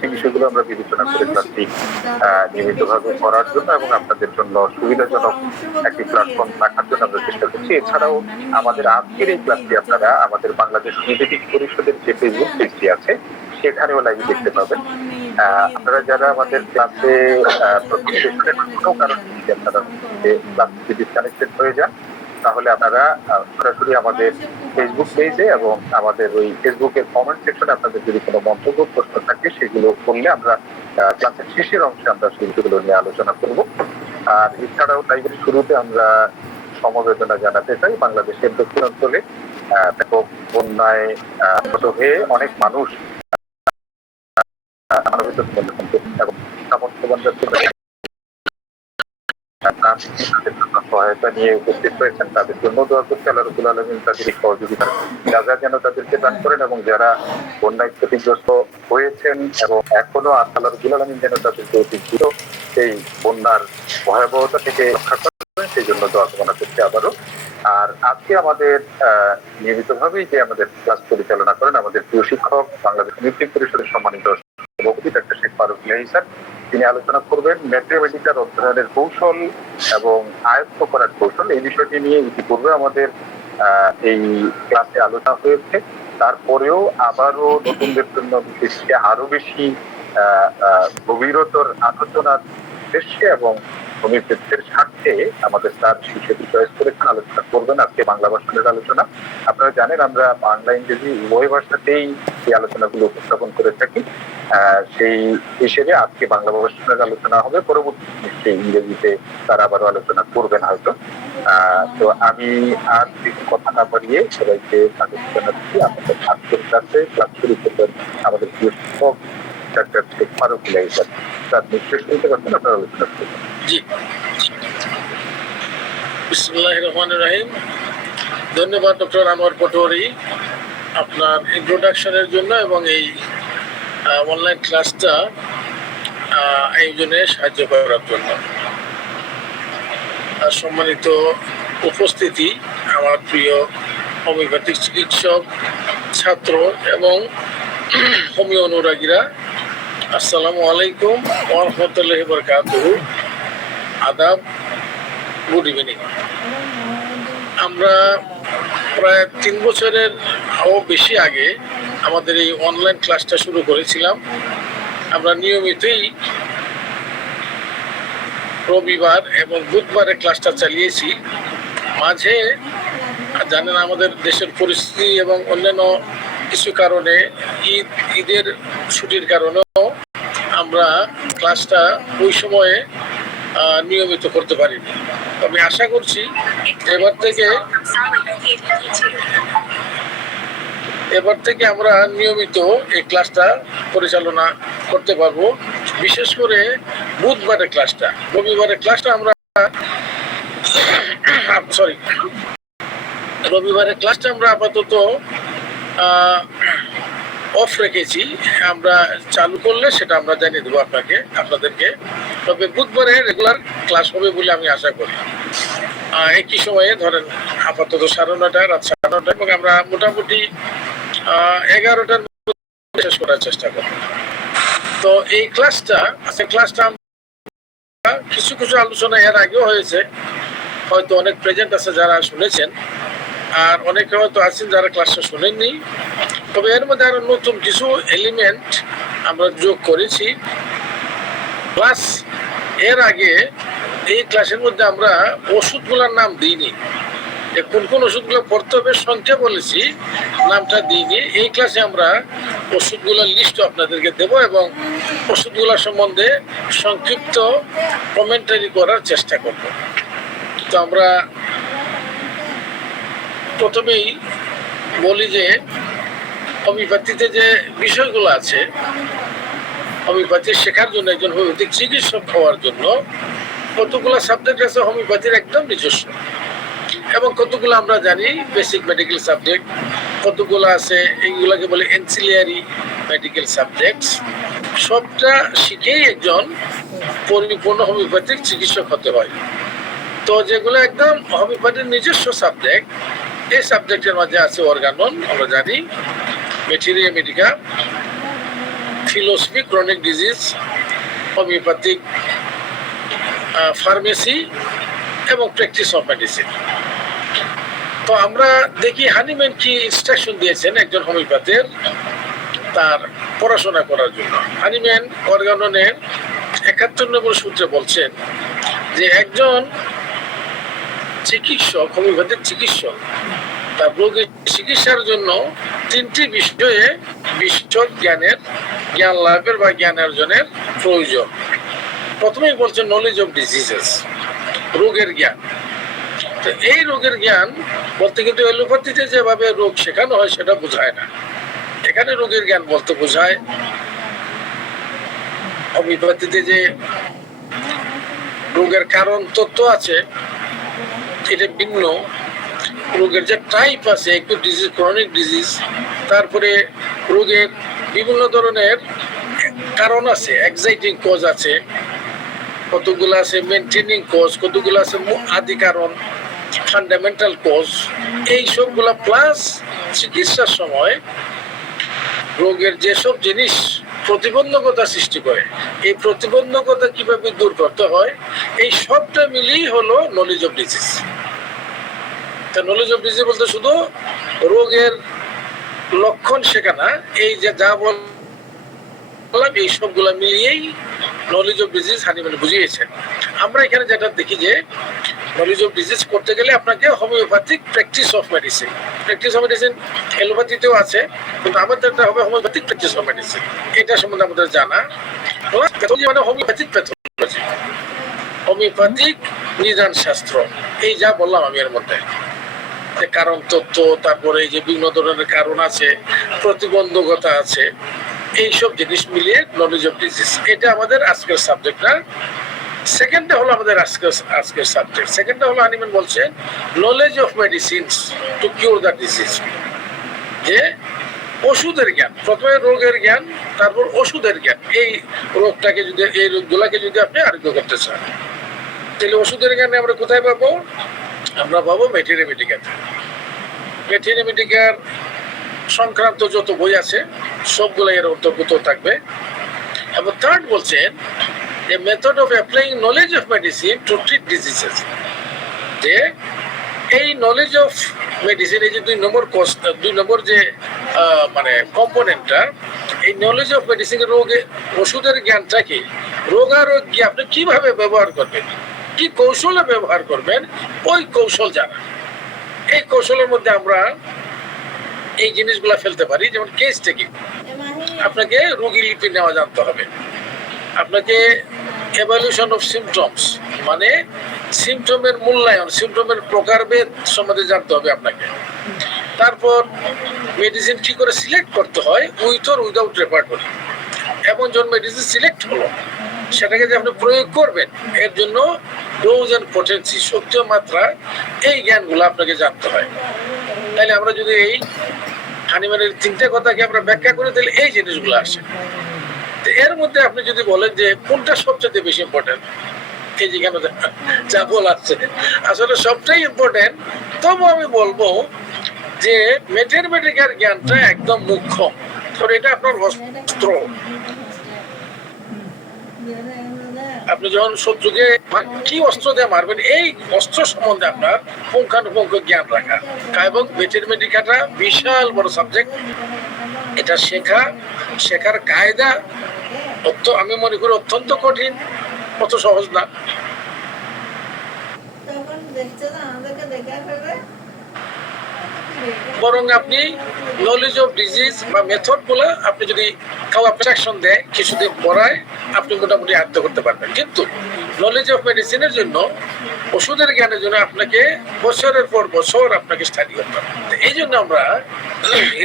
সেই বিষয়গুলো আমরা বিবেচনা করে যাচ্ছি নিয়মিতভাবে করার জন্য এবং আপনাদের জন্য সুবিধাজনক একটি প্ল্যাটফর্ম রাখার জন্য আমরা চেষ্টা করছি। এছাড়াও আমাদের আজকের এই ক্লাসটি আপনারা আমাদের বাংলাদেশ হোমিওপ্যাথিক পরিষদের যে ফেসবুক পেজটি আছে সেখানেও লাইভ দেখতে পাবেন। আপনারা যারা আমাদের ক্লাসে প্রথম সেশনের কোনো কারণে যদি আপনারা ক্লাস থেকে ডিসকানেক্টেড হয়ে যান, তাহলে আপনারা সরাসরি আমাদের ফেসবুক পেজে এবং আমাদের ওই ফেসবুকের কমেন্ট সেকশনে আপনাদের যদি কোনো মন্তব্য প্রশ্ন থাকে সেগুলো করলে আমরা ক্লাসের শেষের অংশে আমরা সেগুলো নিয়ে আলোচনা করব। আর এছাড়াও লাইভের শুরুতে আমরা সমবেদনা জানাতে চাই বাংলাদেশের দক্ষিণাঞ্চলে ব্যাপক বন্যায় আহত হয়ে অনেক মানুষ সহায়তা নিয়ে উপস্থিত হয়েছেন, তাদের জন্য দোয়া করতে আল্লাহ রাব্বুল আলামিন তাদের সহযোগিতা যা যেন তাদেরকে দান করেন এবং যারা বন্যায় ক্ষতিগ্রস্ত হয়েছেন এবং এখনো আল্লাহ রাব্বুল আলামিন যেন তাদেরকে অতি দ্রুত সেই বন্যার ভয়াবহতা থেকে রক্ষা করেন সেই জন্য দোয়া কামনা করতে আবারও। আর আজকে আমাদের নিয়মিতভাবেই যে আমাদের ক্লাস পরিচালনা করেন আমাদের প্রিয় শিক্ষক বাংলাদেশ হোমিওপ্যাথিক পরিষদের সম্মানিত সভাপতি ডক্টর শেখ ফারুক ইলাহি স্যার, তিনি আলোচনা করবেন ম্যাথমেটিক্যাল অধ্যয়নের কৌশল এবং আয়ত্ত করার কৌশল। এই বিষয়টি নিয়ে ইতিপূর্বে আমাদের এই ক্লাসে আলোচনা হয়েছে, তারপরেও আবারও নতুনদের জন্য বিশেষ আরো বেশি গভীরতর আলোচনার উদ্দেশ্যে এবং হোমিওপ্যাথির স্বার্থে আমাদের স্যার বিষয়টি চয়েস করেছেন, আলোচনা করবেন আজকে বাংলা ভাষণের আলোচনা। আপনারা জানেন আমরা বাংলা ইংরেজি উভয় ভাষাতেই এই আলোচনাগুলো উপস্থাপন করে থাকি। সেই হিসেবে আজকে বাংলা ভাষণের আলোচনা হবে, পরবর্তী নিশ্চয়ই ইংরেজিতে তারা আবারও আলোচনা করবেন হয়তো। তো আমি আর কিছু কথা না বাড়িয়ে সবাইকে স্বাগত জানাচ্ছি আমাদের আজকের ক্লাসে। ক্লাস শুরু করবেন আমাদের প্রিয় শিক্ষক ডক্টর শেখ ফারুক ইলাহি স্যার। স্যার নিশ্চয়ই শুনতে পাচ্ছেন, আপনারা আলোচনা করবেন। জি, বিসমিল্লাহির রহমানির রহিম। ধন্যবাদ ডক্টর আনোয়ার পটোয়ারি আপনার ইন্ট্রোডাকশনের জন্য এবং এই অনলাইন ক্লাসটা আয়োজনে সাহায্য করার জন্য। সম্মানিত উপস্থিতি, আমার প্রিয় হোমিওপ্যাথিক চিকিৎসক, ছাত্র এবং হোমিও অনুরাগীরা, আসসালামু আলাইকুম ওয়া রাহমাতুল্লাহি ওয়া বারাকাতুহু। আদাব, গুড ইভিনিং। আমরা প্রায় 3 বছরের বেশি আগে আমাদের এই অনলাইন ক্লাসটা শুরু করেছিলাম। আমরা নিয়মিতই রবিবার এবং বুধবারে ক্লাসটা চালিয়েছি। মাঝে জানেন আমাদের দেশের পরিস্থিতি এবং অন্যান্য কিছু কারণে ঈদের ছুটির কারণেও আমরা ক্লাসটা ওই সময়ে নিয়মিত করতে পারিনি। আমি আশা করছি এবার থেকে আমরা নিয়মিত এই ক্লাসটা পরিচালনা করতে পারবো। বিশেষ করে বুধবারের ক্লাসটা, রবিবারের ক্লাসটা আমরা আপাতত অফ রেখেছি। আমরা চালু করলে সেটা আমরা জানিয়ে দেবো আপনাদেরকে। তবে বুধবারে রেগুলার ক্লাস হবে বলে আমি আশা করি। একই সময়ে ধরেন আপাতত 9:30 রাত 9:30 এবং আমরা মোটামুটি 11টার মধ্যে শেষ করার চেষ্টা করব। তো এই ক্লাসটা কিছু কিছু আলোচনা এর আগেও হয়েছে, হয়তো অনেক প্রেজেন্ট আছে যারা শুনেছেন, আর অনেকে হয়তো আছেন যারা ক্লাসটা শুনেননি। তবে এর মধ্যে আরো নতুন কিছু এলিমেন্ট আমরা যোগ করেছি। প্লাস এর আগে এই ক্লাসের মধ্যে আমরা ওষুধগুলোর নাম দিইনি, কোন কোন ওষুধগুলো পড়তে হবে সংখ্যা বলেছি, নামটা দিইনি। এই ক্লাসে আমরা ওষুধগুলোর লিস্ট আপনাদেরকে দেব এবং ওষুধগুলোর সম্বন্ধে সংক্ষিপ্ত কমেন্টারি করার চেষ্টা করব। তো আমরা প্রথমেই বলি যে হোমিওপ্যাথিতে যে বিষয়গুলো আছে, হোমিওপ্যাথি শেখার জন্য একজন হোমিওপ্যাথিক চিকিৎসক হওয়ার জন্য কতগুলো সাবজেক্ট আছে হোমিওপ্যাথির একদম নিজস্ব, এবং কতগুলো আমরা জানি বেসিক মেডিকেল সাবজেক্ট, কতগুলো আছে এইগুলোকে বলে এনসিলিয়ারি মেডিকেল সাবজেক্টস। সবটা শিখেই একজন পরিপূর্ণ হোমিওপ্যাথিক চিকিৎসক হতে হয়। তো যেগুলো একদম হোমিওপ্যাথির নিজস্ব সাবজেক্ট, এই সাবজেক্টের মাঝে আছে অর্গানন, আমরা জানি, materia medica, philosophy, chronic disease, homoeopathic, pharmacy এবং প্র্যাকটিস অফ মেডিসিন। তো আমরা দেখি হানিম্যান কি ইনস্ট্রাকশন দিয়েছেন একজন হোমিওপ্যাথের তার পড়াশোনা করার জন্য। হানিম্যান অর্গাননের ৭১ নম্বর সূত্রে বলছেন যে একজন চিকিৎসক, হোমিওপ্যাথিক চিকিৎসক তার রোগীর চিকিৎসার জন্য 3টি বিষয়ে বিশদ জ্ঞান লাভের বা জ্ঞান অর্জনের প্রয়োজন। প্রথমেই বলছেন নলেজ অফ ডিজিজেস, রোগের জ্ঞান। তো এই রোগের জ্ঞান বলতে কিন্তু এলোপ্যাথিতে যেভাবে রোগ শেখানো হয় সেটা বোঝায় না। এখানে রোগের জ্ঞান বলতে বোঝায় হোমিওপ্যাথিতে যে রোগের কারণ তত্ত্ব আছে এটা ভিন্ন, রোগের যে টাইপ আছে, একটু ডিজিজ, ক্রনিক ডিজিজ, তারপরে রোগের বিভিন্ন ধরনের কারণ আছে, এক্সাইটিং কজ আছে, কতগুলো আছে মেনটেনিং কজ, কতগুলো আছে আদি কারণ, ফান্ডামেন্টাল কজ, এই সবগুলা প্লাস চিকিৎসার সময় রোগের যেসব জিনিস প্রতিবন্ধকতা সৃষ্টি করে এই প্রতিবন্ধকতা কিভাবে দূর করতে হয়, এই সবটা মিলিয়ে হলো নলেজ অফ ডিজিজ। তা নলেজ অফ ডিজিজ বলতে শুধু রোগের লক্ষণ শেখা না, এই যে যা বললাম এই সবগুলা মিলিয়েই নলেজ অফ ডিজিজ হানিম্যান বুঝিয়েছেন। আমরা এখানে যেটা দেখি যে নলেজ অফ ডিজিজ করতে গেলে আপনাকে homeopathic practice of medicine, practice of medicine এলোপ্যাথিতেও আছে, কিন্তু আমাদেরটা হবে হোমিওপ্যাথিক প্র্যাকটিস অফ মেডিসিন। এটা সম্বন্ধে আমাদের জানা। মানে হোমিওপ্যাথিক প্যাথোলজি, হোমিওপ্যাথিক নিদান শাস্ত্র, এই যা বললাম আমি এর মধ্যে কারণ তত্ত্ব, তারপরে এই যে বিভিন্ন ধরনের কারণ আছে, প্রতিবন্ধকতা আছে, এইসব জিনিস মিলিয়ে নলেজ অফ ডিজিজ। এটা আমাদের আজকের সাবজেক্ট না। সেকেন্ডটা হলো আমাদের আজকের সাবজেক্ট। সেকেন্ডটা হলো হানিম্যান বলছেন knowledge of medicines to cure the disease, যে ওষুধের জ্ঞান, প্রথমে রোগের জ্ঞান, তারপর ওষুধের জ্ঞান। এই রোগটাকে যদি, এই রোগগুলাকে যদি আপনি আরোগ্য করতে চান, তাহলে ওষুধের জ্ঞানে আমরা কোথায় পাবো? আমরা পাবো ভেটেরিনারি মেডিকেল। ভেটেরিনারি মেডিকেল সংক্রান্ত যত বই আছে সবগুলো এর অন্তর্ভুক্ত থাকবে। এবং থার্ড বলছেন a method of applying knowledge of medicine to treat diseases, যে এই নলেজ অফ মেডিসিন, এই যে 2 নম্বর যে মানে কম্পোনেন্টটা, এই নলেজ অফ মেডিসিন রোগে ওষুধের জ্ঞানটাকে রোগারোগ্যে আপনি কিভাবে ব্যবহার করবেন, কি কৌশলে ব্যবহার করবেন, ওই কৌশল জানা। এই কৌশলের মধ্যে আমরা এই জিনিসগুলা ফেলতে পারি, যেমন কেস টেকিং, আপনাকে রোগী লিপি নেওয়া জানতে হবে, আপনাকে এভালুয়েশন অফ সিমটমস মানে সিমটমের মূল্যায়ন, সিমটমের প্রকারভেদ সম্বন্ধে জানতে হবে আপনাকে। তারপর মেডিসিন কি করে সিলেক্ট করতে হয় উইথ অর উইদাউট রেপার্টরি, এমন যখন মেডিসিন সিলেক্ট হলো সেটাকে যে আপনি প্রয়োগ করবেন, এর জন্য ডোজ এন্ড পোটেন্সি, শক্তি ও মাত্রা, এই জ্ঞানগুলো আপনাকে জানতে হয়। তাহলে আমরা যদি এই হানিম্যানের 3টে কথাকে আমরা ব্যাখ্যা করি, তাহলে এই জিনিসগুলো আসে। এর মধ্যে আপনি যদি বলেন যে কোনটা সবচেয়ে বেশি ইম্পর্টেন্ট, এই যেখানে যা বলা আছে আসলে সবটাই ইম্পর্টেন্ট, তবু আমি বলবো যে ম্যাথমেটিক্যাল জ্ঞানটা একদম মুখ্য। কারণ এটা আপনার অস্ত্র। আপনি যখন শত্রুকে কি অস্ত্র দিয়ে মারবেন, এই অস্ত্র সম্বন্ধে আপনার পুঙ্খানুপুঙ্খ জ্ঞান রাখা। এবং ম্যাথমেটিক্যালটা বিশাল বড় সাবজেক্ট। এটা শেখার কায়দা আমি মনে করি অত্যন্ত কঠিন, অত সহজ না। বরং আপনি নলেজ অফ ডিজিজ বা মেথড গুলো আপনি যদি কাউ অ্যাপ্লিকেশন দেয়, কিছুদিন পড়ায়, আপনি মোটামুটি আয়ত্ত করতে পারবেন। কিন্তু নলেজ অফ মেডিসিনের জন্য, ওষুধের জ্ঞানের জন্য আপনাকে বছরের পর বছর আপনাকে স্টাডি করতে হবে। এই জন্য আমরা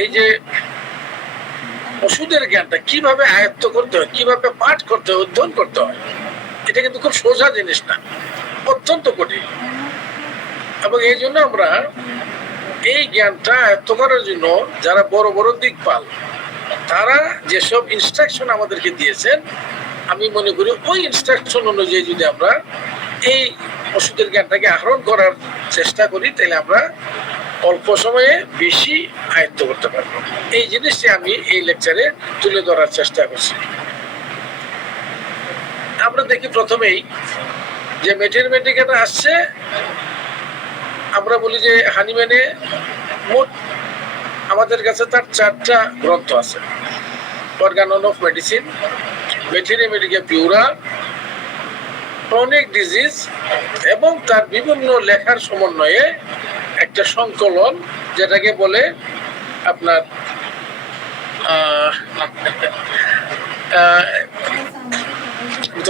এই যে ওষুধের জ্ঞানটা কিভাবে আয়ত্ত করতে হয়, কিভাবে পাঠ করতে হয়, অধ্যয়ন করতে হয়, এটা কিন্তু খুব সোজা জিনিস না, অত্যন্ত কঠিন। এবং এই জন্য আমরা এই জ্ঞানটা আয়ত্ত করার জন্য যারা বড় বড় দিকপাল, তারা যেসব ইনস্ট্রাকশন আমাদেরকে দিয়েছেন, আমি মনে করি ওই ইনস্ট্রাকশন অনুযায়ী যদি আমরা এই ওষুধের জ্ঞানটাকে আহরণ করার চেষ্টা করি, তাহলে আমরা অল্প সময়ে বেশি আয়ত্ত করতে পারবো। এই জিনিসটি আমি এই লেকচারে তুলে ধরার চেষ্টা করছি। আমরা দেখি প্রথমেই যে ম্যাথমেটিক্যাটা আসছে, আমরা বলি যে হানিম্যানে মোট আমাদের কাছে তার 4টা গ্রন্থ আছে: Organon of medicine, materia medica pura, chronic disease, এবং তার বিভিন্ন লেখার সমন্বয়ে একটা সংকলন, যেটাকে বলে আপনার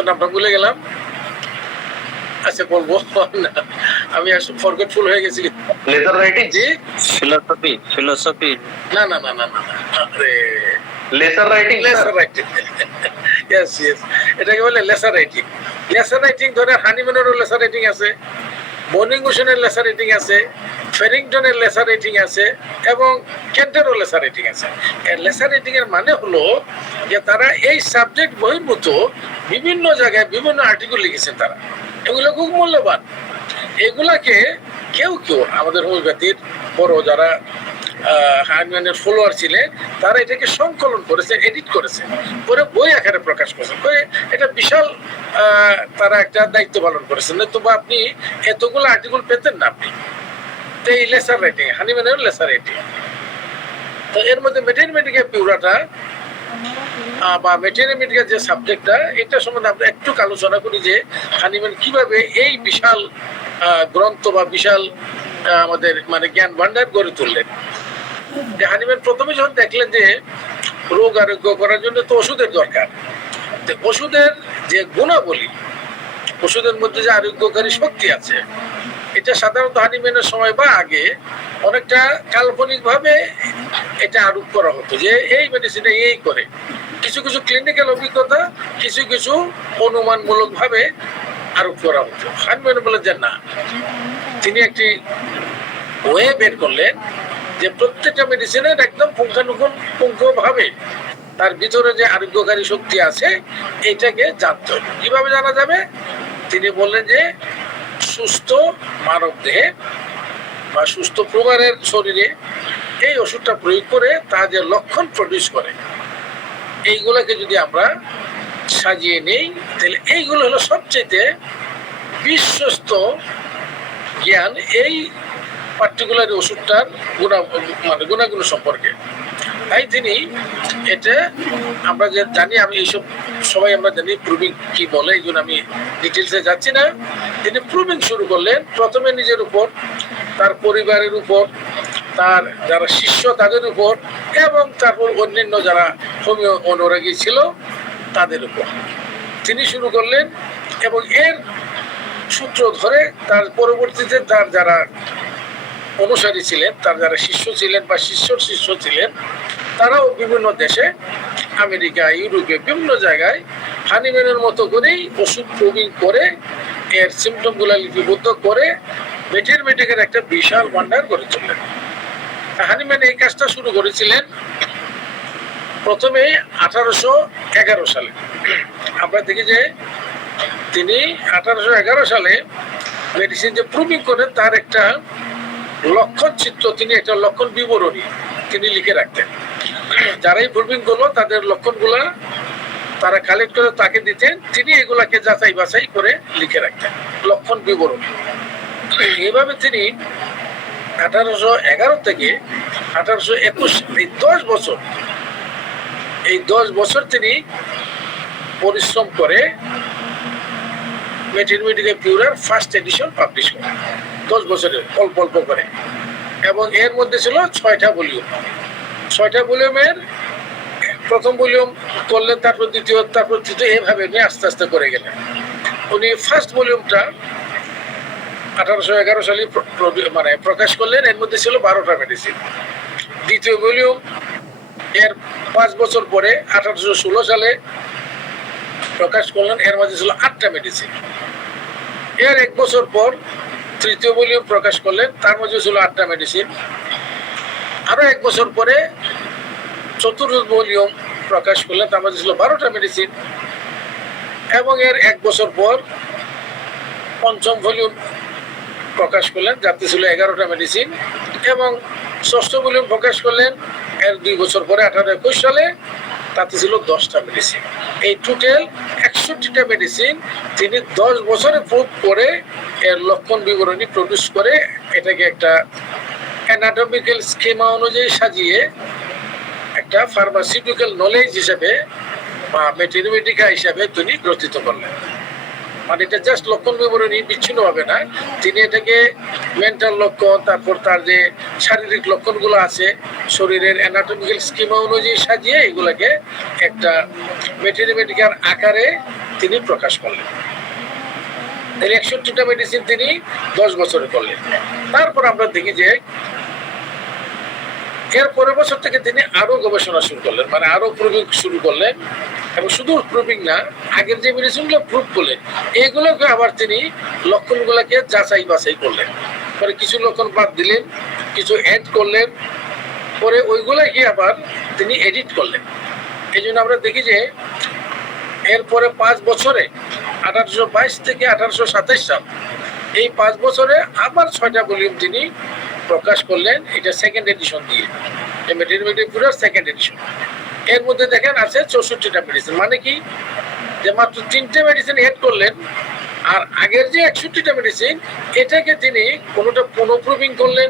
নামটা ভুলে গেলাম। আচ্ছা, বলবো না, আমি আসলে ফরগেটফুল হয়ে গেছি। লেজার রাইটিং, জি, ফিলোসফি না না না না না, আরে lesser writing, lesser writing, yes yes, এটাকে বলে লেসার রাইটিং। লেসার রাইটিং ধরে হানিম্যানেরও লেসার রাইটিং আছে, মর্নিং ওশনের লেসার রেটিং আছে, ফেরিংটনের লেসার রেটিং আছে, এবং কেন্টেরও লেসার রেটিং আছে। এর লেসার রেটিং এর মানে হলো যে তারা এই সাবজেক্ট বহির্ভূত বিভিন্ন জায়গায় বিভিন্ন আর্টিকেল লিখেছেন তারা, এগুলো খুব মূল্যবান। এগুলাকে কেউ কেউ আমাদের হোমিওপ্যাথির বড় যারা হানিম্যানের ফলোয়ার ছিলেন, তারা এটাকে সংকলন করেছে, এডিট করেছে, পরে বই আকারে প্রকাশ করেছেন, করে এটা বিশাল তারা একটা দায়িত্ব পালন করেছেন। নতুবা আপনি এতগুলো আর্টিকেল পেতেন না আপনি। তো এই লেসার রাইটিং, হানিম্যানের লেসার রাইটিং, তো এর মধ্যে ম্যাথমেটিকা পিউরাটা বা ম্যাথমেটিকা যে সাবজেক্টটা, এটা সম্বন্ধে আমরা একটু আলোচনা করি যে হানিম্যান কিভাবে এই বিশাল গ্রন্থ বা বিশাল আমাদের মানে জ্ঞান ভান্ডার গড়ে তুললেন। হানিম্যান প্রথমে যখন দেখলেন যে রোগ আরোগ্য করার জন্য তো ওষুধের দরকার, ওষুধের যে গুণাবলী, ওষুধের মধ্যে যে আরোগ্যকারী শক্তি আছে, এটা সাধারণত হানিম্যানের সময় বা আগে অনেকটা কাল্পনিক ভাবে এটা আরোপ করা হতো যে এই মেডিসিনটা এই করে। কিছু কিছু ক্লিনিক্যাল অভিজ্ঞতা, কিছু কিছু অনুমানমূলক ভাবে আরোপ করা হতো। হানিম্যান বলেন যে না, তিনি একটি ওয়ে বের করলেন যে প্রত্যেকটা মেডিসিনের একদম পুঙ্খানুপুঙ্খভাবে তার ভিতরে যে আরোগ্যকারী শক্তি আছে এটাকে জানতে হবে। কিভাবে জানা যাবে? তিনি বললেন যে সুস্থ মানব দেহে বা সুস্থ প্রকারের শরীরে এই ওষুধটা প্রয়োগ করে তা যে লক্ষণ প্রডিউস করে, এইগুলোকে যদি আমরা সাজিয়ে নেই, তাহলে এইগুলো হলো সবচেয়ে বিশ্বস্ত জ্ঞান এই পার্টিকুলার ওষুধটার গুণাগুণ সম্পর্কে। তাই তিনি এটা আমরা যে জানি, আমি এইসব সবাই আমরা জানি প্রুভিং কি বলে, এই জন্য আমি ডিটেলসে যাচ্ছি না। তিনি প্রুভিং শুরু করলেন প্রথমে নিজের উপর, তার পরিবারের উপর, তার যারা শিষ্য তাদের উপর, এবং তারপর অন্যান্য যারা হোমিও অনুরাগী ছিল তাদের উপর তিনি শুরু করলেন। এবং এর সূত্র ধরে তার পরবর্তীতে তার যারা অনুসারী ছিলেন, তার যারা শিষ্য ছিলেন বা শিষ্যর শিষ্য ছিলেন, তারাও বিভিন্ন দেশে, আমেরিকা, ইউরোপে বিভিন্ন জায়গায় হানিম্যানের মতো করেই ওষুধ প্রুভিং করে এর সিমটমগুলো লিপিবদ্ধ করে ম্যাথমেটিকের একটা বিশাল ভান্ডার গড়ে তুললেন। হানিম্যান এই কাজটা শুরু করেছিলেন প্রথমে 1811 সালে। আমরা দেখি যে তিনি 1811 সালে মেডিসিন যে প্রুভিং করেন তার একটা লক্ষণ চিত্র, তিনি একটা লক্ষণ বিবরণী তিনি লিখে রাখতেন। যারাই প্রুভিং করলো তাদের লক্ষণগুলা তারা কালেক্ট করে তাকে দিতেন, তিনি এগুলাকে যাচাই বাছাই করে লিখে রাখতেন লক্ষণ বিবরণী। এভাবে তিনি 1811 থেকে 1821, এই 10 বছর, এই 10 বছর তিনি পরিশ্রম করে ম্যাথমেটিকা পিউরার ফার্স্ট এডিশন পাবলিশ করেন 10 বছরে অল্প অল্প করে। এবং এর মধ্যে ছিল 6টা ভলিউম। 6টা ভলিউমের প্রথম ভলিউম করলেন, তারপর দ্বিতীয়, তারপর তৃতীয়, এভাবে নিয়ে আস্তে আস্তে করে গেলেন। উনি ফার্স্ট ভলিউমটা 1811 সালে মানে প্রকাশ করলেন, এর মধ্যে ছিল 12টা মেডিসিন। দ্বিতীয় ভলিউম এর 5 বছর পরে 1816 সালে প্রকাশ করলেন, এর মধ্যে ছিল 8টা মেডিসিন। এর 1 বছর পর তৃতীয় ভলিউম প্রকাশ করলেন, তার মধ্যে ছিল 8টা মেডিসিন। আরো 1 বছর পরে চতুর্থ ভলিউম প্রকাশ করলেন, তার মধ্যে ছিল 12টা মেডিসিন। এবং এর 1 বছর পর পঞ্চম ভলিউম প্রকাশ করলেন, যাতে ছিল 11টা মেডিসিন, এবং ষষ্ঠ ভলিউম প্রকাশ করলেন এর 2 বছর পরে 1821 সালে, তাতে ছিল 10টা মেডিসিন। এই টোটাল 61টা মেডিসিন তিনি 10 বছরে প্রুভ করে এর লক্ষণ বিবরণী প্রডিউস করে এটাকে একটা অ্যানাটমিক্যাল স্কিমা অনুযায়ী সাজিয়ে একটা ফার্মাসিউটিক্যাল নলেজ হিসেবে বা মেটেরিমেটিকা হিসাবে তিনি গ্রথিত করলেন। মানে এটা জাস্ট লক্ষণ বিবরণী বিচ্ছিন্ন হবে না, তিনি এটাকে মেন্টাল লক্ষণ, তারপর তার যে শারীরিক লক্ষণগুলো আছে শরীরের অ্যানাটমিক্যাল স্কিমা অনুযায়ী সাজিয়ে এগুলাকে একটা মেটেরিমেটিকার আকারে তিনি প্রকাশ করলেন। এই 61টা মেডিসিন তিনি 10 বছরে করলেন। তারপর আমরা দেখি যে এর পরের বছর থেকে তিনি আরো গবেষণা শুরু করলেন, মানে আরো প্রুভিং শুরু করলেন, এবং শুধু প্রুভিং না, আগের যে মেডিসিনগুলো প্রুভ করলেন এগুলোকে আবার তিনি লক্ষণগুলোকে যাচাই বাছাই করলেন, পরে কিছু লক্ষণ বাদ দিলেন, কিছু অ্যাড করলেন, পরে ওইগুলোকে আবার তিনি এডিট করলেন। এই জন্য আমরা দেখি যে এরপরে 5 বছরে 1822 থেকে 1827 সাল, এই 5 বছরে আবার 6টা ভলিউম তিনি প্রকাশ করলেন, এটা সেকেন্ড এডিশন দিয়ে, মেটেরিমেটিক পুরো সেকেন্ড এডিশন। এর মধ্যে দেখেন আছে 64টা মেডিসিন, মানে কি যে মাত্র 3টে মেডিসিন এড করলেন, আর আগের যে 61টা মেডিসিন এটাকে তিনি কোনোটা পুনঃপ্রুভিং করলেন,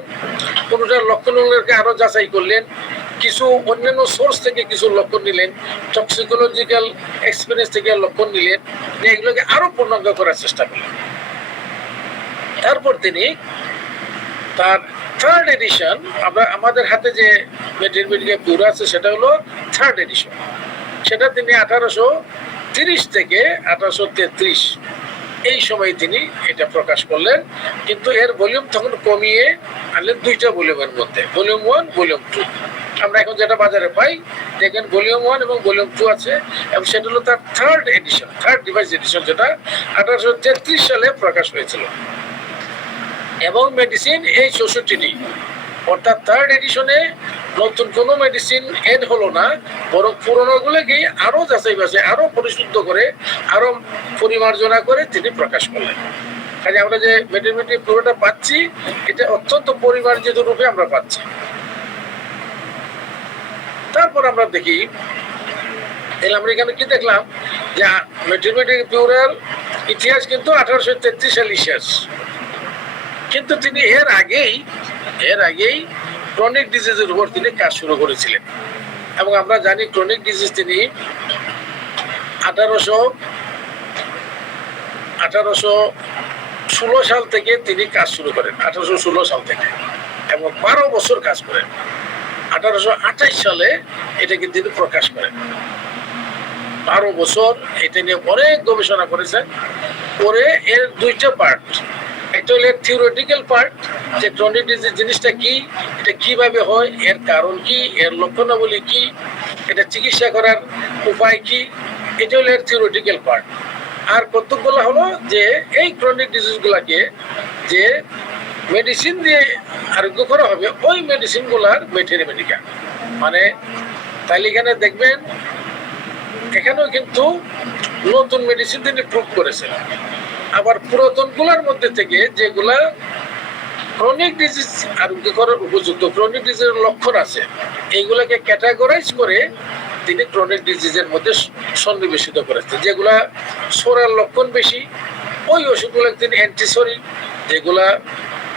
কোনোটা লক্ষণগুলোকে আরো যাচাই করলেন, কিছু অন্যান্য সোর্স থেকে কিছু লক্ষণ নিলেন, টক্সিকোলজিক্যাল এক্সপিরিয়েন্স থেকে লক্ষণ নিলেন, এগুলোকে আরো পূর্ণাঙ্গ করার চেষ্টা করলেন। তারপর তিনি তার থার্ড এডিশন, আমাদের হাতে যে মেটেরিমেটিকা পিউরো আছে সেটা হলো থার্ড এডিশন, সেটা তিনি 1830 থেকে 1833 এই সময় তিনি এটা প্রকাশ করলেন। কিন্তু এর ভলিউম তখন কমিয়ে আনলেন 2টা ভলিউমের মধ্যে, ভলিউম 1, ভলিউম 2। আমরা এখন যেটা বাজারে পাই দেখেন ভলিউম 1 এবং ভলিউম 2 আছে, এবং সেটা হলো তার third edition, third revise edition, যেটা 1833 সালে প্রকাশ হয়েছিল। এবং মেডিসিন এই 64টি, অর্থাৎ থার্ড এডিশনে নতুন কোনো মেডিসিন এড হলো না, বরং পুরোনোগুলোকেই আরো যাচাই বাছাই, আরো পরিশুদ্ধ করে, আরো পরিমার্জনা করে তিনি প্রকাশ করলেন। কাজে আমরা যে মেটেরিমেটিক পুরোটা পাচ্ছি এটা অত্যন্ত পরিমার্জিত রূপে আমরা পাচ্ছি। তারপর আমরা দেখি, আমরা এখানে কি দেখলাম যে মেটেরিমেটিক পিউরের ইতিহাস কিন্তু 1833 সালে শেষ, কিন্তু তিনি এর আগেই ক্রনিক ডিজিজের উপর তিনি কাজ শুরু করেছিলেন। এবং আমরা জানি ক্রনিক ডিজিজ তিনি 1816 সাল থেকে তিনি কাজ শুরু করেন, 1816 সাল থেকে, এবং 12 বছর কাজ করেন। 1828 সালে এটাকে তিনি প্রকাশ করেন। 12 বছর এটা নিয়ে অনেক গবেষণা করেছেন। পরে এর 2টা পার্ট, একটা হলো থিওরিটিক্যাল পার্ট, যে ক্রনিক ডিজিজ জিনিসটা কি, এটা কিভাবে হয়, এর কারণ কি, এর লক্ষণাবলী কি, এটা চিকিৎসা করার উপায় কি, এটা হলো এর থিওরিটিক্যাল পার্ট। আর কতগুলো হলো যে এই ক্রনিক ডিজিজগুলোকে যে মেডিসিন দিয়ে আরোগ্য করা হবে, ওই মেডিসিনগুলার মেটেরিমেটিকা, মানে তাহলে এখানে দেখবেন এখানেও কিন্তু নতুন মেডিসিন তিনি প্রুভ করেছেন। আবার পুরাতনগুলোর মধ্যে থেকে যেগুলা ক্রনিক ডিজিজ আরোগ্য করার উপযুক্ত, ক্রনিক ডিজিজের লক্ষণ আছে, এইগুলাকে ক্যাটাগরাইজ করে তিনি ক্রনিক ডিজিজের মধ্যে সন্নিবেশিত করেছেন। যেগুলা সোরার লক্ষণ বেশি ওই ওষুধগুলো তিনি অ্যান্টিসোরি, যেগুলা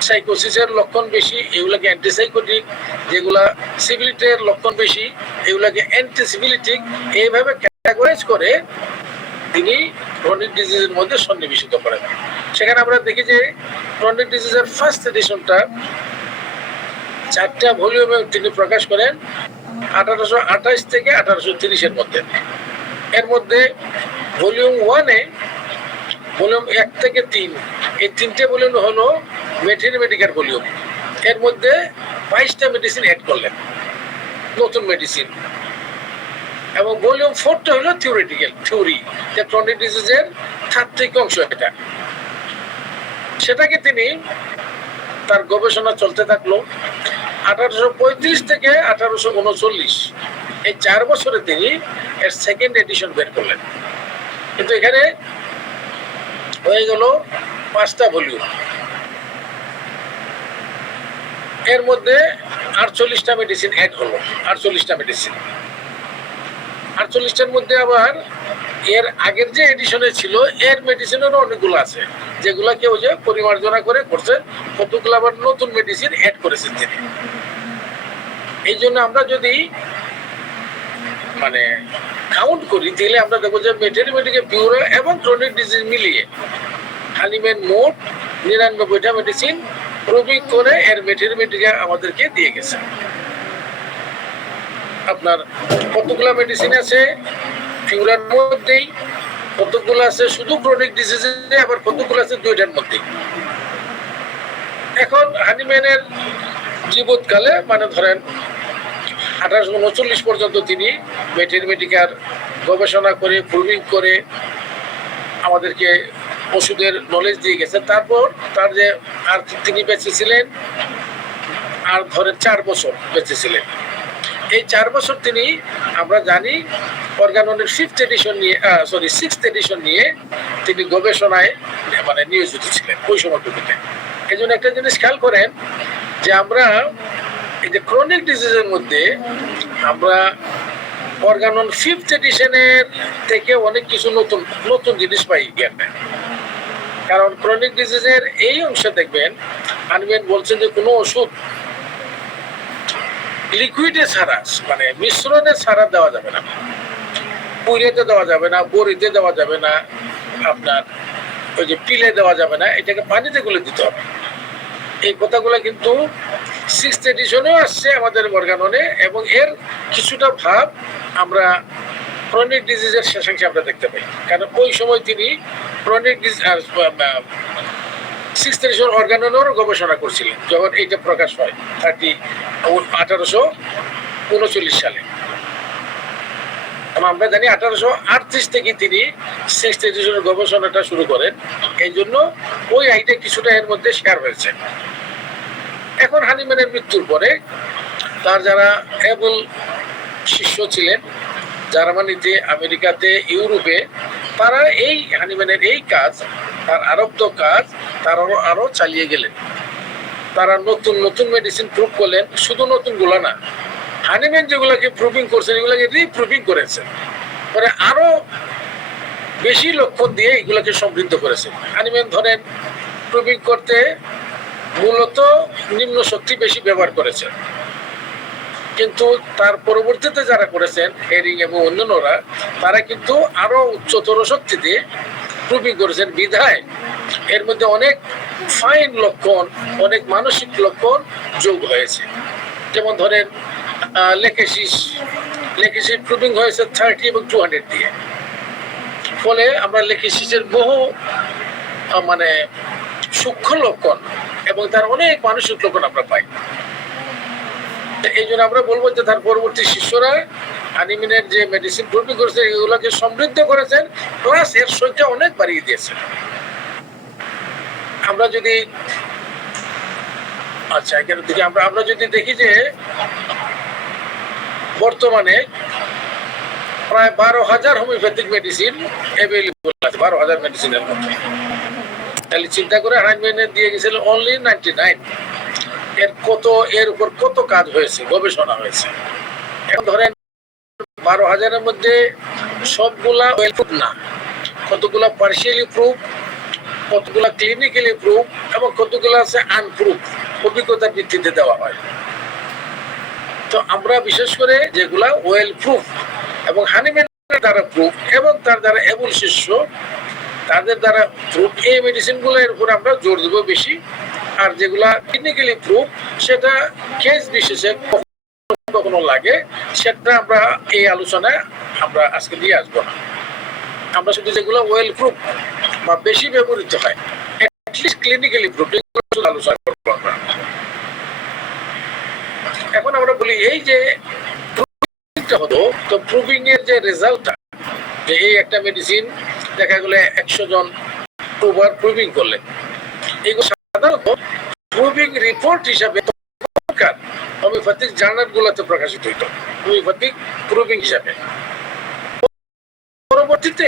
সাইকোসিসের লক্ষণ বেশি এগুলাকে অ্যান্টিসাইকোটিক, যেগুলা সিভিলিটির লক্ষণ বেশি এগুলাকে অ্যান্টিসিভিলিটিক, এইভাবে ক্যাটাগরাইজ করে তিনি ক্রনিক ডিজিজের মধ্যে সন্নিবেশিত করেন। সেখানে আমরা দেখি যে ক্রনিক ডিজিজের ফার্স্ট এডিশনটা 4টা ভলিউমে তিনি প্রকাশ করেন 1828 থেকে 1830 মধ্যে। এর মধ্যে ভলিউম 1-এ, ভলিউম 1 থেকে 3, এই 3টে ভলিউম হলো মেটেরিমেটিকার ভলিউম। এর মধ্যে 22টা মেডিসিন অ্যাড করলেন, নতুন মেডিসিন। এবং ভলিউম 4টা হলো থিওরিটিক্যাল, থিওরি, যে ক্রনিক ডিজিজের তাত্ত্বিক অংশ এটা, সেটাকে তিনি তার গবেষণা চলতে থাকলো। 1835 থেকে 1839 এই 4 বছরে তিনি এর সেকেন্ড এডিশন বের করলেন। কিন্তু এখানে হয়ে গেল 5টা ভলিউম। এর মধ্যে 48টা মেডিসিন অ্যাড হলো। 48টা মেডিসিন, 48টার মধ্যে আবার এর আগের যে এডিশনে ছিল এর মেডিসিনেরও অনেকগুলো আছে, যেগুলা কেউ যে পরিমার্জনা করে করছে, কতগুলো আবার নতুন মেডিসিন অ্যাড করেছেন তিনি। এই জন্য আমরা যদি মানে কাউন্ট করি তাহলে আমরা দেখবো যে মেটেরিমেটিকে পিউরো এবং ক্রনিক ডিজিজ মিলিয়ে হানিম্যান মোট 99টা মেডিসিন প্রুভিং করে এর মেটেরিমেটিকে আমাদেরকে দিয়ে গেছে। আপনার কতগুলো মেডিসিন আছে পিউরার মধ্যেই, কতগুলো আছে শুধু ক্রনিক ডিজিজে, আবার কতগুলো আছে দুইটার মধ্যেই। এখন হানিম্যানের জীবৎকালে মানে ধরেন 1839 পর্যন্ত তিনি মেটেরিমেটিকার গবেষণা করে প্রুভিং করে আমাদেরকে ওষুধের নলেজ দিয়ে গেছে। তারপর তার যে আর তিনি বেঁচে ছিলেন আর ধরেন 4 বছর বেঁচে ছিলেন। এই 4 বছর তিনি আমরা জানি অর্গাননের 6th এডিশন নিয়ে তিনি গবেষণায় মানে নিয়োজিত ছিলেন ওই সময়টুকুতে। এই জন্য একটা জিনিস খেয়াল করেন যে আমরা এই যে ক্রনিক ডিজিজের মধ্যে আমরা অর্গানন 5th এডিশনের থেকে অনেক কিছু নতুন নতুন জিনিস পাই জ্ঞানে। কারণ ক্রনিক ডিজিজের এই অংশে দেখবেন হানিম্যান বলছেন যে কোনো ওষুধ লিকুইডে ছাড়া মানে মিশ্রণে ছাড়া দেওয়া যাবে না, পুইরেতে দেওয়া যাবে না, বড়িতে দেওয়া যাবে না, আপনার ওই যে পিলে দেওয়া যাবে না, এটাকে পানিতে গুলে দিতে হবে। এই কথাগুলো কিন্তু 6th এডিশনেও আসছে আমাদের অর্গাননে, এবং এর কিছুটা ভাব আমরা ক্রনিক ডিজিজের শেষাংশে আমরা দেখতে পাই। কারণ ওই সময় তিনি ক্রনিক ডিজিজ 6th এডিশন অর্গাননেরও গবেষণা করছিলেন যখন এইটা প্রকাশ হয় 1839 সালে। আমরা জানি 1838 থেকে তিনি 6th এডিশনের গবেষণাটা শুরু করেন। এই জন্য ওই আইটা কিছুটা এর মধ্যে শেয়ার হয়েছে। এখন হানিম্যানের মৃত্যুর পরে তার যারা এবল শিষ্য ছিলেন জার্মানিতে, আমেরিকাতে, ইউরোপে, তারা এই হানিম্যানের এই কাজ, তার আরব্ধ কাজ তারা আরো চালিয়ে গেলেন। তারা নতুন নতুন মেডিসিন প্রুভ করলেন, শুধু নতুনগুলো না, হানিম্যান যেগুলোকে প্রুভিং করছেন এগুলোকে রিপ্রুভিং করেছেন, পরে আরো বেশি লক্ষণ দিয়ে এগুলোকে সমৃদ্ধ করেছেন। হানিম্যান ধরেন প্রুভিং করতে মূলত নিম্ন শক্তি বেশি ব্যবহার করেছেন, কিন্তু তার পরবর্তীতে যারা করেছেন হেরিং এবং অন্যান্যরা তারা কিন্তু আরো উচ্চতর শক্তিতে প্রুভিং করেছেন। বিধায় এর মধ্যে অনেক ফাইন লক্ষণ, অনেক মানসিক লক্ষণ যোগ হয়েছে। যেমন ধরেন লেকেসিস প্রুভিং হয়েছে 30 এবং 200 দিয়ে। ফলে আমরা লেকেসিসের বহু মানে সূক্ষ্ম লক্ষণ এবং তার অনেক মানসিক লক্ষণ আমরা পাই। এই জন্য আমরা বলবো যে তার পরবর্তী শিষ্যরা হানিম্যানের যে মেডিসিন প্রুভিং করেছে এগুলোকে সমৃদ্ধ করেছেন, প্লাস এর সংখ্যা অনেক বাড়িয়ে দিয়েছেন। আমরা যদি এখানে দেখি আমরা যদি দেখি যে বর্তমানে প্রায় 12,000 হোমিওপ্যাথিক মেডিসিন অ্যাভেলেবল আছে, 12,000 মেডিসিনের মধ্যে। তাহলে চিন্তা করে হানিম্যানের দিয়ে গেছিল অনলি 99। এর উপর কত কাজ হয়েছে, গবেষণা হয়েছে। এখন ধরেন 12,000-এর মধ্যে সবগুলা ওয়েল প্রুভ না, কতগুলা পার্শিয়ালি প্রুভ, কতগুলা ক্লিনিক্যালি প্রুভ, এবং কতগুলো আছে আনপ্রুভ, অভিজ্ঞতার ভিত্তিতে দেওয়া হয়। তো আমরা বিশেষ করে যেগুলা ওয়েল প্রুফ এবং হানিম্যানের দ্বারা প্রুফ এবং তার দ্বারা এবল শিষ্য তাদের দ্বারা প্রুফ, এই মেডিসিনগুলোর উপর আমরা জোর দেবো বেশি। আর যেগুলা ক্লিনিক্যালি প্রুফ সেটা কেস বিশেষে কখনো লাগে, সেটা আমরা এই আলোচনায় আমরা আজকে নিয়ে আসবো না। আমরা শুধু যেগুলো ওয়েল প্রুফ বা বেশি ব্যবহৃত হয়, অ্যাটলিস্ট ক্লিনিক্যালি প্রুফ, এগুলো আলোচনা করবো আমরা। এখন আমরা বলি এই যে হতো, তো প্রুভিং এর যে রেজাল্টটা, যে এই একটা মেডিসিন দেখা গেলে 100 জন প্রুভার প্রুভিং করলেন, এগুলো সাধারণত প্রুভিং রিপোর্ট হিসাবে হোমিওপ্যাথিক জার্নাল গুলোতে প্রকাশিত হইত, হোমিওপ্যাথিক প্রুভিং হিসাবে। পরবর্তীতে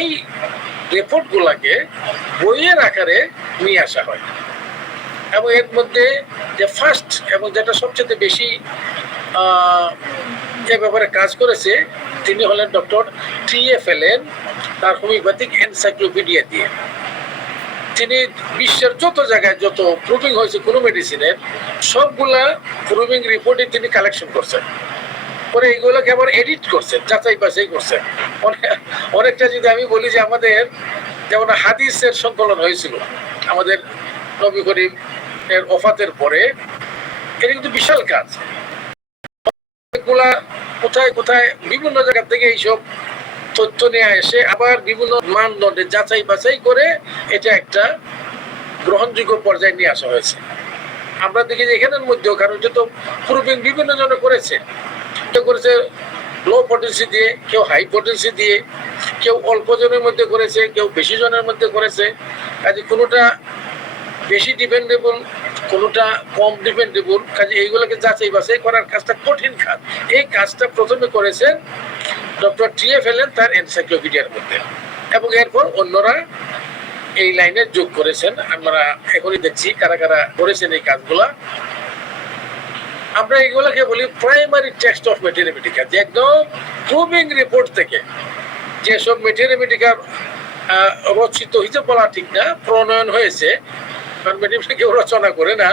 এই রিপোর্ট গুলাকে বইয়ের আকারে নিয়ে আসা হয় এবং এর মধ্যে যে ফার্স্ট এবং যেটা সবচেয়ে বেশি এ ব্যাপারে কাজ করেছে তিনি হলেন ডক্টর টি.এফ. এলেন তার হোমিওপ্যাথিক এনসাইক্লোপিডিয়া দিয়ে। তিনি বিশ্বের যত জায়গায় যত প্রুভিং হয়েছে কোনো মেডিসিনের সবগুলা প্রুভিং রিপোর্টে তিনি কালেকশন করছেন, পরে এইগুলোকে আবার এডিট করছেন, যাচাই বাছাই করছেন। অনেকটা যদি আমি বলি যে আমাদের যেমন হাদিসের সংকলন হয়েছিল আমাদের নবী করিম এর ওফাতের পরে, এটা কিন্তু বিশাল কাজ। এগুলা কোথায় কোথায় বিভিন্ন জায়গা থেকে এইসব তথ্য নিয়ে এসে আবার বিভিন্ন মানদণ্ডে যাচাই বাছাই করে এটা একটা গ্রহণযোগ্য পর্যায়ে নিয়ে আসা হয়েছে। আমরা দেখি যে এখানের মধ্যেও, কারণ এটা তো প্রুভিং বিভিন্ন জনে করেছে, কেউ করেছে লো পটেন্সি দিয়ে, কেউ হাই পটেন্সি দিয়ে, কেউ অল্প জনের মধ্যে করেছে, কেউ বেশি জনের মধ্যে করেছে। কাজে কোনোটা বেশি ডিপেন্ডেবল, কোনোটা কম ডিপেন্ডেবল। কাজে এইগুলোকে যাচাই বাছাই করার কাজটা কঠিন কাজ। এই কাজটা প্রথমে করেছেন ডক্টর টি.এফ. এলেন তার এনসাইক্লোপিডিয়ার মধ্যে, এবং এরপর অন্যরা এই লাইনে যোগ করেছেন। আমরা এখনই দেখছি কারা কারা করেছেন এই কাজগুলা। আমরা এগুলোকে বলি প্রাইমারি টেক্সট অফ ম্যাটেরিয়ামেটিকা, যে একদম প্রুভিং রিপোর্ট থেকে যেসব ম্যাটেরিয়ামেটিকা রচিত হয়েছে বলা ঠিক না, প্রণয়ন হয়েছে, কারণ ম্যাটেরিয়ামেটিকা কেউ রচনা করে না,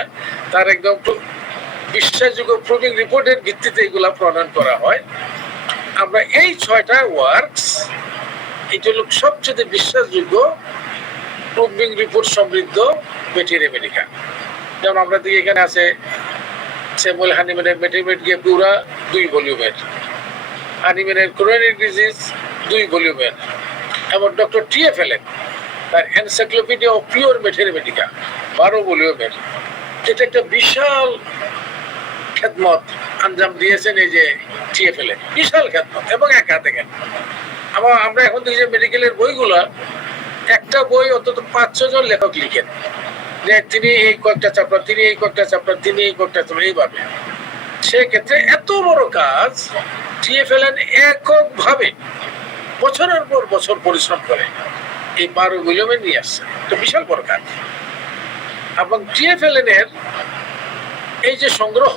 তার একদম বিশ্বাসযোগ্য প্রুভিং রিপোর্টের ভিত্তিতে এগুলা প্রণয়ন করা হয়। আমরা এই 6টা ওয়ার্কস, এটা হলো সবচেয়ে বিশ্বাসযোগ্য প্রুভিং রিপোর্ট সমৃদ্ধ ম্যাটেরিয়ামেটিকা। যেমন আমরা দেখি এখানে আছে স্যামুয়েল হানিম্যানের ম্যাটেরিয়ামেটিকা পুরা 2 ভলিউমের, হানিম্যানের ক্রনিক ডিজিজ 2 ভলিউমের, এবং ডক্টর টি.এফ. এলেন তার এনসাইক্লোপিডিয়া অফ পিওর ম্যাটেরিয়ামেটিকা 12 ভলিউমের। এটা একটা বিশাল খেদমত আঞ্জাম দিয়েছেন এই যে টি.এফ. এলেন, বিশাল খেদমত, এবং এক হাতে কেন। আমরা এখন দেখি যে মেডিকেলের বইগুলা, একটা বই অন্তত 5-6 জন লেখক লিখেন, যে তিনি এই কয়েকটা চ্যাপ্টার, তিনি এই কয়েকটা চ্যাপ্টার, তিনি এই কয়েকটা চ্যাপ্টার, এইভাবে। সেক্ষেত্রে এত বড় কাজ টি.এফ. এলেন এককভাবে বছরের পর বছর পরিশ্রম করে এই 12 ভলিউমে নিয়ে আসছে। এটা বিশাল বড় কাজ। এবং টি.এফ. এলেনের এই যে সংগ্রহ,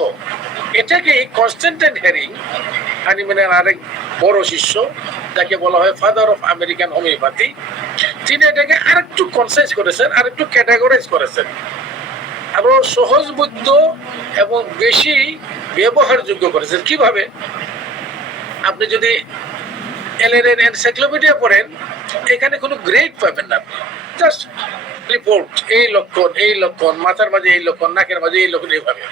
এটাকে কনস্ট্যান্টাইন হেরিং, হানিম্যানের আরেক বড় শিষ্য, যাকে বলা হয় ফাদার অফ আমেরিকান হোমিওপ্যাথি, তিনি এটাকে আরেকটু কনসাইজ করেছেন, আরেকটু ক্যাটাগরাইজ করেছেন, আরো সহজবোধ্য এবং বেশি ব্যবহারযোগ্য করেছেন। কিভাবে? আপনি যদি এলেনের এনসাইক্লোপিডিয়া পড়েন, এখানে কোনো গ্রেড পাবেন না, জাস্ট রিপোর্ট, এই লক্ষণ, এই লক্ষণ, মাথার মাঝে এই লক্ষণ, নাকের মাঝে এই লক্ষণ, এইভাবে।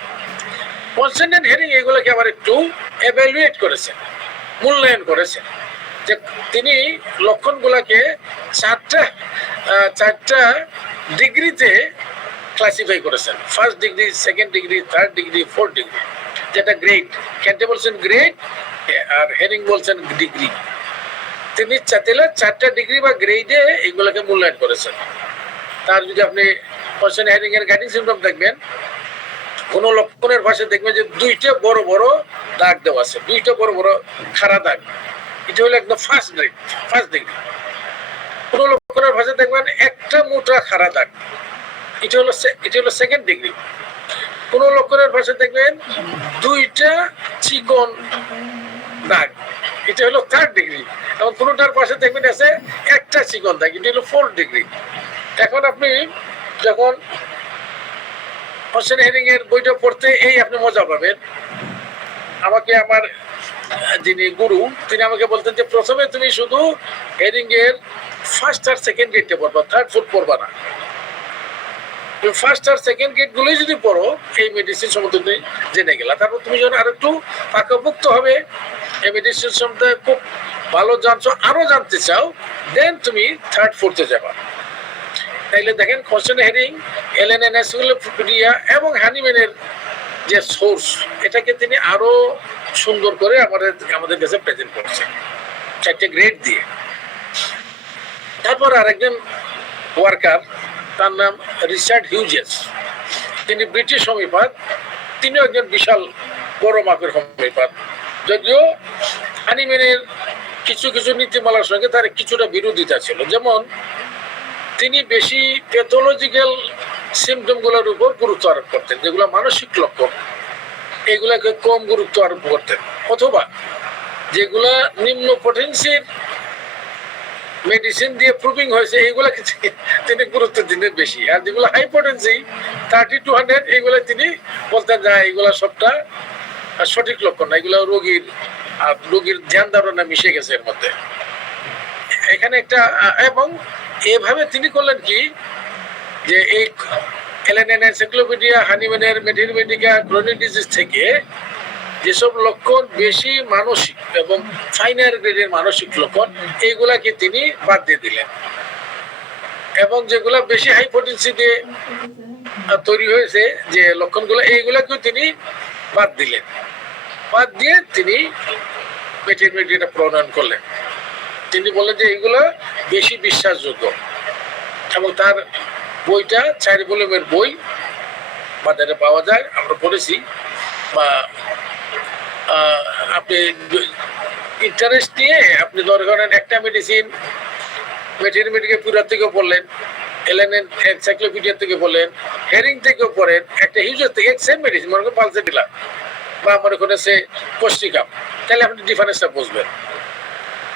কনস্ট্যান্টাইন হেরিং এগুলোকে আবার একটু এভ্যালুয়েট করেছেন, মূল্যায়ন করেছেন, যে তিনি লক্ষণগুলোকে 4টা ডিগ্রিতে ক্লাসিফাই করেছেন। 1st degree, 2nd degree, 3rd degree, 4th degree, যেটা গ্রেড। ক্যান্টে বলছেন গ্রেড, আর হেরিং বলছেন ডিগ্রি। তিনি 4টা ডিগ্রি বা গ্রেডে এগুলোকে মূল্যায়ন করেছেন। তার যদি আপনি কনস্ট্যান্টাইন হেরিং এর গাইডিং সিম্পটম দেখবেন, কোন লক্ষণের পাশে দেখবেন যে 2টা বড় বড় দাগ দেওয়া আছে, 2টা বড় বড় খাড়া দাগ, এটা হলো একদম ফার্স্ট ডিগ্রি। কোন লক্ষণের পাশে দেখবেন একটা মোটা খাড়া দাগ, এটা হলো 2nd ডিগ্রি। কোন লক্ষণের পাশে দেখবেন 2টা চিকন দাগ, এটা হলো 3rd ডিগ্রি। এবং কোনটার পাশে দেখবেন আছে একটা চিকন দাগ, এটা হলো 4th ডিগ্রি। এখন আপনি যখন কনস্ট্যান্টাইন হেরিং এর বইটা পড়তে এই আপনি মজা পাবেন। আমাকে আমার যিনি গুরু, তিনি আমাকে বলতেন যে প্রথমে তুমি শুধু হেরিং এর 1st আর 2nd গ্রেডটা পড়বা, 3rd 4th পড়বা না। তুমি 1st আর 2nd গ্রেড গুলোই যদি পড়ো, এই মেডিসিন সম্বন্ধে তুমি জেনে গেলা। তারপর তুমি যখন আর একটু পাকাপোক্ত হবে, এই মেডিসিন সম্বন্ধে খুব ভালো জানছো, আরো জানতে চাও, দেন তুমি 3rd 4th যাবা। তাইলে দেখেন কনস্ট্যান্টাইন হেরিং, এলেনের এনসাইক্লোপিডিয়া এবং হানিম্যানের যে সোর্স, এটাকে তিনি আরো সুন্দর করে আমাদের কাছে প্রেজেন্ট করছেন 4টে গ্রেড দিয়ে। তারপর আরেকজন ওয়ার্কার, তার নাম রিচার্ড হিউজেস, তিনি ব্রিটিশ হোমিওপ্যাথ, তিনিও একজন বিশাল বড় মাপের হোমিওপ্যাথ। যদিও হানিম্যানের কিছু কিছু নীতিমালার সঙ্গে তার কিছুটা বিরোধিতা ছিল, যেমন তিনি বেশি প্যাথোলজিক্যাল সিমটমগুলোর উপর গুরুত্ব আরোপ করতেন, যেগুলো মানসিক লক্ষণ এগুলাকে কম গুরুত্ব আরোপ করতেন, অথবা যেগুলা নিম্ন পটেন্সির মেডিসিন দিয়ে প্রুভিং হয়েছে এইগুলাকে তিনি গুরুত্ব দিতেন বেশি, আর যেগুলো হাই পটেন্সি 30-100 এইগুলো তিনি বলতেন যে এইগুলা সবটা সঠিক লক্ষণ না, এগুলো রোগীর ধ্যান ধারণা মিশে গেছে এর মধ্যে এখানে একটা। এবং এভাবে তিনি করলেন কি, যে এই এলএনএন এনসাইক্লোপিডিয়া হানিম্যানের মেথিমেটিকা ক্রনিক ডিজিজ থেকে যেসব লক্ষণ বেশি মানসিক এবং ফাইনার গ্রেডের মানসিক লক্ষণ এইগুলাকে তিনি বাদ দিয়ে দিলেন, এবং যেগুলা বেশি হাই পটেন্সি দিয়ে তৈরি হয়েছে যে লক্ষণগুলো এইগুলাকেও তিনি বাদ দিলেন। বাদ দিয়ে তিনি মেথিমেটিকা প্রণয়ন করলেন। তিনি বললেন যে এইগুলো বেশি বিশ্বাসযোগ্য, এবং তার বইটা 4 ভলিউমের বই বাজারে পাওয়া যায়, আমরা পড়েছি। বা আপনি ইন্টারেস্ট নিয়ে আপনি ধরেন একটা মেডিসিন মেথিমেটিকা পুরা থেকে পড়লেন, এলএনএন এনসাইক্লোপিডিয়া থেকে পড়লেন, হেরিং থেকেও পড়েন, একটা হিউজের থেকে সেম মেডিসিন মনে করেন পালসে দিলাম বা মনে করেন সে কোষ্টিকাম, তাহলে আপনি ডিফারেন্সটা বুঝবেন।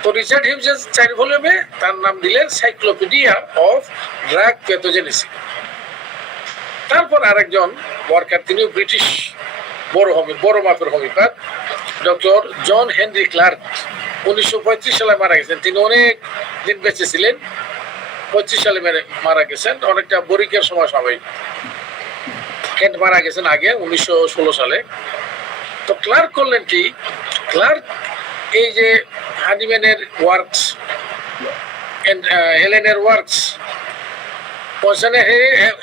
তো রিচার্ড হিউজেস 4 ভলিউমে তার নাম দিলেন সাইক্লোপিডিয়া অফ ড্রাগ প্যাথোজেনেসিস। তারপর আরেকজন ওয়ার্কার, তিনি ব্রিটিশ বড় মাপের homeopath doctor John Henry Clarke, 1935 সালে মারা গেছেন। তিনি অনেক দিন বেঁচে ছিলেন, 25 সালে মারা গেছেন, অনেকটা বরিকের সময় সবাই কেন্ট মারা গেছেন আগে 1916 সালে। তো ক্লার্ক করলেন কি, ক্লার্ক এই যে হানিম্যানের ওয়ার্কস, হেলেনের ওয়ার্কস,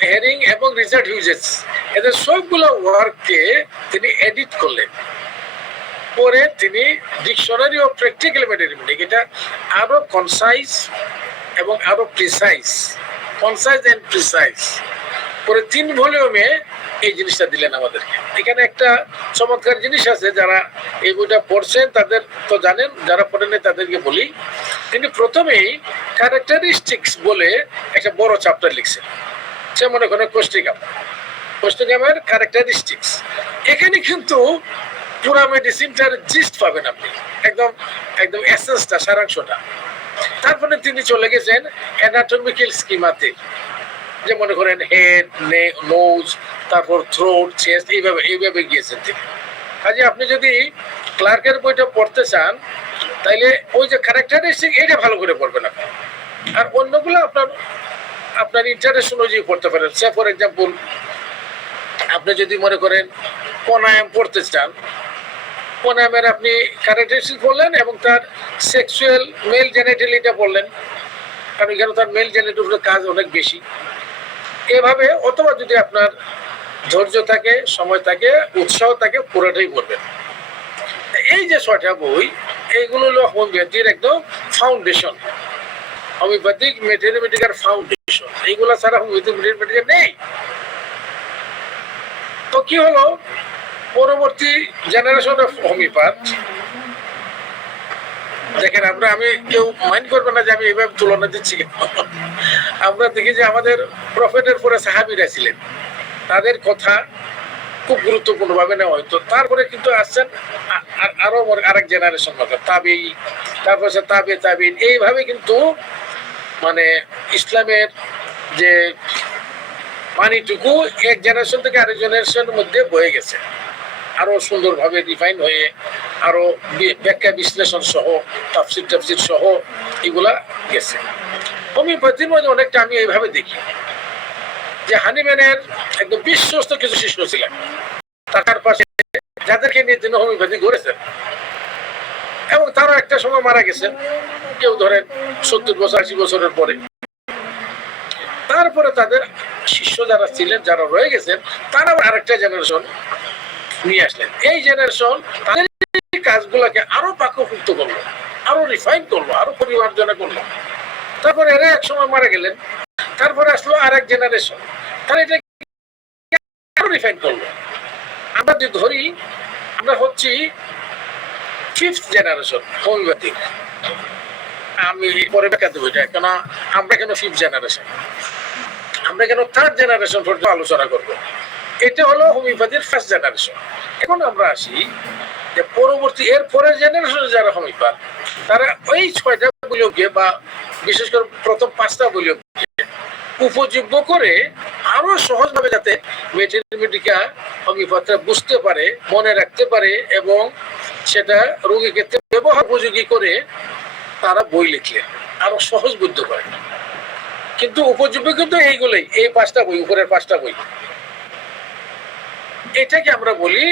হেরিং এবং রিচার্ড হিউজেস, এদের সবগুলো ওয়ার্ককে তিনি এডিট করলেন। পরে তিনি ডিকশনারি অফ প্র্যাকটিক্যাল ম্যাথমেটিক্স, এটা আরো কনসাইজ এবং আরো প্রিসাইজ, কনসাইজ এন্ড প্রিসাইজ পরে 3 ভলিউমে এই জিনিসটা দিলেন আমাদেরকে। এখানে একটা চমৎকার জিনিস আছে, যারা এই বইটা পড়ছেন তাদের তো জানেন, যারা পড়েন তাদেরকে বলি। তিনি প্রথমেই ক্যারেক্টারিস্টিক্স বলে একটা বড় চ্যাপ্টার লিখছেন। সে মনে করেন কোষ্টিকামের ক্যারেক্টারিস্টিক্স, এখানে কিন্তু পুরা মেডিসিনটার জিস্ট পাবেন আপনি, একদম একদম এসেন্সটা, সারাংশটা। তারপরে তিনি চলে গেছেন অ্যানাটমিক্যাল স্কিমাতে, যে মনে করেন হেড, নোজ, তারপর থ্রোট, চেস্ট, এইভাবে গিয়েছেন তিনি। কাজে আপনি যদি ক্লার্কের বইটা পড়তে চান তাইলে ওই যে ক্যারেক্টারিস্টিক এটা ভালো করে পড়বেন আপনি, আর অন্যগুলো আপনার ইন্টারেস্ট অনুযায়ী পড়তে পারেন। সে ফর এক্সাম্পল আপনি যদি মনে করেন কোনায়াম পড়তে চান, কোনায়ামের আপনি ক্যারেক্টারিস্টিক পড়লেন এবং তার সেক্সুয়াল মেল জেনিটালিটা পড়লেন, কারণ এখানে তার মেল জেনিটালের কাজ অনেক বেশি। এভাবে, অথবা যদি আপনার ধৈর্য থাকে, সময় থাকে, উৎসাহ থাকে, পুরোটাই পড়বেন। এই যে 6টা বই, এইগুলো হলো হোমিওপ্যাথির একদম ফাউন্ডেশন, হোমিওপ্যাথিক ম্যাথমেটিকার ফাউন্ডেশন। এইগুলা ছাড়া হোমিওপ্যাথিক ম্যাথমেটিকা নেই। তো কি হলো, পরবর্তী জেনারেশন অফ হোমিওপ্যাথ, দেখেন আমি কেউ মাইন্ড করবে না যে আমি এইভাবে তুলনা দিচ্ছি। আমরা দেখি যে আমাদের প্রফেটের পরে সাহাবীরা ছিলেন, তাদের কথা খুব গুরুত্বপূর্ণ ভাবে নেওয়া হয়তো। তারপরে কিন্তু আসছেন আরো আরেক জেনারেশন, তাবি, তারপর তাবিন, এইভাবে কিন্তু মানে ইসলামের যে মানিটুকু এক জেনারেশন থেকে আরেক জেনারেশনের মধ্যে বয়ে গেছে, আরো সুন্দরভাবে রিফাইন হয়ে, আরো ব্যাখ্যা বিশ্লেষণ সহ, তাফসির সহ এগুলা গেছে। হোমিওপ্যাথির মধ্যে অনেকটা আমি এইভাবে দেখি যে হানিম্যানের একদম বিশ্বস্ত কিছু শিষ্য ছিলেন, তার পাশে যাদেরকে নিয়ে তিনি হোমিওপ্যাথি গড়েছেন, এবং তারা একটা সময় মারা গেছেন, কেউ ধরেন 70 বছর 80 বছরের পরে। তারপরে তাদের শিষ্য যারা ছিলেন, যারা রয়ে গেছেন, তারা আরেকটা জেনারেশন নিয়ে আসলেন। এই জেনারেশন তাদের কাজগুলোকে আরো পাকযুক্ত করলো, আরো রিফাইন করলো, আরো পরিমার্জনা করলো। তারপরে এরা এক সময় মারা গেলেন, তারপরে আসলো আরেক জেনারেশন, তারা এটা আরো রিফাইন করলো। আমরা যদি ধরি, আমরা হচ্ছি 5th জেনারেশন হোমিওপ্যাথিক। আমি পরে ব্যাখ্যা দেবো এটা, কেন আমরা কেন 5th জেনারেশন। আমরা কেন থার্ড জেনারেশন পর্যন্ত আলোচনা করব। এটা হলো হোমিওপ্যাথির ফার্স্ট জেনারেশন। এখন আমরা আসি যে পরবর্তী এর পরের জেনারেশনে যারা হোমিওপ্যাথ, তারা ওই 6টা বলিকে বা বিশেষ করে প্রথম 5টা বলিকে উপযোগ্য করে আরো সহজভাবে যাতে ভেটেরিনারিকা হোমিওপ্যাথরা বুঝতে পারে, মনে রাখতে পারে এবং সেটা রোগীর ক্ষেত্রে ব্যবহার উপযোগী করে তারা বই লিখলেন আরো সহজ বুদ্ধ করে। কিন্তু উপযোগ্য কিন্তু এইগুলোই, এই 5টা বই, উপরের 5টা বই। এটাকে আমরা বলি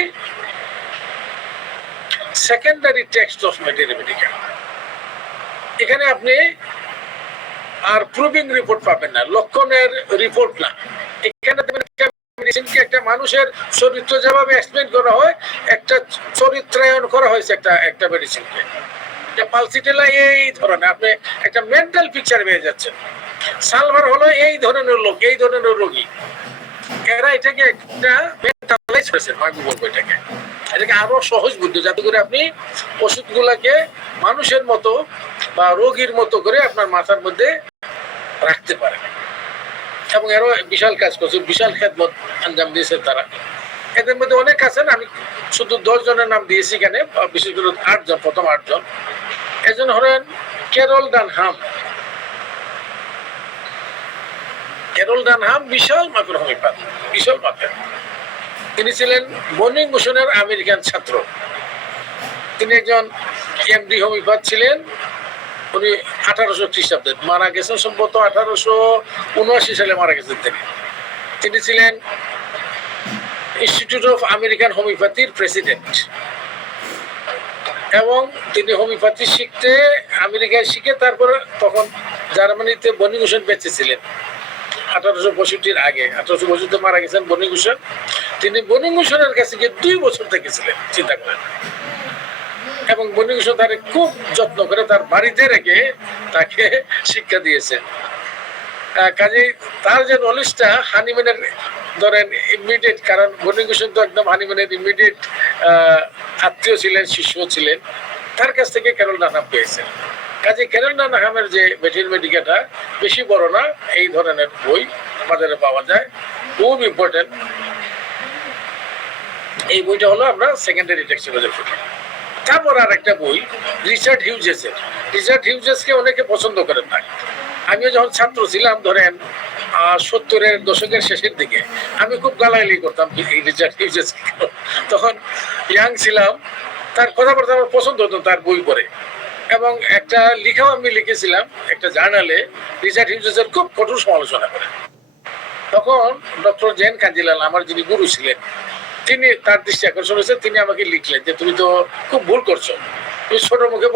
সেকেন্ডারি টেক্সট অফ ভেটেরিনারিকা। এখানে আপনি আর প্রুভিং রিপোর্ট পাবেন না, লক্ষণের রিপোর্ট না। এখানে মেডিসিনকে একটা মানুষের চরিত্র যেভাবে এক্সপ্লেন করা হয়, একটা চরিত্রায়ন করা হয়েছে একটা মেডিসিনকে। পালসিটেলা এই ধরনের, আপনি একটা মেন্টাল পিকচার পেয়ে যাচ্ছেন। সালভার হলো এই ধরনের লোক, এই ধরনের রোগী, এরা এটাকে একটা মেন্টালাইজ করেছেন। আমি বলবো এটাকে আরো সহজ বুদ্ধি, যাতে করে আপনি ওষুধগুলাকে মানুষের মতো বা রোগীর মতো করে আপনার মাথার মধ্যে রাখতে পারেন। এবং এরও বিশাল কাজ করছে, বিশাল খেদমত আঞ্জাম দিয়েছে তারা। এদের মধ্যে অনেক আছেন, আমি শুধু 10 জনের নাম দিয়েছি এখানে, বিশেষ করে 8 জন, প্রথম 8 জন। একজন হলেন ক্যারল ডানহাম। ক্যারল ডানহাম বিশাল মাপের হোমিওপ্যাথ, বিশাল মাপের। তিনি ছিলেন বনিং মিশনের আমেরিকান ছাত্র। তিনি একজন এমডি হোমিওপ্যাথ ছিলেন। উনি 1800 খ্রিস্টাব্দে মারা গেছেন, সম্ভবত 1879 সালে মারা গেছেন তিনি। তিনি ছিলেন ইনস্টিটিউট অফ আমেরিকান হোমিওপ্যাথির প্রেসিডেন্ট এবং তিনি হোমিওপ্যাথি শিখতে আমেরিকায় শিখে তারপরে তখন জার্মানিতে বনিং মিশন বেঁচে ছিলেন 1865 আগে। 1865 মারা গেছেন বনিং মিশন। তিনি বনিং মিশনের কাছে গিয়ে 2 বছর থেকেছিলেন, চিন্তা করেন। এবং বনিং মিশন তাকে খুব যত্ন করে তার বাড়িতে রেখে তাকে শিক্ষা দিয়েছেন। কাজেই তার যে নলেজটা হানিম্যানের ধরেন ইমিডিয়েট, কারণ বনিং মিশন তো একদম হানিম্যানের ইমিডিয়েট আত্মীয় ছিলেন, শিষ্য ছিলেন, তার কাছ থেকে ক্যারল ডানহাম পেয়েছেন। কাজে ক্যারল ডানহামের যে ভেটেরিনারিকাটা বেশি বড় না, এই ধরনের বই বাজারে পাওয়া যায়, খুব ইম্পর্টেন্ট। এই বইটা হলো আমরা সেকেন্ডারি টেক্সটে ফুটি। তারপর আর একটা বই রিচার্ড হিউজেসের। রিচার্ড হিউজেসকে অনেকে পছন্দ করেন না। আমিও যখন ছাত্র ছিলাম, ধরেন 70-এর দশকের শেষের দিকে, আমি খুব গালাগালি করতাম রিচার্ড হিউজেস। তখন ইয়াং ছিলাম, তার কথাবার্তা আমার পছন্দ হতো তার বই পড়ে। এবং একটা লেখাও আমি লিখেছিলাম একটা জার্নালে, রিচার্ড হিউজেসের খুব কঠোর সমালোচনা করে। তখন ডক্টর জেন কাঞ্জিলাল, আমার যিনি গুরু ছিলেন, তিনি তার দৃষ্টি আকর্ষণ হয়েছে। তিনি আমাকে লিখলেন যে তুমি তো খুব ভুল করছো, তুমি ছোট মুখে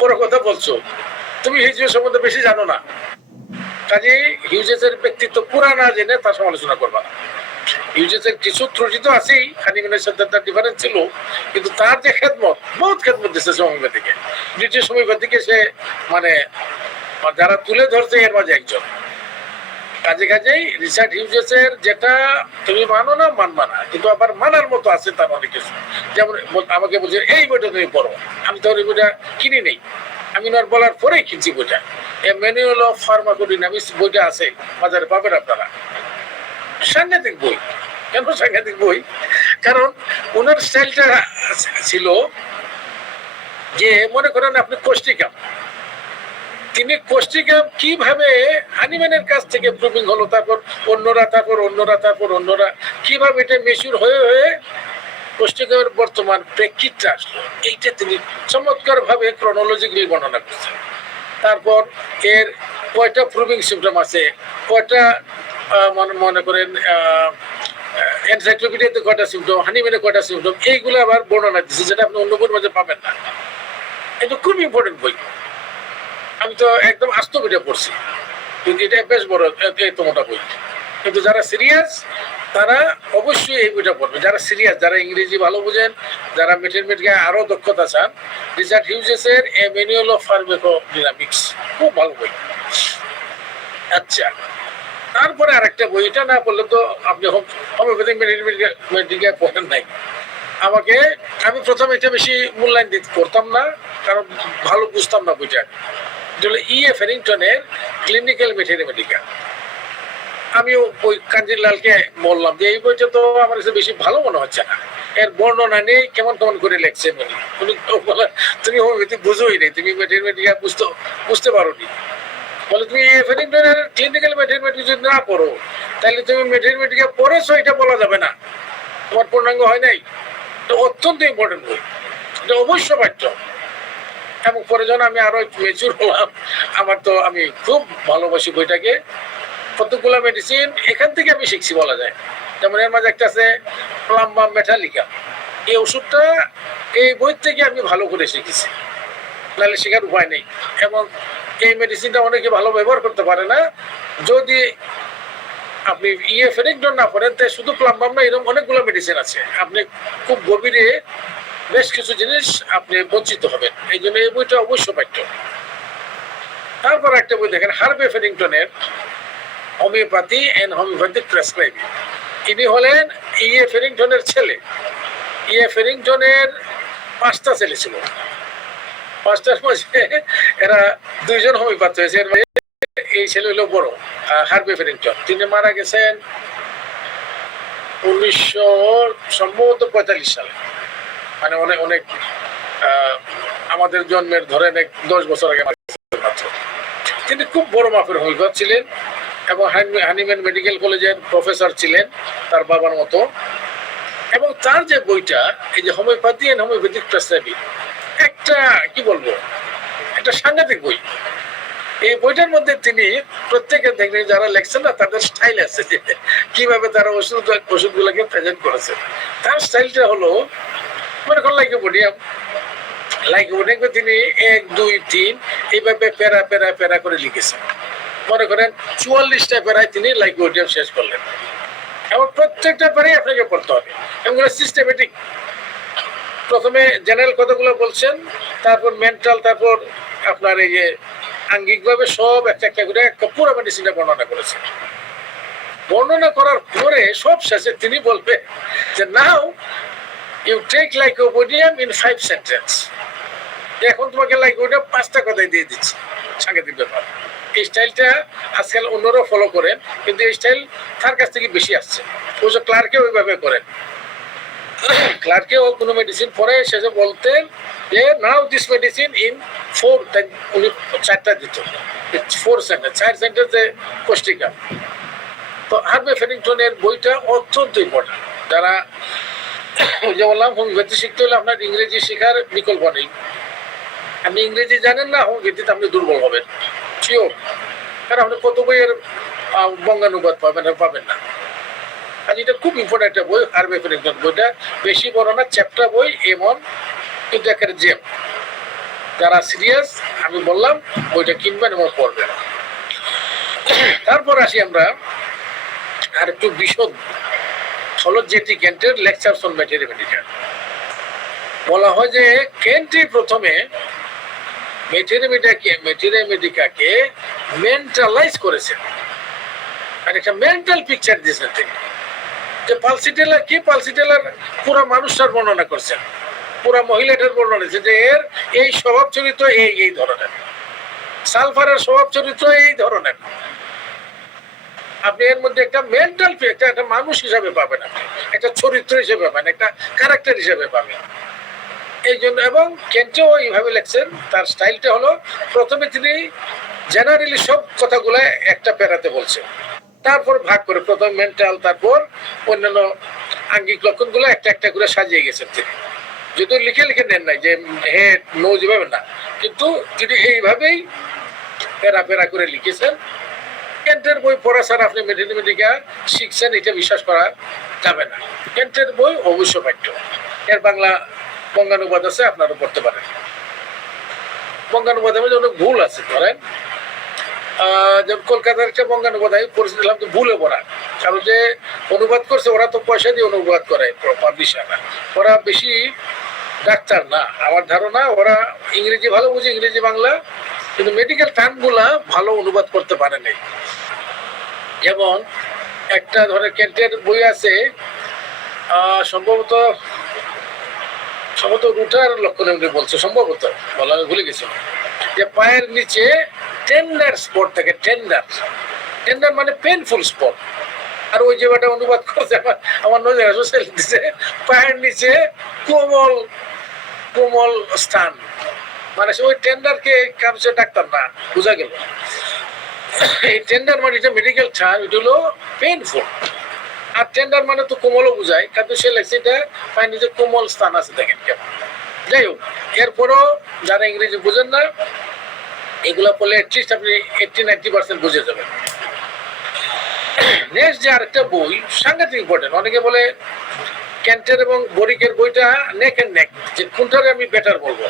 বড় কথা বলছো, তুমি হিউজেস সম্বন্ধে বেশি জানো না। কাজে হিউজেসের ব্যক্তিত্ব পুরা না জেনে তার সমালোচনা করবা না। হিউজেসের কিছু ত্রুটি তো আছেই, হানিম্যানের সাথে তার ডিফারেন্স ছিল, কিন্তু তার যে খেদমত, বহুত খেদমত দিচ্ছে হোমিওপ্যাথিকে, ব্রিটিশ হোমিওপ্যাথিকে সে মানে যারা তুলে ধরছে এর মাঝে একজন। কাজেই রিচার্ড হিউজেসের যেটা তুমি মানো না, মানবা না, কিন্তু আবার মানার মতো আছে তার অনেক কিছু। যেমন আমাকে বলছে এই বইটা তুমি পড়ো, আমি তো ওই বইটা কিনি নেই, আমি ওর বলার পরেই কিনছি বইটা। ম্যানুয়াল অফ ফার্মাকোডাইনামিক্স বইটা আছে, বাজারে পাবেন আপনারা। সাংঘাতিক বই। কেন সাংঘাতিক বই? কারণ ওনার স্টাইলটা ছিল যে, মনে করেন আপনি কোষ্টিকাম, তিনি কোষ্টিকাম কিভাবে হানিম্যানের কাছ থেকে প্রুভিং হলো, তারপর অন্যরা কিভাবে এটা মেচুর হয়ে কোষ্টিকামের বর্তমান প্রেক্ষিতটা আসলো, এইটা তিনি চমৎকার ভাবে ক্রনোলজিক্যালি বর্ণনা করছেন। তারপর এর কয়টা প্রুভিং সিমটম আছে, কয়টা মনে করেন এনসাইক্লোপিডিয়াতে কয়টা সিমটম, হানিম্যানে কয়টা সিমটম, এইগুলো আবার বর্ণনা দিচ্ছে, যেটা আপনি অন্য বইয়ের মাঝে পাবেন না। এটা খুব ইম্পর্টেন্ট বই। আমি তো একদম আস্ত বইটা পড়ছি, কিন্তু এটা বেশ বড় এত মোটা বই। কিন্তু যারা সিরিয়াস তারা অবশ্যই এই বইটা পড়বে। যারা সিরিয়াস, যারা ইংরেজি ভালো বোঝেন, যারা ম্যাথমেটিক্যাল আরো দক্ষতা চান, রিচার্ড হিউজেসের এ ম্যানুয়াল অফ ফার্মাকোডাইনামিক্স খুব ভালো বই। আচ্ছা, তারপরে আরেকটা বই, এটা না পড়লে তো আপনি হোমিওপ্যাথিক মেডিকেল পড়েন নাই। আমি প্রথমে এটা বেশি মূল্যায়ন করতাম না, কারণ ভালো বুঝতাম না বইটা। এটা হলো E.A. ফেরিংটনের ক্লিনিক্যাল ভেটেরিনারিকা। আমিও ওই কাঞ্জিলালকে বললাম যে এই বইটা তো আমার কাছে বেশি ভালো মনে হচ্ছে না, এর বর্ণনা নেই, কেমন কেমন করে লেখছেন উনি বলে তুমি হোমিওপ্যাথি বুঝোই নেই, তুমি ম্যাথমেটিকা বুঝতে পারো নি। বলে তুমি ফেরিংটনের ক্লিনিক্যাল ম্যাথমেটিক্স যদি না পড়ো তাহলে তুমি ম্যাথমেটিকা পড়েছো এটা বলা যাবে না, তোমার পূর্ণাঙ্গ হয় নাই। এটা অত্যন্ত ইম্পর্টেন্ট বই, এটা অবশ্য পাঠ্য। এবং পরে যখন আমি আরো একটু মেচুর হলাম, আমি খুব ভালোবাসি বইটাকে। কতগুলো মেডিসিন এখান থেকে আমি শিখছি বলা যায়। যেমন এর মাঝে একটা আছে প্লাম্বাম মেটালিকা, এই ওষুধটা এই বই থেকে আমি ভালো করে শিখেছি, নাহলে শেখার উপায় নেই। এবং এই মেডিসিনটা অনেকে ভালো ব্যবহার করতে পারে না, যদি আপনি ফেরিংটন না পড়েন তাই শুধু প্লাম্বাম না, এরকম অনেকগুলো মেডিসিন আছে, আপনি খুব গভীরে বেশ কিছু জিনিস আপনি বঞ্চিত হবেন। এই জন্য এই বইটা অবশ্য পাঠ্য। তারপর একটা বই দেখেন হার্বে ফেরিংটনের হোমিওপ্যাথি এন্ড হোমিওপ্যাথিক প্রেসক্রাইবিং। ইনি হলেন ফেরিংটনের ছেলে। ফেরিংটনের 5টা ছেলে ছিল, 5টার মাঝে এরা 2জন হোমিওপ্যাথ হয়েছে। এর মাঝে এই ছেলে হলো বড়, হার্বে ফেরিংটন। তিনি মারা গেছেন 1945 সালে, মানে অনেক অনেক আমাদের জন্মের ধরেন 10 বছর আগে মারা গেছেন মাত্র। তিনি খুব বড় মাপের হোমিওপ্যাথ ছিলেন এবং হানিম্যান মেডিকেল কলেজের প্রফেসর ছিলেন তার বাবার মতো। এবং তার যে বইটা এই যে হোমিওপ্যাথি এন্ড হোমিওপ্যাথিক প্রেসক্রাইবিং, একটা কি বলবো, একটা সাংঘাতিক বই। এই বইটার মধ্যে তিনি প্রত্যেকে দেখবেন যারা লেখছেন না তাদের স্টাইল আছে, যে কিভাবে তারা ওষুধগুলোকে প্রেজেন্ট করেছে। তার স্টাইলটা হলো মনে করেন লাইকোপোডিয়াম তিনি 1 2 3 এইভাবে প্যারা প্যারা প্যারা করে লিখেছেন। মনে করেন 44টা প্যারায় তিনি লাইকোপোডিয়াম শেষ করলেন, এবং প্রত্যেকটা প্যারাই আপনাকে পড়তে হবে এবং সিস্টেমেটিক। প্রথমে জেনারেল কথাগুলো বলছেন, তারপর মেন্টাল, তারপর আপনার এই যে আঙ্গিকভাবে সব একটা একটা করে পুরো মেডিসিনটা বর্ণনা করেছেন। বর্ণনা করার পরে সব শেষে তিনি বলবে যে now you take lycopodium in 5 sentence. এখন তোমাকে লাইকোপোডিয়াম 5টা কথাই দিয়ে দিচ্ছি, সাংঘাতিক ব্যাপার। এই স্টাইলটা আজকাল অন্যরাও ফলো করেন, কিন্তু এই স্টাইল তার কাছ থেকে বেশি আসছে। অবশ্য ক্লার্কেও ওইভাবে করেন। ক্লার্কেও কোনো মেডিসিন পরে শেষে বলতেন যে নাও দিস মেডিসিন ইন 4, উনি 4টা দিত, 4 সেন্টেন্স, 4 সেন্টেন্সে কোষ্টিকা। তো হার্বে ফেরিংটনের বইটা অত্যন্ত ইম্পর্টেন্ট। যারা যে বললাম হোমিওপ্যাথি শিখতে হলে আপনার ইংরেজি শেখার বিকল্প নেই। আপনি ইংরেজি জানেন না, হোমিওপ্যাথিতে আপনি দুর্বল হবেন শিওর, কারণ আপনি কত বইয়ের বঙ্গানুবাদ পাবেন না। আর এটা খুব ইম্পর্টেন্ট একটা বই হার্বে ফেরিংটন। বইটা বেশি বড় না, চ্যাপ্টার বই এমন, কিন্তু একটা জেম। যারা সিরিয়াস আমি বললাম বইটা কিনবেন এবং পড়বেন। তারপর আসি আমরা আর একটু বিশদ হলো জেটি কেন্টের লেকচারস অন ম্যাথমেটিকা। বলা হয় যে কেন্টই প্রথমে ম্যাথমেটিকাকে মেন্টালাইজ করেছেন, আর একটা মেন্টাল পিকচার দিয়েছেন তিনি। যে পালসিটেলার কি, পালসিটেলার পুরো মানুষটার বর্ণনা করছেন, পুরো মহিলাটার বর্ণনা দিয়েছেন যে এর এই স্বভাব চরিত্র এই ধরনের, সালফারের স্বভাব চরিত্র এই ধরনের। আপনি এর মধ্যে একটা মেন্টাল একটা মানুষ হিসাবে পাবেন, আপনি একটা চরিত্র হিসেবে পাবেন, একটা ক্যারেক্টার হিসেবে পাবেন। এই জন্য এবং কেন্টেও এইভাবে লেখছেন। তার স্টাইলটা হলো প্রথমে তিনি জেনারেলি সব কথাগুলো একটা প্যারাতে বলছেন, তারপর ভাগ করে প্রথম মেন্টাল, তারপর অন্যান্য আঙ্গিক লক্ষণগুলো একটা একটা করে সাজিয়ে গেছেন তিনি। যদিও লিখে নেন নাই যে হেড নো যেভাবে না, কিন্তু তিনি এইভাবেই প্যারা প্যারা করে লিখেছেন। কেন্টের বই পড়া ছাড়া আপনি ম্যাথমেটিকা শিখছেন এটা বিশ্বাস করা যাবে না। কেন্টের বই অবশ্য পাঠ্য। এর বাংলা বঙ্গানুবাদ আছে, আপনারা পড়তে পারেন। বঙ্গানুবাদের মধ্যে অনেক ভুল আছে। ধরেন যেমন কলকাতার একটা বঙ্গানুবাদ আমি পড়েছিলাম, তো ভুলে পড়া, কারণ যে অনুবাদ করছে ওরা তো পয়সা দিয়ে অনুবাদ করে, পাবলিশাররা। ওরা বেশি ডাক্তার না আমার ধারণা, ওরা ইংরেজি ভালো বুঝে, ইংরেজি বাংলা, কিন্তু মেডিকেল টার্মগুলা ভালো অনুবাদ করতে পারে নাই। যেমন একটা ধরে কেন্টের বই আছে, সম্ভবত রুটার লক্ষণ বলছে, সম্ভবত বলা ভুলে গেছিল, যে পায়ের নিচে টেন্ডার স্পট থাকে, টেন্ডার টেন্ডার মানে পেইনফুল স্পট। আর ওই যে বেটা অনুবাদ করছে আমার নজর হোসেন দিছে পায়ের নিচে কোমল কোমল স্থান, মানে ওই টেন্ডারকে কারণে ডাক্তার না বোঝা গেল। এই টেন্ডার মানে এটা মেডিকেল টার্ম, এটা হলো পেইনফুল। আর টেন্ডার মানে তো কোমলও বোঝায়, কিন্তু সে লেগছে এটা পায়ের নিচে কোমল স্থান আছে, দেখেন কেমন। যাই হোক, এরপরও যারা ইংরেজি বোঝেন না এগুলো পড়লে অ্যাটলিস্ট আপনি 80-90% বুঝে যাবেন। নেক্সট যে আরেকটা বই সাংঘাতিক ইম্পর্টেন্ট, অনেকে বলে ক্যান্টের এবং বরিকের বইটা নেক এন্ড নেক, যে কোনটারে আমি বেটার বলবো।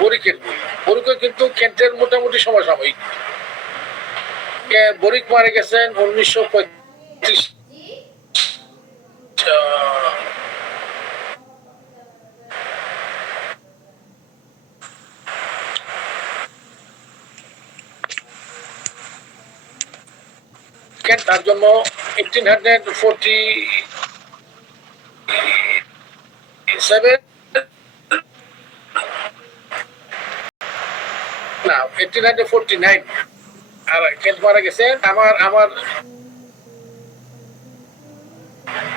বরিকের বই, বরিকে কিন্তু ক্যান্টের মোটামুটি সমসাময়িক। বরিক মারা গেছেন 1935। তার জন্য 1847 না 1849 আর কেন্ট মারা গেছে। আমার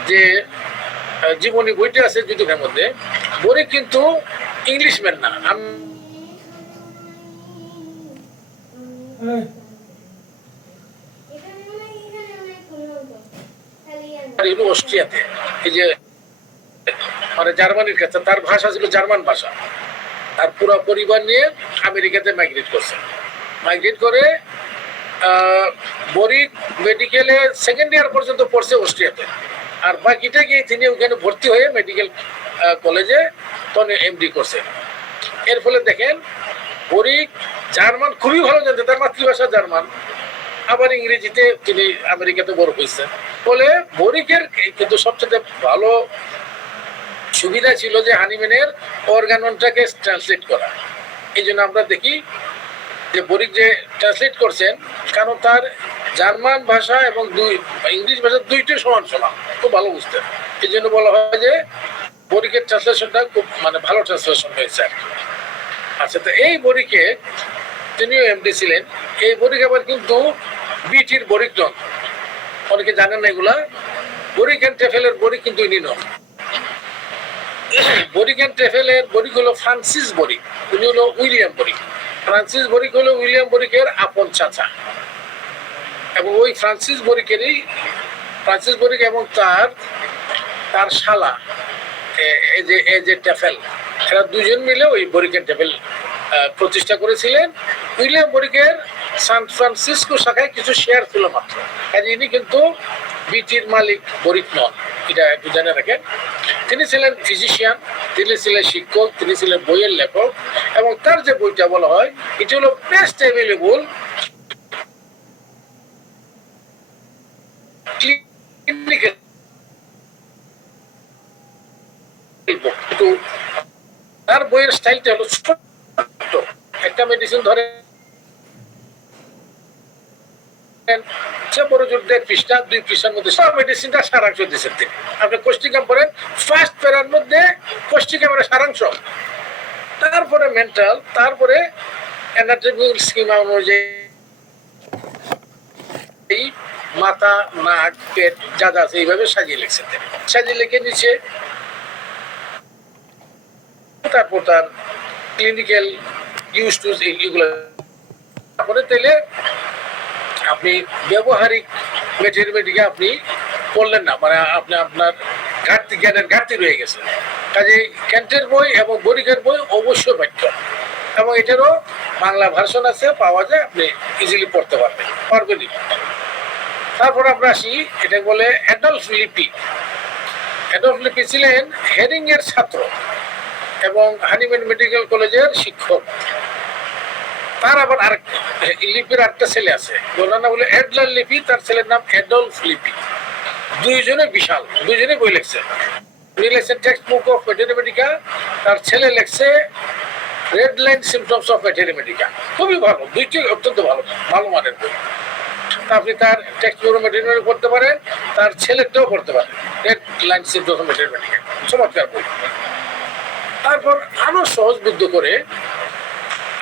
যে জীবনী বইটা আছে যুদ্ধের মধ্যে, বই কিন্তু ইংলিশম্যান না, অস্ট্রিয়াতে, এই যে মানে জার্মানির কাছে, তার ভাষা ছিল জার্মান ভাষা। তার পুরো পরিবার নিয়ে আমেরিকাতে মাইগ্রেট করছে। মাইগ্রেট করে বরিক মেডিকেলে সেকেন্ড ইয়ার পর্যন্ত পড়ছে অস্ট্রিয়াতে, আর বাকিটা গিয়ে তিনি ওখানে ভর্তি হয়ে মেডিকেল কলেজে তখন এমডি করছে। এর ফলে দেখেন বরিক জার্মান খুবই ভালো জানতে, তার মাতৃভাষা জার্মান, আবার ইংরেজিতে তিনি আমেরিকাতে বড় হয়েছেন। ফলে বরিকের কিন্তু সবচেয়ে ভালো সুবিধা ছিল যে হানিম্যানের অর্গাননটাকে ট্রান্সলেট করা। এই জন্য আমরা দেখি যে বরিক যে ট্রান্সলেট করছেন, কারণ তার জার্মান ভাষা এবং ইংলিশ ভাষা দুইটাই সমান সমান, খুব ভালো বুঝতেন। এই জন্য বলা হয় যে বরিকের ট্রান্সলেশনটা খুব মানে ভালো ট্রান্সলেশন হয়েছে আর কি। আচ্ছা, তো এই বরিকে তিনিও এমডি ছিলেন। এই বরিক আবার কিন্তু বিটির বরিক নন, অনেকে জানেন না এগুলা। বরিক অ্যান্ড টেফেলের বরিক কিন্তু ইনি নন। বরিক অ্যান্ড টেফেলের বরিক হলো ফ্রান্সিস বরিক, উনি হলো উইলিয়াম বরিক। ফ্রান্সিস বরিক হলো উইলিয়াম বরিকের আপন চাচা, এবং ওই ফ্রান্সিস বরিকেরই ফ্রান্সিস বরিক এবং তার শালা এই যে টেফেল, এরা দুজন মিলে ওই বরিক অ্যান্ড টেফেল প্রতিষ্ঠা করেছিলেন। উইলিয়াম বরিকের সান ফ্রান্সিসকো শাখায় কিছু শেয়ার ছিল মাত্র, কাজে ইনি কিন্তু বিটির মালিক বরিক নন, এটা একটু জেনে রাখেন। তিনি ছিলেন ফিজিশিয়ান, তিনি ছিলেন শিক্ষক, তিনি ছিলেন বইয়ের লেখক, এবং তার যে বইটা বলা হয় এটি হলো বেস্ট অ্যাভেলেবল ক্লিনিক্যাল কিন্তু তার বইয়ের স্টাইলটা হলো ছোট, একটা মেডিসিন ধরে বড় জোর 1.5 পৃষ্ঠা 2 পৃষ্ঠার মধ্যে সব মেডিসিনটা সারাংশ দিয়েছেন তিনি। আপনি কোষ্টিকাম পড়েন, ফার্স্ট প্যারার মধ্যে কোষ্টিকামের সারাংশ, তারপরে মেন্টাল, তারপরে অ্যানাটমিক্যাল স্কিমা অনুযায়ী মাথা, নাক, পেট যা যা আছে এইভাবে সাজিয়ে লিখছেন তিনি। সাজিয়ে লিখে নিচে তারপর তার ক্লিনিক্যাল ইউজ টুজ এইগুলো। তারপরে তাহলে আপনি ব্যবহারিক মেটেরিয়ালটিকে আপনি পড়লেন না, মানে আপনি আপনার জ্ঞানের ঘাটতি রয়ে গেছে। কাজে ক্যান্টের বই এবং বরিকের বই অবশ্যই পাঠ্য, এবং এটারও বাংলা ভার্সন আছে, পাওয়া যায়, আপনি ইজিলি পড়তে পারবেনই। তারপর আমরা আসি, এটা বলে অ্যাডলফ লিপি। অ্যাডলফ লিপি ছিলেন হেরিং এর ছাত্র এবং হানিম্যান মেডিকেল কলেজের শিক্ষক। তার আবার লিপির আরেকটা ছেলে আছে, ওনার নাম হলো এডলার লিপি, তার ছেলের নাম অ্যাডলফ লিপি। দুইজনে বিশাল, দুইজনে বই লেখছে। উনি লেখছেন টেক্সট বুক অফ ভেটেরিমেডিকা, তার ছেলে লেখছে রেড লাইন সিমটমস অফ ভেটেরিমেডিকা। খুবই ভালো, দুইটি অত্যন্ত ভালো ভালো মানের বই। আপনি তার টেক্সট বুক অফ ভেটেরিমেডিকা পড়তে পারেন, তার ছেলেরটাও পড়তে পারেন, রেড লাইন সিমটমস অফ ভেটেরিমেডিকা, চমৎকার বই। তারপর আরো সহজ বুদ্ধ করে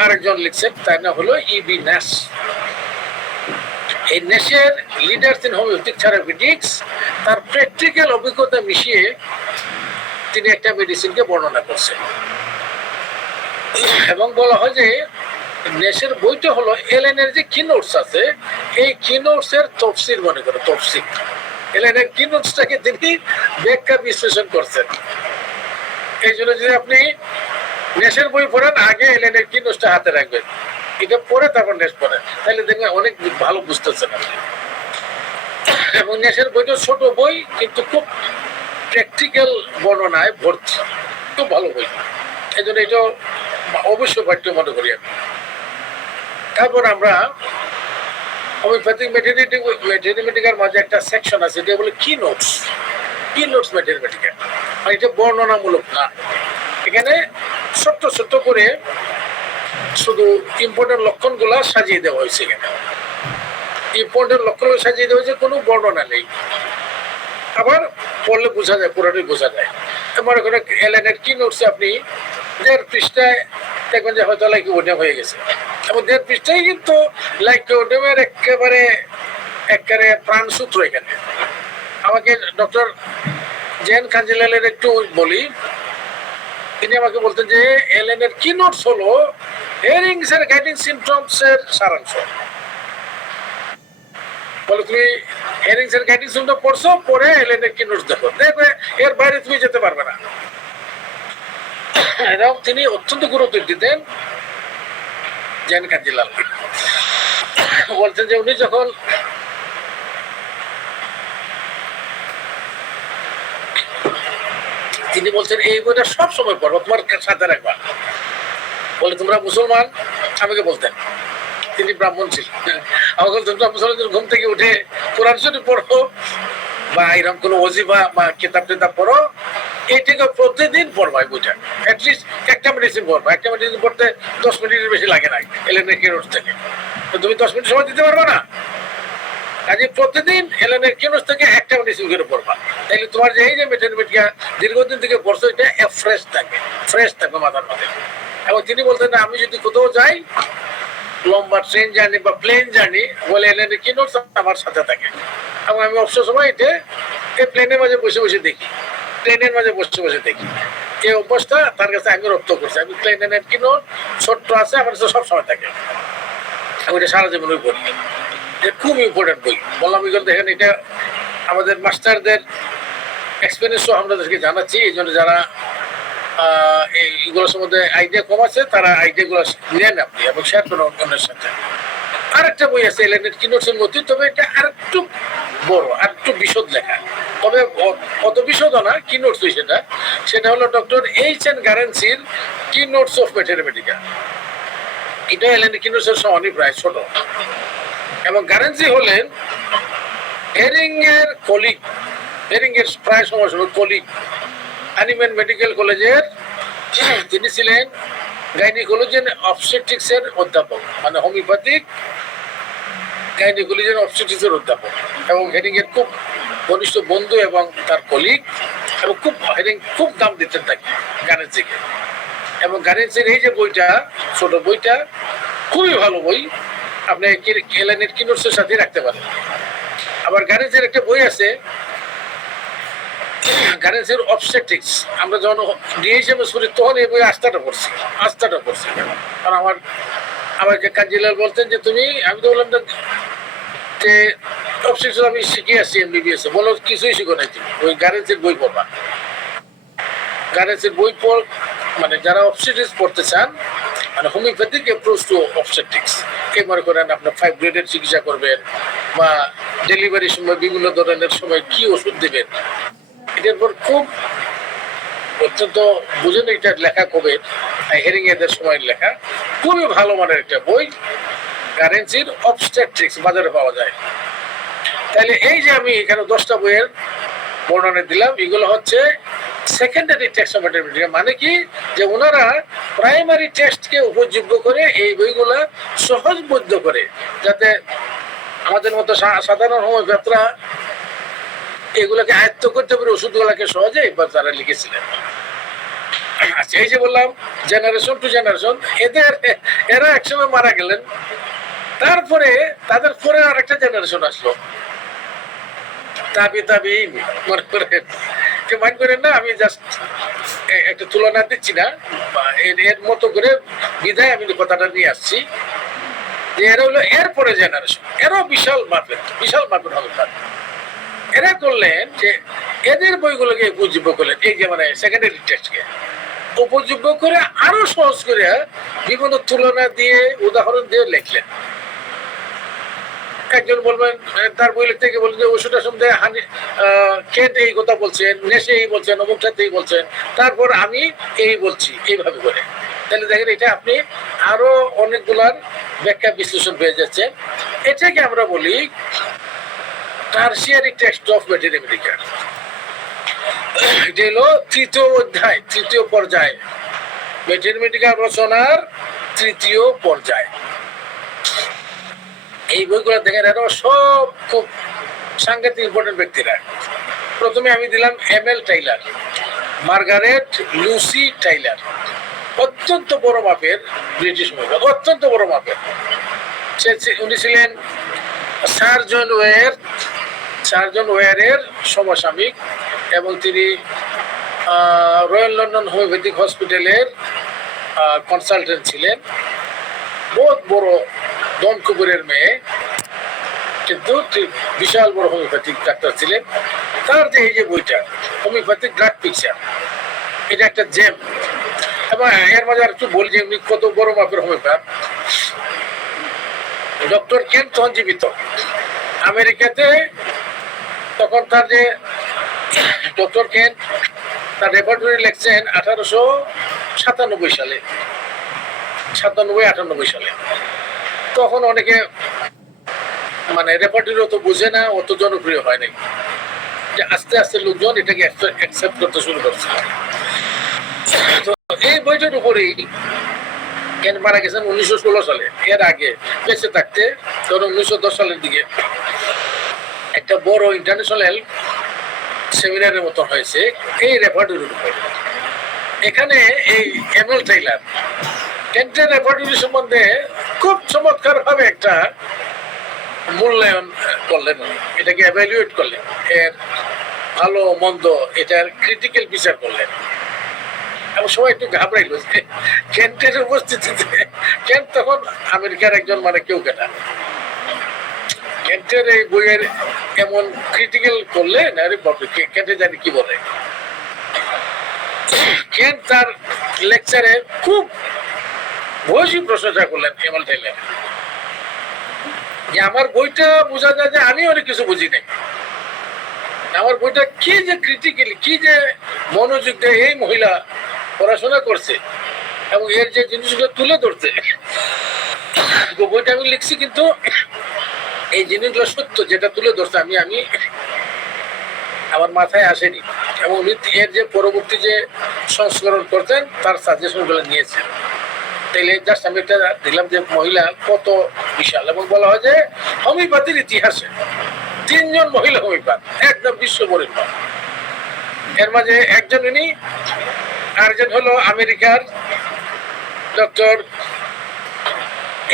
আরেকজন লিখছেন, তার নাম হলো ইবি ন্যাশ। এই নেশের লিডার্স ইন হোমিওপ্যাথিক থেরাপিউটিক্স তার প্র্যাকটিক্যাল অভিজ্ঞতা মিশিয়ে তিনি একটা মেডিসিনকে বর্ণনা করছেন এবং বলা হয় যে নেশের বইটা হলো এলেনের যে কিনোটস আছে এই কিনোটস এর তফসির মনে করে তফসির এলেনের কিনোটসটাকে তিনি ব্যাখ্যা বিশ্লেষণ করছেন। এই জন্য যদি আপনি নেশের বই পড়েন আগে এলেনের কিনোটসটা হাতে রাখবেন, এটা পড়ে তারপর নেশ পড়েন, তাহলে দেখবেন অনেক ভালো বুঝতেছেন আপনি। এবং নেশের বইটা ছোট বই কিন্তু খুব প্র্যাকটিক্যাল বর্ণনায় ভর্তি, খুব ভালো বই, এই জন্য এটা অবশ্যই পাঠ্য মনে করি আমি। তারপর আমরা হোমিওপ্যাথিক ম্যাথমেটিকার মাঝে একটা সেকশন আছে যেটা বলে কি নোটস ম্যাথমেটিকা, মানে এটা বর্ণনামূলক না, এখানে ছোট্ট ছোট্ট করে শুধু ইম্পর্টেন্ট লক্ষণগুলা সাজিয়ে দেওয়া হয়েছে। এখানে ইম্পর্টেন্ট লক্ষণগুলো সাজিয়ে দেওয়া হয়েছে, কোনো বর্ণনা নেই, আবার পড়লে বোঝা যায়, পুরোটাই বোঝা যায়। মনে করেন এলেনের কি নোটসে আপনি 1.5 পৃষ্ঠায় দেখবেন যে হয়তো লাইকোডেম হয়ে গেছে, এবং 1.5 পৃষ্ঠায় কিন্তু লাইকোডেমের একেবারে প্রাণসূত্র। এখানে আমাকে ডক্টর জেন কাঞ্জিলালের একটু বলি, তিনি আমাকে বলতেন যে এলেনের কি নোটস হলো হেরিংস এর গাইডিং সিমটমস এর সারাংশ। বলে তুমি হেরিংস এর গাইডিং সিমটম পড়ছো, পরে এলেনের কি নোটস দেখো, দেখবে এর বাইরে তুমি যেতে পারবে না। এবং তিনি অত্যন্ত গুরুত্ব দিতেন জেন কাঞ্জিলাল, বলছেন যে উনি যখন তিনি বলছেন এই বইটা সব সময় পড়বো, তোমার সাথে রাখবা। বলে তোমরা মুসলমান, আমাকে বলতেন, তিনি ব্রাহ্মণ ছিলেন, আমাকে বলতেন তোমরা মুসলমান ঘুম থেকে উঠে কোরআন শরীফ পড়ো বা এরকম কোনো ওজিফা বা কিতাব টিতাব পড়ো, এইটাকে প্রতিদিন পড়বা। এই বইটা অ্যাটলিস্ট একটা মেডিসিন পড়বা, একটা মেডিসিন পড়তে 10 মিনিটের বেশি লাগে না এলেনের কিনোটস থেকে, তো তুমি 10 মিনিট সময় দিতে পারবে না, কাজে প্রতিদিন এলেনের কিনোটস থেকে একটা মেডিসিন করে পড়বা, তাইলে তোমার যে এই যে ম্যাথমেটিকা দীর্ঘদিন থেকে পড়ছো এটা ফ্রেশ থাকবে মাথার মধ্যে। এবং তিনি বলতেন আমি যদি কোথাও যাই, লম্বা ট্রেন জার্নি বা প্লেন জার্নি, বলে এলেনের কিনোটস আমার সাথে থাকে, এবং আমি অবসর সময় এটা এই প্লেনের মাঝে বসে বসে দেখি, ট্রেনের মাঝে বসে বসে দেখি। এই অভ্যাসটা তার কাছে আমি রপ্ত করছি। আমি প্লেনের কি নোট ছোট্ট আছে, আমার কাছে সবসময় থাকে, আমি এটা সারা জীবন পড়ি, এটা খুব ইম্পর্টেন্ট বই। বললাম দেখেন এটা আমাদের মাস্টারদের এক্সপিরিয়েন্সও আমাদেরকে জানাচ্ছি, এই জন্য যারা এইগুলোর সম্বন্ধে আইডিয়া কম আছে তারা আইডিয়াগুলো নেন আপনি এবং শেয়ার করেন অন্যের সাথে। আরেকটা বই আছে এলেনের কিনোটসের মধ্যে, তবে এটা আরেকটু বড়, আরেকটু বিশদ লেখা, তবে অত বিশদ না, কি নোটস সেটা হলো ডক্টর এইচ.এন. গারেন্সির কি নোটস অফ ম্যাথমেটিকা। এটা এলেনের কি নোটসের সমানই প্রায় ছোট, এবং গারেন্সি হলেন হেরিং এর কলিগ, হেরিং এর প্রায় সময় কলিগ, অ্যানিমেল মেডিকেল কলেজের তিনি ছিলেন গাইনিকোলজি এন্ড অবস্টেট্রিক্স এর অধ্যাপক, মানে হোমিওপ্যাথিক গাইনিকোলজি এন্ড অবস্টেট্রিক্স এর অধ্যাপক, এবং হেরিং এর খুব ঘনিষ্ঠ বন্ধু এবং তার কলিগ, এবং হেরিং খুব দাম দিতেন তাকে, গারেন্সিকে। এবং গারেন্সির এই যে বইটা, ছোট বইটা খুবই ভালো বই, আপনি এলেনের কিনোটসের সাথে রাখতে পারেন। আবার গারেন্সির একটা বই আছে গারেন্সির অবস্টেট্রিক্স, আমরা যখন ডিএইচএমএস করি তখন এই বই আস্থাটা পড়ছি। কারণ আমাকে কাঞ্জিলাল বলতেন যে তুমি, আমি তো বললাম যে অবস্টেট্রিক্স আমি শিখে আসছি এমবিবিএস, বলো কিছুই শিখো নাই তুমি, ওই গারেন্সির বই পড়বা। গারেন্সির বই মানে যারা অবস্টেট্রিক্স পড়তে চান, মানে হোমিওপ্যাথিক অ্যাপ্রোচ টু অবস্টেট্রিক্স, এই মনে করেন আপনার 5 গ্রেডের চিকিৎসা করবেন বা ডেলিভারির সময় বিভিন্ন ধরনের সময় কি ওষুধ দেবেন, এটার পর খুব অত্যন্ত বুঝেন এটা লেখা কবে হেরিং এদের সময় লেখা, খুবই ভালো মানের একটা বই, গারেন্সির অবস্টেট্রিক্স বাজারে পাওয়া যায়। তাহলে এই যে আমি এখানে 10টা বইয়ের বর্ণনা দিলাম, এগুলো হচ্ছে সেকেন্ডারি টেক্সট অফ ম্যাথমেটিক্স, মানে কি যে ওনারা প্রাইমারি টেক্সটকে উপযোগ্য করে এই বইগুলা সহজবোধ্য করে, যাতে আমাদের মতো সাধারণ হোমিওপ্যাথরা এগুলোকে আয়ত্ত করতে পারে, ওষুধগুলোকে সহজে এবার তারা লিখেছিলেন। আচ্ছা, এই যে বললাম জেনারেশন টু জেনারেশন, এরা একসময় মারা গেলেন, তারপরে তাদের পরে আরেকটা জেনারেশন আসলো, তাবি মনে করেন, কেউ মাইন্ড করেন না, আমি জাস্ট একটা তুলনা দিচ্ছি না, এর মতো করে বিদায় আমি কথাটা নিয়ে আসছি যে এরা হলো এরপরে জেনারেশন, এরাও বিশাল মাপের হবে। এরা করলেন যে এদের বইগুলোকে উপযোগ্য করলেন, এই যে মানে সেকেন্ডারি টেক্সটকে উপযোগ্য করে আরো সহজ করে বিভিন্ন তুলনা দিয়ে উদাহরণ দিয়ে লিখলেন। একজন বলবেন, তার বই লিখতে গিয়ে বলবেন যে ওষুধের সঙ্গে কেট এই কথা বলছেন, নেশে এই বলছেন, অমুকটাতে এই বলছেন, তারপর আমি এই বলছি, এইভাবে করে। তাহলে দেখেন এটা আপনি আরো অনেকগুলার ব্যাখ্যা বিশ্লেষণ পেয়ে যাচ্ছেন। এটাকে আমরা বলি টারশিয়ারি টেক্সট অফ ম্যাথমেটিক্যাল। এটা হলো তৃতীয় অধ্যায়, তৃতীয় পর্যায়, ম্যাথমেটিক্যাল রচনার তৃতীয় পর্যায়। এই বইগুলো দেখেন এরা সব খুব সাংঘাতিক ইম্পর্টেন্ট ব্যক্তিরা। প্রথমে আমি দিলাম ML. Tyler, Margaret Lucy Tyler, অত্যন্ত বড় মাপের ব্রিটিশ মহিলা, অত্যন্ত বড় মাপের। উনি ছিলেন সার্জন ওয়ারের সমসাময়িক এবং তিনি রয়্যাল লন্ডন হোমিওপ্যাথিক হসপিটালের কনসালটেন্ট ছিলেন। বহুত বড় ডন কুকুরের মেয়ে, কিন্তু বিশাল বড় হোমিওপ্যাথিক ডাক্তার ছিলেন। তার যে এই যে বইটা হোমিওপ্যাথিক ড্রাগ পিকচার, এটা একটা জেম। এবং এর মাঝে আর একটু বলি যে উনি কত বড় মাপের হোমিওপ্যাথ। ডক্টর কেন তখন জীবিত আমেরিকাতে, তখন তার যে ডক্টর কেন তার রেপার্টরি লিখছেন 1897 সালে, 97-98 সালে। তখন অনেকে মানে রেপার্টরি অত বুঝে না, অত জনপ্রিয় হয় নাই, যে আস্তে আস্তে লোকজন এটাকে অ্যাকসেপ্ট করতে শুরু করছে। তো এই বইটার উপরেই কেন মারা গেছেন 1916 সালে। এর আগে বেঁচে থাকতে ধরুন 1910 সালের দিকে একটা বড় ইন্টারন্যাশনাল সেমিনারের মতো হয়েছে এই রেপার্টরির উপর। এখানে এই এম.এল. টাইলার কেন্টের রেপার্টরি সম্বন্ধে খুব চমৎকার ভাবে একটা মূল্যায়ন করলেন, এটাকে এভালুয়েট করলেন, এর ভালো মন্দ এটার ক্রিটিক্যাল বিচার করলেন। এবং সবাই একটু ঘাবড়াইল যে কেন্টের উপস্থিতিতে, কেন্ট তখন আমেরিকার একজন মানে কেউ কেটা, কেন্টের এই বইয়ের এমন ক্রিটিক্যাল করলেন, আরে বাপরে, কেন্টে জানি কি বলে। কেন্ট তার লেকচারে খুব ভূয়সী প্রশংসা করলেন এম.এল. টাইলার, যে আমার বইটা বোঝা যায় যে আমি অনেক কিছু বুঝি নাই, আমার বইটা কি যে ক্রিটিক্যালি, কি যে মনোযোগ দেয় এই মহিলা পড়াশোনা করছে এবং এর যে জিনিসগুলো তুলে ধরছে। বইটা আমি লিখছি, কিন্তু এই জিনিসগুলো সত্য, যেটা তুলে ধরছে আমি আমার মাথায় আসেনি। এবং উনি এর যে পরবর্তী যে সংস্করণ করতেন তার সাজেশনগুলো নিয়েছেন। তাইলে জাস্ট আমি একটা দিলাম যে মহিলা কত বিশাল। এবং বলা হয় যে হোমিওপ্যাথির ইতিহাসে 3 জন মহিলা হোমিওপ্যাথ একদম বিশ্ব পরিচিত। এর মাঝে একজন উনি, আরেকজন হলো আমেরিকার doctor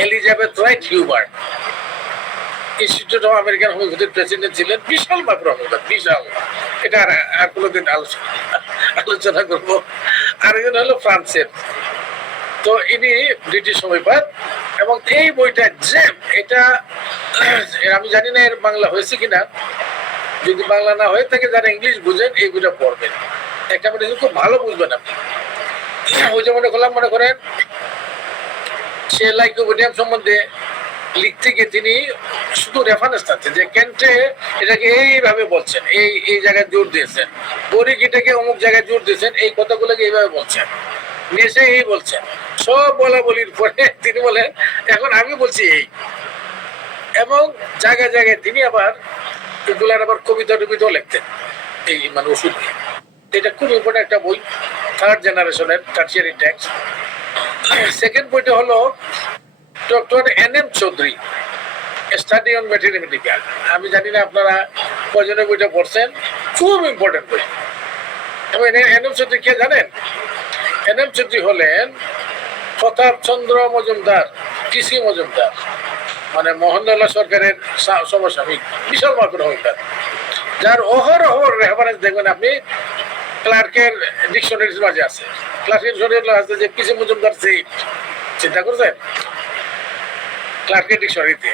Elizabeth Wright Hubbard, institute of American হোমিওপ্যাথির প্রেসিডেন্ট ছিলেন। বিশাল মাপের হোমিওপ্যাথ, বিশাল। এটা আর কোনোদিন আলোচনা করবো। আরেকজন হলো ফ্রান্সের, তো ইনি ব্রিটিশ হোমিওপ্যাথ। এবং এই বইটা জেম, এটা আমি জানি না এর বাংলা হয়েছে কিনা, যদি বাংলা না হয়ে থাকে যারা ইংলিশ বুঝেন এই বইটা পড়বেন, একটা মানে খুব ভালো বুঝবেন আপনি। ওই যে মনে করেন সে লাইকোপিডিয়াম সম্বন্ধে লিখতে গিয়ে তিনি শুধু রেফারেন্স থাকছে যে কেন্টে এটাকে এইভাবে বলছেন, এই জায়গায় জোর দিয়েছেন, বরিক এটাকে অমুক জায়গায় জোর দিয়েছেন, এই কথাগুলোকে এইভাবে বলছেন, নেশে এই বলছেন, সব বলা বলির পরে তিনি বলেন এখন আমি বলছি এই। এবং জায়গায় জায়গায় তিনি আবার এগুলার আবার কবিতা টবিতাও লিখতেন এই মানে ওষুধ নিয়ে। এটা খুব ইম্পর্টেন্ট একটা বই, থার্ড জেনারেশনের টারশিয়ারি টেক্সট। সেকেন্ড বইটা হলো doctor N M. Chowdhury, study on materia medica. আমি জানি না আপনারা কয়জনের বইটা পড়ছেন, খুব ইম্পর্টেন্ট বই। এবং এন.এম. চৌধুরী কে জানেন? এন.এম. চৌধুরী হলেন প্রতাপ চন্দ্র মজুমদার, টিসি মজুমদার, মানে মোহনলাল সরকারের সমসাময়িক বিশাল মাপের হোমিওপ্যাথ, যার অহরহ রেফারেন্স দেখবেন আপনি ক্লার্কের ডিকশনারির মাঝে আছে। ক্লার্কের ডিকশনারি আছে যে পিসি মজুমদার সিট, চিন্তা করছেন? ক্লার্কের ডিকশনারিতে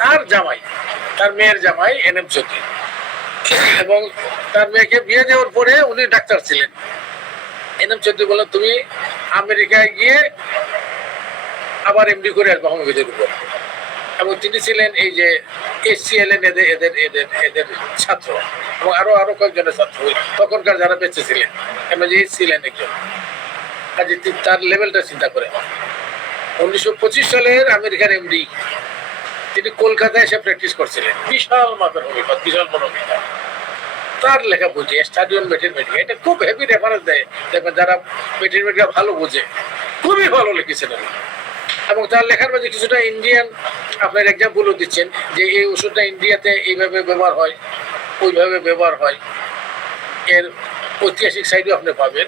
তার জামাই, তার মেয়ের জামাই এনএম চৌধুরী, এবং তার মেয়েকে বিয়ে দেওয়ার পরে উনি ডাক্তার ছিলেন। এনএম চৌধুরী বললেন তুমি আমেরিকায় গিয়ে আবার এমডি করে আসবো হোমিওপ্যাথির উপর। এবং তিনি ছিলেন এই যে এসসিএলএন এদের এদের এদের এদের ছাত্র, এবং আরো কয়েকজনের ছাত্র তখনকার যারা বেঁচে ছিলেন, এমন যে ছিলেন একজন। কাজে তার লেভেলটা চিন্তা করে 1925 সালের আমেরিকার এমডি, তিনি কলকাতায় এসে প্র্যাকটিস করছিলেন। বিশাল মাপের হোমিওপ্যাথ, বিশাল বড় হোমিওপ্যাথ। তার লেখা বইটি স্টাডি অন ম্যাথমেটিক্স, এটা খুব হেভি রেফারেন্স দেয়। দেখবেন যারা ম্যাথমেটিক্স ভালো বোঝে, খুবই ভালো লিখেছিলেন। এবং তার লেখার মধ্যে কিছুটা ইন্ডিয়ান আপনার এক্সাম্পলও দিচ্ছেন যে এই ওষুধটা ইন্ডিয়াতে এইভাবে ব্যবহার হয়, ওইভাবে ব্যবহার হয়, এর ঐতিহাসিক সাইডও আপনি পাবেন।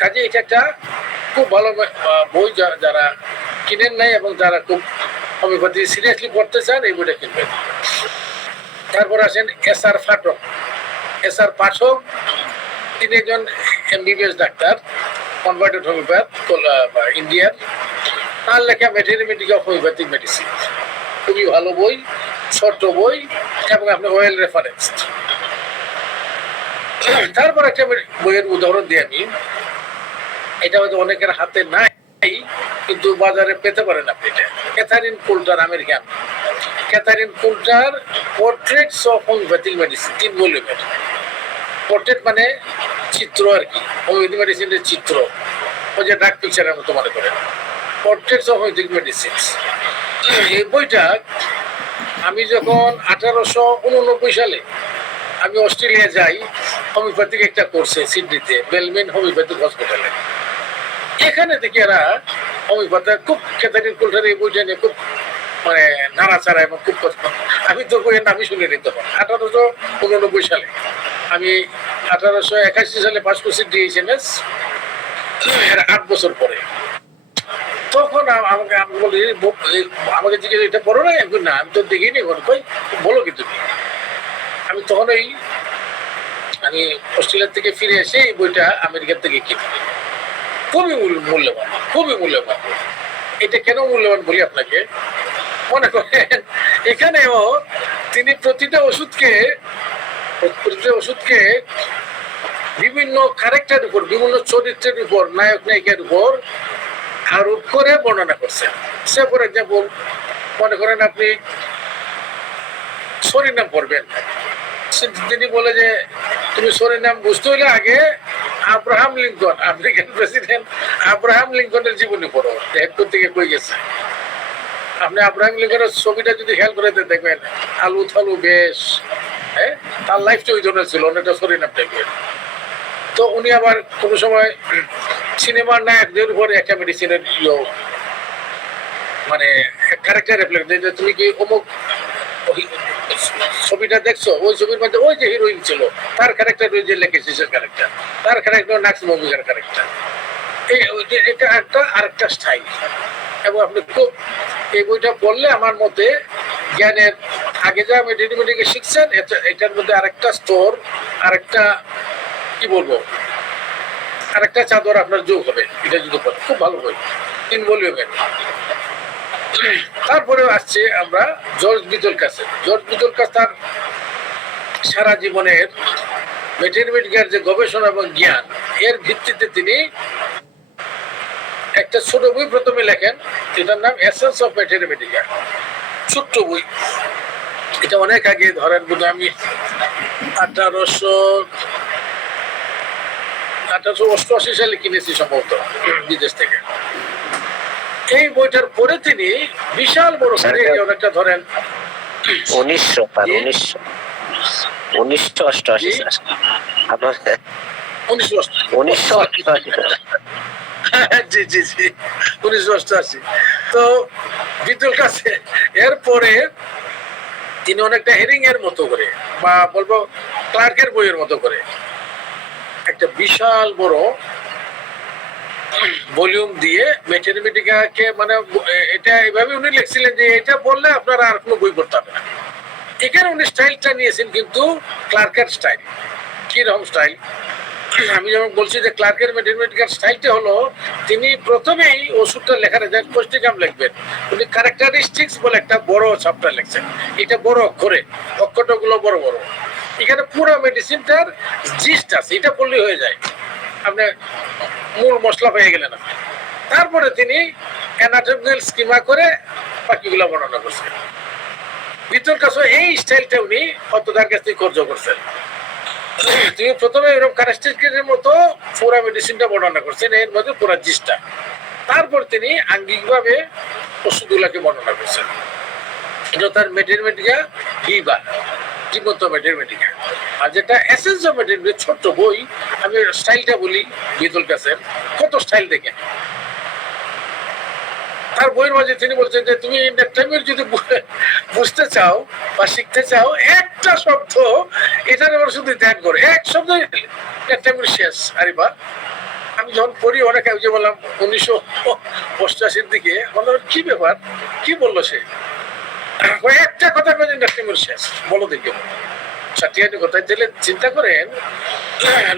কাজে এটা একটা খুব ভালো বই, যারা কিনেন নাই এবং যারা খুব হোমিওপ্যাথি সিরিয়াসলি পড়তে চান এই বইটা কিনবেন। তারপর আসেন এসআর পাঠক। এসআর পাঠক তিনি একজন এমবিবিএস ডাক্তার, কনভার্টেড হোমিওপ্যাথ ইন্ডিয়ার। তার লেখা ম্যাথমেটিক্স অফ হোমিওপ্যাথিক মেডিসিন, খুবই ভালো বই, ছোট্ট বই এবং আপনি ওয়েল রেফারেন্স। তারপর একটা বইয়ের উদাহরণ দিই আমি, এটা হয়তো অনেকের হাতে নাই কিন্তু বাজারে পেতে পারেন আপনি। এটা Catherine Coulter, American Catherine Coulter portraits of homeopathic medicine, 3 ভলিউমের। পোর্ট্রেট মানে চিত্র আর কি, হোমিওপ্যাথিক মেডিসিনের চিত্র, ওই যে ডাক পিকচারের মতো মনে করেন। পোর্ট্রেটস অফ হোমিওপ্যাথিক মেডিসিনস, এই বইটা আমি যখন 1889 সালে আমি অস্ট্রেলিয়া যাই হোমিওপ্যাথিক একটা কোর্সে সিডনিতে, বেলমেন হোমিওপ্যাথিক হসপিটালে। এখানে থেকে এরা হোমিওপ্যাথি খুব ক্যাথারিন কুল্টার এই বইটা নিয়ে খুব মানে নাড়াচাড়া এবং খুব কষ্ট। আমি তো বইয়ের নামই শুনিনি তখন। 1889 সালে, আমি 1881 সালে পাস করছি ডিএইচএমএস, 8 বছর পরে। তখন আমাকে আমি বলি, আমাকে জিজ্ঞেস এটা পড়ো না? না আমি তো দেখিনি। কই বলো কি তুমি? আমি তখন আমি অস্ট্রেলিয়া থেকে ফিরে এসে এই বইটা আমেরিকার থেকে কিনি। খুবই মূল্যবান, খুবই মূল্যবান। এটা কেন মূল্যবান বলি আপনাকে, মনে করেন এখানেও তিনি প্রতিটা ওষুধকে বিভিন্ন ক্যারেক্টারের উপর, বিভিন্ন চরিত্রের উপর, নায়ক নায়িকার উপর আরোপ করে বর্ণনা করছেন। সে ফর এক্সাম্পল, মনে করেন আপনি সরিনাম পড়বেন, তিনি বলে যে তুমি সরিনাম বুঝতে হইলে আগে Abraham Lincoln, American president Abraham লিঙ্কনের জীবনী পড়ো, হেডকোর থেকে কই গেছে। আপনি আব্রাহাম লিঙ্কনের ছবিটা যদি খেয়াল করে দেখবেন, আলু থালু বেশ, হ্যাঁ, তার লাইফটা ওই ধরনের ছিল, অনেকটা সরিনাম টাইপের। তো উনি আবার কোনো সময় সিনেমার নায়কদের উপর একটা মেডিসিনের মানে ক্যারেক্টার রিফ্লেক্ট, যে তুমি কি অমুক ছবিটা দেখছো, ওই ছবির মধ্যে ওই যে হিরোইন ছিল তার ক্যারেক্টার, ওই যে লেখেছিসের ক্যারেক্টার, তার ক্যারেক্টার নাক্স মুভির ক্যারেক্টার। এটা একটা আরেকটা স্টাইল। এবং আপনি খুব এই বইটা পড়লে আমার মতে জ্ঞানের আগে যা মেডিকে শিখছেন এটার মধ্যে আরেকটা স্তর, আরেকটা কি বলবো, আরেকটা চাদর আপনার যোগ হবে এটা যদি পড়েন। খুব ভালো বই, 3 ভলিউমের। তারপরে আসছে আমরা জর্জ বিটলকাসে। জর্জ বিটলকাস তার সারা জীবনের ম্যাথমেটিক্যাল যে গবেষণা এবং জ্ঞান, এর ভিত্তিতে তিনি একটা ছোট বই প্রথমে লেখেন, এটার নাম এসেন্স অফ ম্যাথমেটিক্যাল। ছোট্ট বই, এটা অনেক আগে, ধরেন বোধহয় আমি 1888 সালে কিনেছি সম্ভবত বিদেশ থেকে। এই বইটার পরে তিনি বিশাল বড় অনেকটা, ধরেন 1988 জি জি জি 1988। তো বিটল কাছে এরপরে তিনি অনেকটা হেরিং এর মতো করে, বা বলবো ক্লার্কের বইয়ের মতো করে একটা বিশাল বড় ভলিউম দিয়ে ম্যাথমেটিকাকে মানে এটা এইভাবে উনি লিখছিলেন যে এটা বললে আপনারা আর কোনো বই পড়তে হবে না। এখানে উনি স্টাইলটা নিয়েছেন কিন্তু ক্লার্কের স্টাইল। কিরকম স্টাইল? আমি যেমন বলছি যে ক্লার্কের ম্যাথমেটিক্যাল স্টাইলটা হলো তিনি প্রথমেই ওষুধটা লেখার যে কোষ্টিকাম লিখবেন, উনি ক্যারেক্টারিস্টিক্স বলে একটা বড় চ্যাপ্টার লিখছেন। এটা বড় অক্ষরে, অক্ষরগুলো বড় বড়। এখানে পুরো মেডিসিনটার জিস্ট আছে, এটা বললেই হয়ে যায়, আপনি মূল মশলা পেয়ে গেলেন আপনি। তারপরে তিনি অ্যানাটমিক্যাল স্কিমা করে বাকিগুলো বর্ণনা করছেন। ভিতর কাছে এই স্টাইলটা উনি অতদার কাছ থেকে খরচ করছেন। তিনি প্রথমে এরকম ক্যারেক্টারিস্টিকের মতো পুরা মেডিসিনটা বর্ণনা করছেন, এর মধ্যে পুরা জিসটা। তারপর তিনি আঙ্গিকভাবে ওষুধগুলাকে বর্ণনা করছেন। এটা তার ম্যাথমেটিকা ভিভা, জীবন্ত ম্যাথমেটিকা। আর যেটা এসেন্স অফ ম্যাথমেটিক্স ছোট্ট বই, আমি স্টাইলটা বলি বিদুল কাসের, কত স্টাইল দেখেন। তার বইয়ের মাঝে তিনি বলছেন যে তুমি নেকটাইমের যদি বুঝতে চাও বা শিখতে চাও, একটা শব্দ এটার এবার শুধু ধ্যান করে, এক শব্দ নেকটাইমের শেষ। আরে বা আমি যখন পড়ি অনেক যে বললাম 1985 দিকে বললাম কি ব্যাপার, কি বললো সে, একটা কথা বলে নেকটাইমের শেষ, বলো দেখি সাটিয়ানি কথা। তাহলে চিন্তা করেন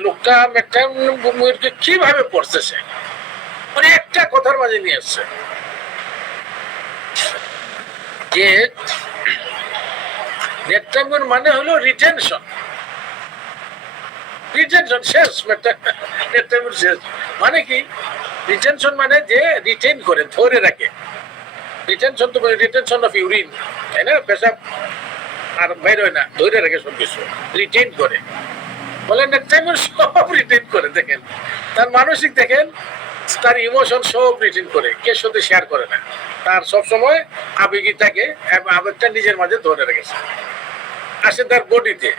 লোকটা নেকটাইমকে কিভাবে পড়ছে সে, মানে একটা কথার মাঝে নিয়ে আসছে যে নেকটাইমের মানে হলো রিটেনশন। রিটেনশন শেষ, নেকটাইমের শেষ মানে কি? রিটেনশন মানে যে রিটেন করে, ধরে রাখে। রিটেনশন তো রিটেনশন অফ ইউরিন, তাই না? পেশাব আর বাইর হয় না, ধরে রাখে সব কিছু, রিটেন করে। বলে নেকটাইমের সব রিটেন করে। দেখেন তার মানসিক, দেখেন তার ইমোশন সব রিটেন করে, কে সাথে শেয়ার করে না। তার সবসময় আবেগী থাকে, আবেগটা নিজের মাঝে ধরে রেখেছে। আসে তার বডিতে,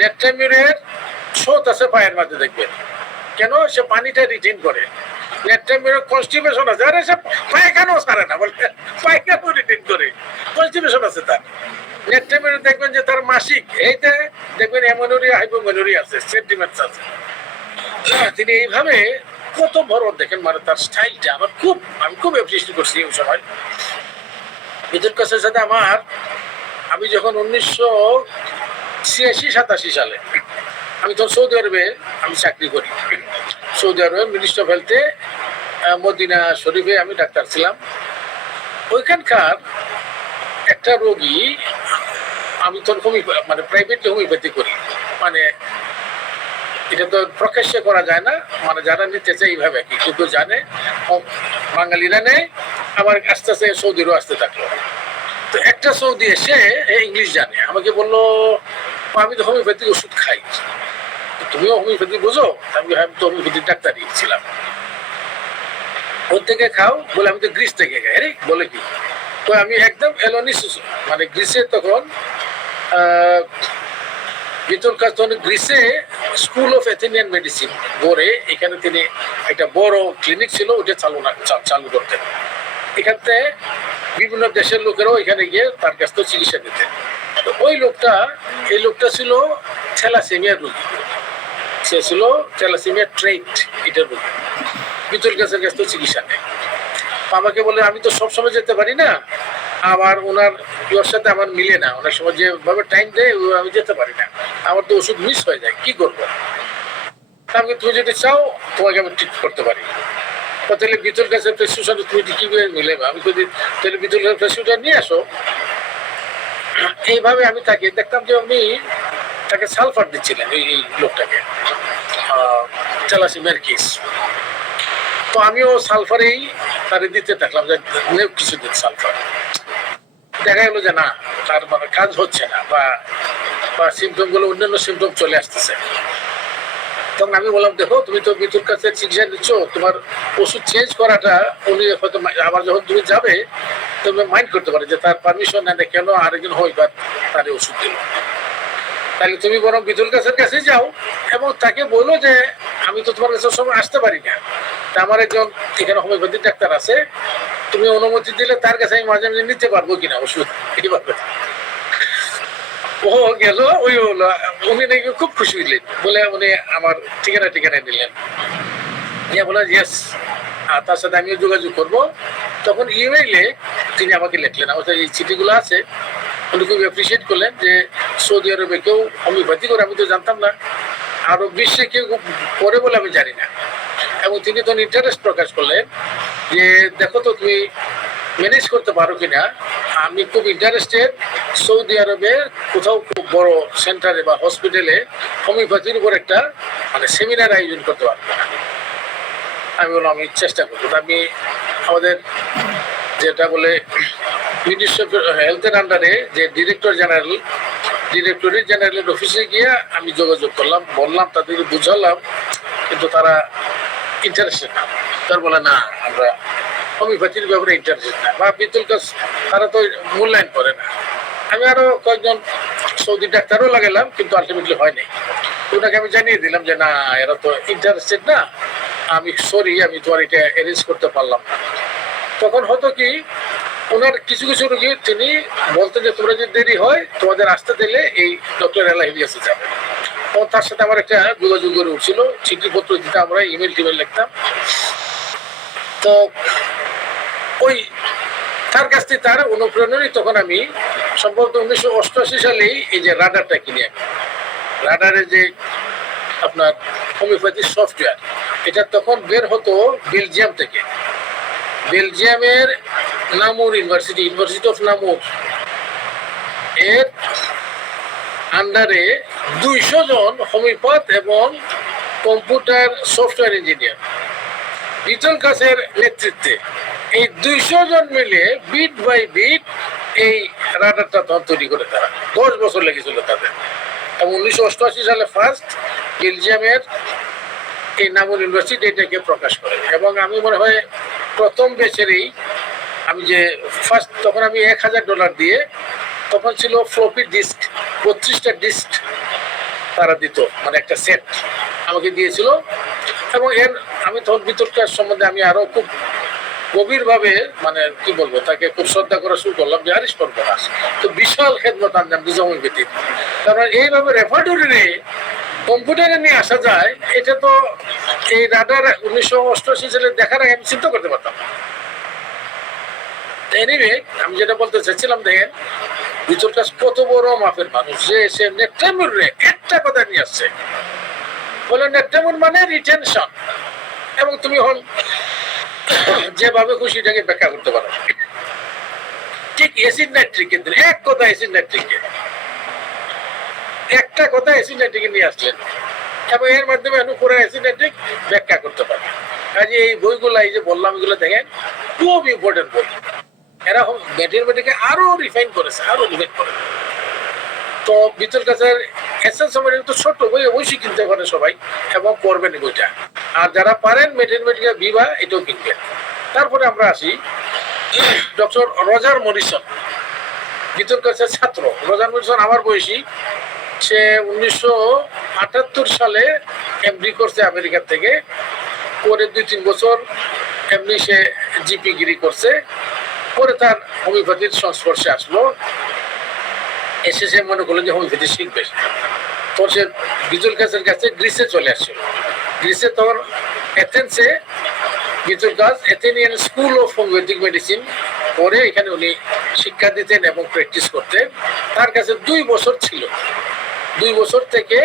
নেকটাইমের স্রোত আছে পায়ের মাঝে, দেখবেন কেন সে পানিটা রিটেন করে। নেকটাইমের কনস্টিপেশন আছে, আরে সে পায়খানাও ছাড়ে না, বলে পায়খানাও রিটেন করে, কনস্টিপেশন আছে তার। নেকটাইমের দেখবেন যে তার মাসিক, এইতে দেখবেন অ্যামোনোরিয়া হাইপোমেনোরিয়া আছে, সেন্টিমেন্টস আছে। তিনি এইভাবে কত বড় দেখেন, মানে তার স্টাইলটা আমি খুব অ্যাপ্রিসিয়েট করছি ওই সময়। বিদ্যুৎ কাছের সাথে আমি যখন 1986-87 সালে আমি তখন সৌদি আরবে আমি চাকরি করি। সৌদি আরবে মিনিস্টার অফ হেলথে মদিনা শরীফে আমি ডাক্তার ছিলাম। ওইখানকার একটা রোগী, আমি তখন মানে প্রাইভেটলি হোমিওপ্যাথি করি, মানে এটা তো প্রকাশ্যে করা যায় না, মানে যারা নিতে চায় এইভাবে কি, কিন্তু জানে বাঙালিরা নেয়, আবার আস্তে আস্তে সৌদিরও আসতে থাকলো। তো একটা সৌদি এসে ইংলিশ জানে, আমাকে বললো আমি তো হোমিওপ্যাথিক ওষুধ খাই, তুমিও হোমিওপ্যাথি বুঝো? আমি তো হোমিওপ্যাথিক ডাক্তারই ছিলাম। ওর থেকে খাও বলে, আমি তো গ্রিস থেকে খাই। আরে বলে কি? তো আমি একদম এলোনিস, মানে গ্রিসে তখন বিতুল কাজ গ্রিসে স্কুল অফ এথেনিয়ান মেডিসিন গড়ে, এখানে তিনি একটা বড় ক্লিনিক ছিল, ওটা চালু করতেন। এখানতে বিভিন্ন দেশের লোকেরাও এখানে গিয়ে তার কাছ থেকে চিকিৎসা দিতেন। তো এই লোকটা ছিল থ্যালাসেমিয়ার রোগী, সে ছিল থ্যালাসেমিয়ার ট্রেট, এটার রোগী। বিতুল কাছের কাছ থেকে চিকিৎসা নেয়। আমাকে বলে আমি তো সবসময় যেতে পারি না, আবার ওর সাথে আমার মিলে না, অনেক সময় যেভাবে টাইম দেয় আমি যেতে পারি না, আমার তো ওষুধ মিস হয়ে যায়, কি করবো? আমি তুমি যদি চাও তোমাকে আমি ট্রিট করতে পারি। তাহলে বিতুল কাছে প্রেসক্রিপশন তুমি কিভাবে মিলেবে? আমি যদি তাহলে বিতুল কাছে প্রেসক্রিপশন নিয়ে আসো। এইভাবে আমি তাকে দেখতাম যে উনি তাকে সালফার দিচ্ছিলেন, এই লোকটাকে, থ্যালাসেমিয়ার কেস। তো আমিও সালফারেই তারে দিতে থাকলাম, যে কিছুদিন সালফার। দেখা গেলো যে না, তার মানে কাজ হচ্ছে না, বা সিমটম গুলো, অন্যান্য সিমটম চলে আসতেছে। তখন আমি বললাম দেখো, তুমি তো বিতুর কাছে চিকিৎসা নিচ্ছ, তোমার ওষুধ চেঞ্জ করাটা উনি হয়তো আবার যখন তুমি যাবে তুমি মাইন্ড করতে পারে যে তার পারমিশন না কেন আরেকজন হইবার তার ওষুধ দিল। তাহলে তুমি বরং বিতুল কাছে যাও এবং তাকে বলো যে আমি তো তোমার কাছে সময় আসতে পারি না, তা আমার একজন এখানে হোমিওপ্যাথিক ডাক্তার আছে, তুমি অনুমতি দিলে তার কাছে আমি মাঝে মাঝে নিতে পারবো কিনা ওষুধ। এইভাবে ও গেল, ওই হলো, উনি নাকি খুব খুশি হইলেন, বলে উনি আমার ঠিকানা নিলেন। নিয়ে বলে ইয়েস, তার সাথে আমিও যোগাযোগ করবো। তখন ইমেইলে তিনি আমাকে লিখলেন, আমার এই চিঠিগুলো আছে। উনি খুব অ্যাপ্রিসিয়েট করলেন যে সৌদি আরবে কেউ হোমিওপ্যাথি করে, আমি তো জানতাম না, আরো বিশ্বে কেউ করে বলে আমি জানি না। এবং তিনি তখন ইন্টারেস্ট প্রকাশ করলেন যে দেখো তো তুমি ম্যানেজ করতে পারো কিনা, আমি খুব ইন্টারেস্টেড সৌদি আরবে কোথাও খুব বড় সেন্টারে বা হসপিটালে হোমিওপ্যাথির উপর একটা মানে সেমিনার আয়োজন করতে পারবো। আমি বললাম আমি চেষ্টা করবো। আমি আমাদের যেটা বলে মিনিস্ট্রি অফ হেলথের আন্ডারে যে ডিরেক্টরেট জেনারেলের অফিসে গিয়ে আমি যোগাযোগ করলাম, বললাম, তাদেরকে বুঝালাম, কিন্তু তারা ইন্টারেস্টেড না। তার বলে না আমরা হোমিওপ্যাথির ব্যাপারে ইন্টারেস্টেড না, বা বিতুল কাজ তারা তো মূল্যায়ন করে না। আমি আরো কয়েকজন সৌদি ডাক্তারও লাগালাম, কিন্তু আলটিমেটলি হয়নি। ওনাকে আমি জানিয়ে দিলাম যে না, এরা তো ইন্টারেস্টেড না, আমি সরি, আমি তোমার এটা অ্যারেঞ্জ করতে পারলাম না। তখন হতো কি, ওনার কিছু কিছু রোগী তিনি বলতেন যে তোমরা যদি দেরি হয় তোমাদের আসতে দিলে এই ডক্টর এলাহির কাছে যাবে। তখন তার সাথে আমার একটা যোগাযোগ করে উঠছিল, চিঠিপত্র দিতাম, আমরা ইমেল টিমেল লিখতাম। তো ওই তার কাছ থেকে তার অনুপ্রেরণায় তখন আমি সম্ভবত 1988 সালেই এই যে রাডারটা কিনি। আমি রাডারের যে আপনার হোমিওপ্যাথি সফটওয়্যার, এটা তখন বের হতো বেলজিয়াম থেকে। বেলজিয়ামের নামুর ইউনিভার্সিটি অফ নামুর এর আন্ডারে 200 জন হোমিওপ্যাথ এবং কম্পিউটার সফটওয়্যার ইঞ্জিনিয়ার বিটল কাছের নেতৃত্বে এই 200 জন মিলে বিট বাই বিট এই রাডারটা তখন তৈরি করে তারা 10 বছর লেগেছিল তাদের। এবং 1988 সালে ফার্স্ট বেলজিয়ামের এই নামুর ইউনিভার্সিটি এটাকে প্রকাশ করে। এবং আমি মনে হয় প্রথম ব্যাচেরই আমি যে ফার্স্ট, তখন আমি $1000 দিয়ে, তখন ছিল ফ্লপি ডিস্ক, 32টা ডিস্ক তারা দিত, মানে একটা সেট আমাকে দিয়েছিল। এবং এর আমি তখন বিতর্কের সম্বন্ধে আমি আরো খুব গভীরভাবে মানে কি বলবো, তাকে খুব শ্রদ্ধা করা শুরু করলাম যে আরিশ পরগনাস তো বিশাল খেদমত আনলাম নিজামুল ব্যতীত। কারণ এইভাবে রেফার্টরি কম্পিউটারে নিয়ে আসা যায়, এটা তো এই রাডার 1988 সালে দেখার আগে আমি চিন্তা করতে পারতাম। এনিওয়ে, আমি যেটা বলতে চাচ্ছিলাম, দেখেন বিতর কাজ কত বড় মাপের মানুষ, যে সে নেট্রামুর একটা কথা নিয়ে আসছে, বলে নেট্রামুর মানে রিটেনশন, এবং তুমি হন যেভাবে খুশি এটাকে ব্যাখ্যা করতে পারো। ঠিক অ্যাসিড নাইট্রিক ক্ষেত্রে এক কথা, অ্যাসিড নাইট্রিককে একটা কথা অ্যাসিড নাইট্রিকে নিয়ে আসলেন, এবং এর মাধ্যমে পুরো অ্যাসিড নাইট্রিক ব্যাখ্যা করতে পারে। কাজে এই বইগুলা, এই যে বললাম, এগুলো দেখেন খুব ইম্পর্টেন্ট বই। এরা ম্যাথমেটিকে আরো রিফাইন করেছে, আরো রিফাইন করে। তো বিতর কাছের এসেন্স সময় তো ছোট বই, অবশ্যই কিনতে পারে সবাই এবং পড়বেন বইটা। আর যারা পারেন ম্যাথমেটিক্যাল বিভা, এটাও কিনবেন। তারপরে আমরা আসি ডক্টর রজার মরিসন, বিতর কাছের ছাত্র। রজার মরিসন আমার বয়সী। সে 1978 সালে এমডি করছে আমেরিকার থেকে, পরে 2-3 বছর এমনি সে জিপি গিরি করছে। পরে তার হোমিওপ্যাথির সংস্পর্শে আসলো, এসে সে মনে করলো যে হোমিওপ্যাথি শিখবে। তখন সে বিজুল কাছের কাছে গ্রিসে চলে আসছিল। গ্রিসে তখন এথেন্সে বিজুল কাজ Athenian school of homeopathic medicine পরে এখানে উনি শিক্ষা দিতেন এবং প্র্যাকটিস করতেন। তার কাছে 2 বছর ছিল। 2 বছর থেকে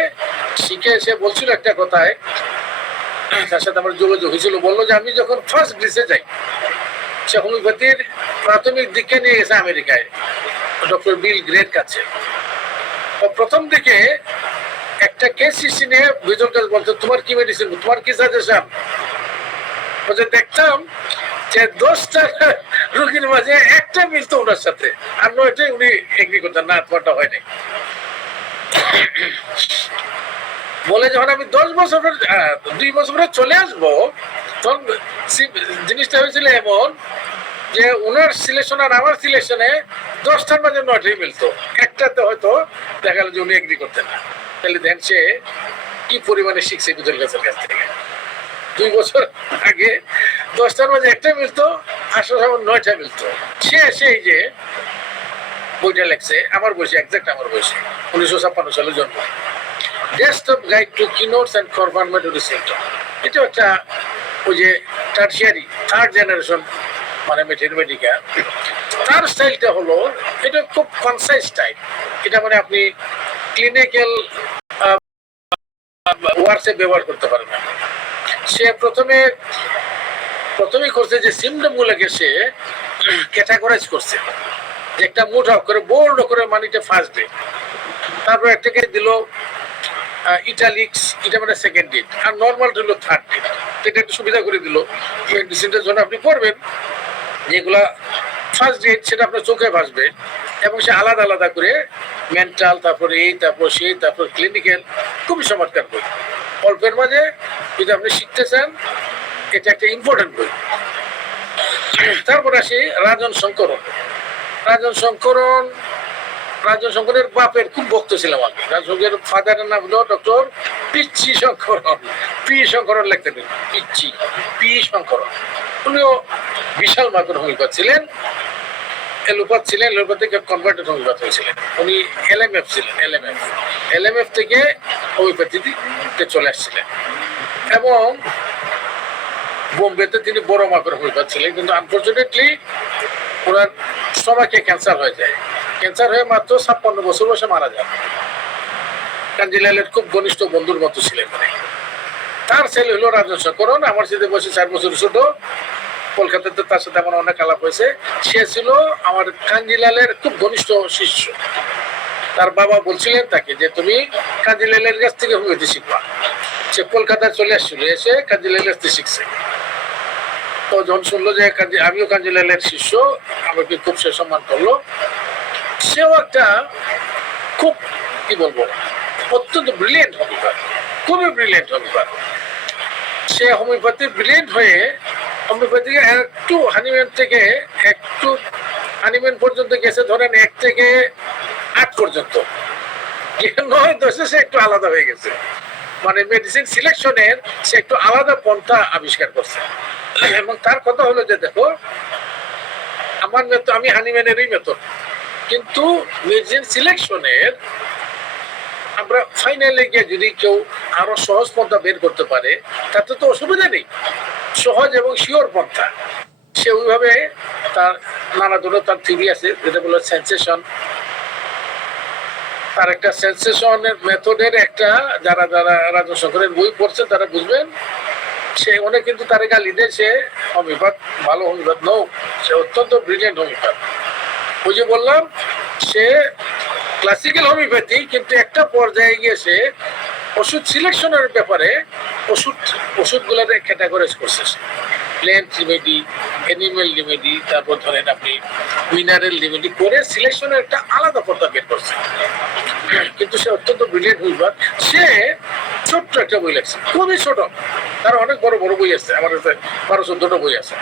শিখে এসে বলছিল একটা কথায়, তার সাথে আমার যোগাযোগ হয়েছিল, বললো যে আমি যখন ফার্স্ট গ্রিসে যাই, সে হোমিওপ্যাথির প্রাথমিক দীক্ষা নিয়ে গেছে আমেরিকায় ডক্টর বিল গ্রের কাছে। প্রথম দিকে একটা কেস হিস্ট্রি নিয়ে বিজুল কাজ বলতো, তোমার কি মেডিসিন, তোমার কি সাজেশন। দেখতাম যে 10টা রোগীর মাঝে একটা মিলতো ওনার সাথে, আর নয়টাই উনি এগ্রি করতেন, না তোমারটা হয়নি। বলে যখন আমি 2 বছর চলে আসবো, তখন জিনিসটা হয়েছিল এমন যে ওনার সিলেকশন আর আমার সিলেকশনে 10টার মাঝে 9টাই মিলতো, একটাতে হয়তো দেখা গেল যে উনি এগ্রি করতেন না। তাহলে দেখেন সে কি পরিমাণে শিখছে বিজুল কাছের কাছ থেকে। 2 বছর আগে 10টার মাঝে একটা মিলতো, আসলে 9টা মিলতো। সে সেই যে বইটা লেখছে আমার বয়সে, একজাক্ট আমার বয়সে, 1956 সালে জন্ম, desktop guide to keynotes and confirmatory symptom. এটা একটা ওই যে টার্সিয়ারি থার্ড জেনারেশন মানে মেটেরিমেটিকা, তার স্টাইলটা হলো এটা খুব কনসাইজ টাইপ। এটা মানে আপনি ক্লিনিক্যাল ওয়ার্ডসে ব্যবহার করতে পারেন না। সে প্রথমেই করছে যে সিমটম গুলোকে সে ক্যাটাগরাইজ করছে, যে একটা মুড অফ করে বোল্ড করে মানিটা ফার্স্ট ডে, তারপর একটাকে দিল ইটালিক্স, এটা মানে সেকেন্ড ডেট, আর নর্মাল দিল থার্ড ডেট। এটা একটু সুবিধা করে দিল মেডিসিনটার জন্য আপনি পড়বেন যেগুলা ফার্স্ট ডেট সেটা আপনার চোখে ভাসবে, এবং সে আলাদা আলাদা করে মেন্টাল, তারপরে এই, তারপর সেই, তারপর ক্লিনিক্যাল, খুবই চমৎকার বই। অল্পের মাঝে যদি আপনি শিখতে চান এটা একটা ইম্পর্টেন্ট বই। তারপর আসি রাজন শঙ্করন। রাজন শঙ্করের বাপের খুব ভক্ত ছিলাম আমি। রাজন শঙ্করের ফাদারের নাম হলো ডক্টর পিচ্ছি শঙ্করন, পি শঙ্করন লিখতে পারেন, পিচ্ছি পি শঙ্করন। উনিও বিশাল মাপের হোমিওপ্যাথ ছিলেন, এলোপ্যাথ ছিলেন, এলোপ্যাথ থেকে কনভার্টেড হোমিওপ্যাথ হয়েছিলেন। উনি এলএমএফ ছিলেন, এলএমএফ থেকে হোমিওপ্যাথিতে চলে আসছিলেন, এবং বোম্বেতে তিনি বড় মাপের হোমিওপ্যাথ ছিলেন। কিন্তু আনফর্চুনেটলি ওনার স্টমাকে ক্যান্সার হয়ে যায়। ক্যান্সার হয়ে মাত্র 56 বছর বয়সে মারা যান। কাঞ্জিলালের খুব ঘনিষ্ঠ বন্ধুর মতো ছিলেন উনি। তার ছেলে হলো রাজন শঙ্করন, আমার সাথে বয়সে 4 বছর ছোট। কলকাতাতে তার সাথে আমার অনেক আলাপ হয়েছে। সে ছিল আমার কাঞ্জিলালের খুব ঘনিষ্ঠ শিষ্য। তার বাবা বলছিলেন তাকে যে তুমি কাঞ্জিলালের কাছ থেকে হোমিওপ্যাথি শিখবা। সে কলকাতায় চলে আসছিল, এসে কাঞ্জিলালের কাছ থেকে শিখছে। তো যখন শুনলো যে আমিও কাঞ্জিলালের শিষ্য, আমাকে খুব সে সম্মান করলো। সেও একটা খুব কি বলবো অত্যন্ত ব্রিলিয়েন্ট হোমিওপ্যাথ, খুবই ব্রিলিয়েন্ট হোমিওপ্যাথ। সে হোমিওপ্যাথি ব্রিলিয়েন্ট হয়ে হোমিওপ্যাথিকে একটু হানিম্যান পর্যন্ত গেছে, ধরেন 1 থেকে 8 পর্যন্ত, 9-10 সে একটু আলাদা হয়ে গেছে। মানে মেডিসিন সিলেকশনের সে একটু আলাদা পন্থা আবিষ্কার করছে। এবং তার কথা হলো যে দেখো আমার মেথড, আমি হানিম্যানেরই মেথড, কিন্তু মেডিসিন সিলেকশনের আমরা ফাইনালে গিয়ে যদি কেউ আরো সহজ পন্থা বের করতে পারে তাতে তো অসুবিধা নেই, সহজ এবং শিওর পন্থা। সে ওইভাবে তার নানা ধরনের তার থিওরি আছে, যেটা বলে সেন্সেশন। তার একটা সেন্সেশনের মেথডের একটা, যারা রাজন শঙ্করের বই পড়ছেন তারা বুঝবেন। সে অনেক কিন্তু তার গালি দেয়, সে হোমিওপ্যাথ ভালো হোমিওপ্যাথ নৌ, সে অত্যন্ত ব্রিলিয়েন্ট হোমিওপ্যাথ। ওই যে বললাম সে ক্লাসিক্যাল হোমিওপ্যাথি, কিন্তু একটা পর্যায়ে গিয়ে সে ওষুধ সিলেকশনের ব্যাপারে ওষুধগুলোর ক্যাটাগরাইজ করছে। প্ল্যান্ট রিমেডি, অ্যানিমেল রিমেডি, তারপর ধরেন আপনি মিনারেল রিমেডি করে সিলেকশনের একটা আলাদা পদ্ধতি বের করছে। কিন্তু সে অত্যন্ত ব্রিলিয়েন্ট হোমিওপ্যাথ। সে ছোট্ট একটা বই লেখছে, খুবই ছোট। তার অনেক বড় বড় বই আছে, আমার কাছে 12-14টা বই আছে।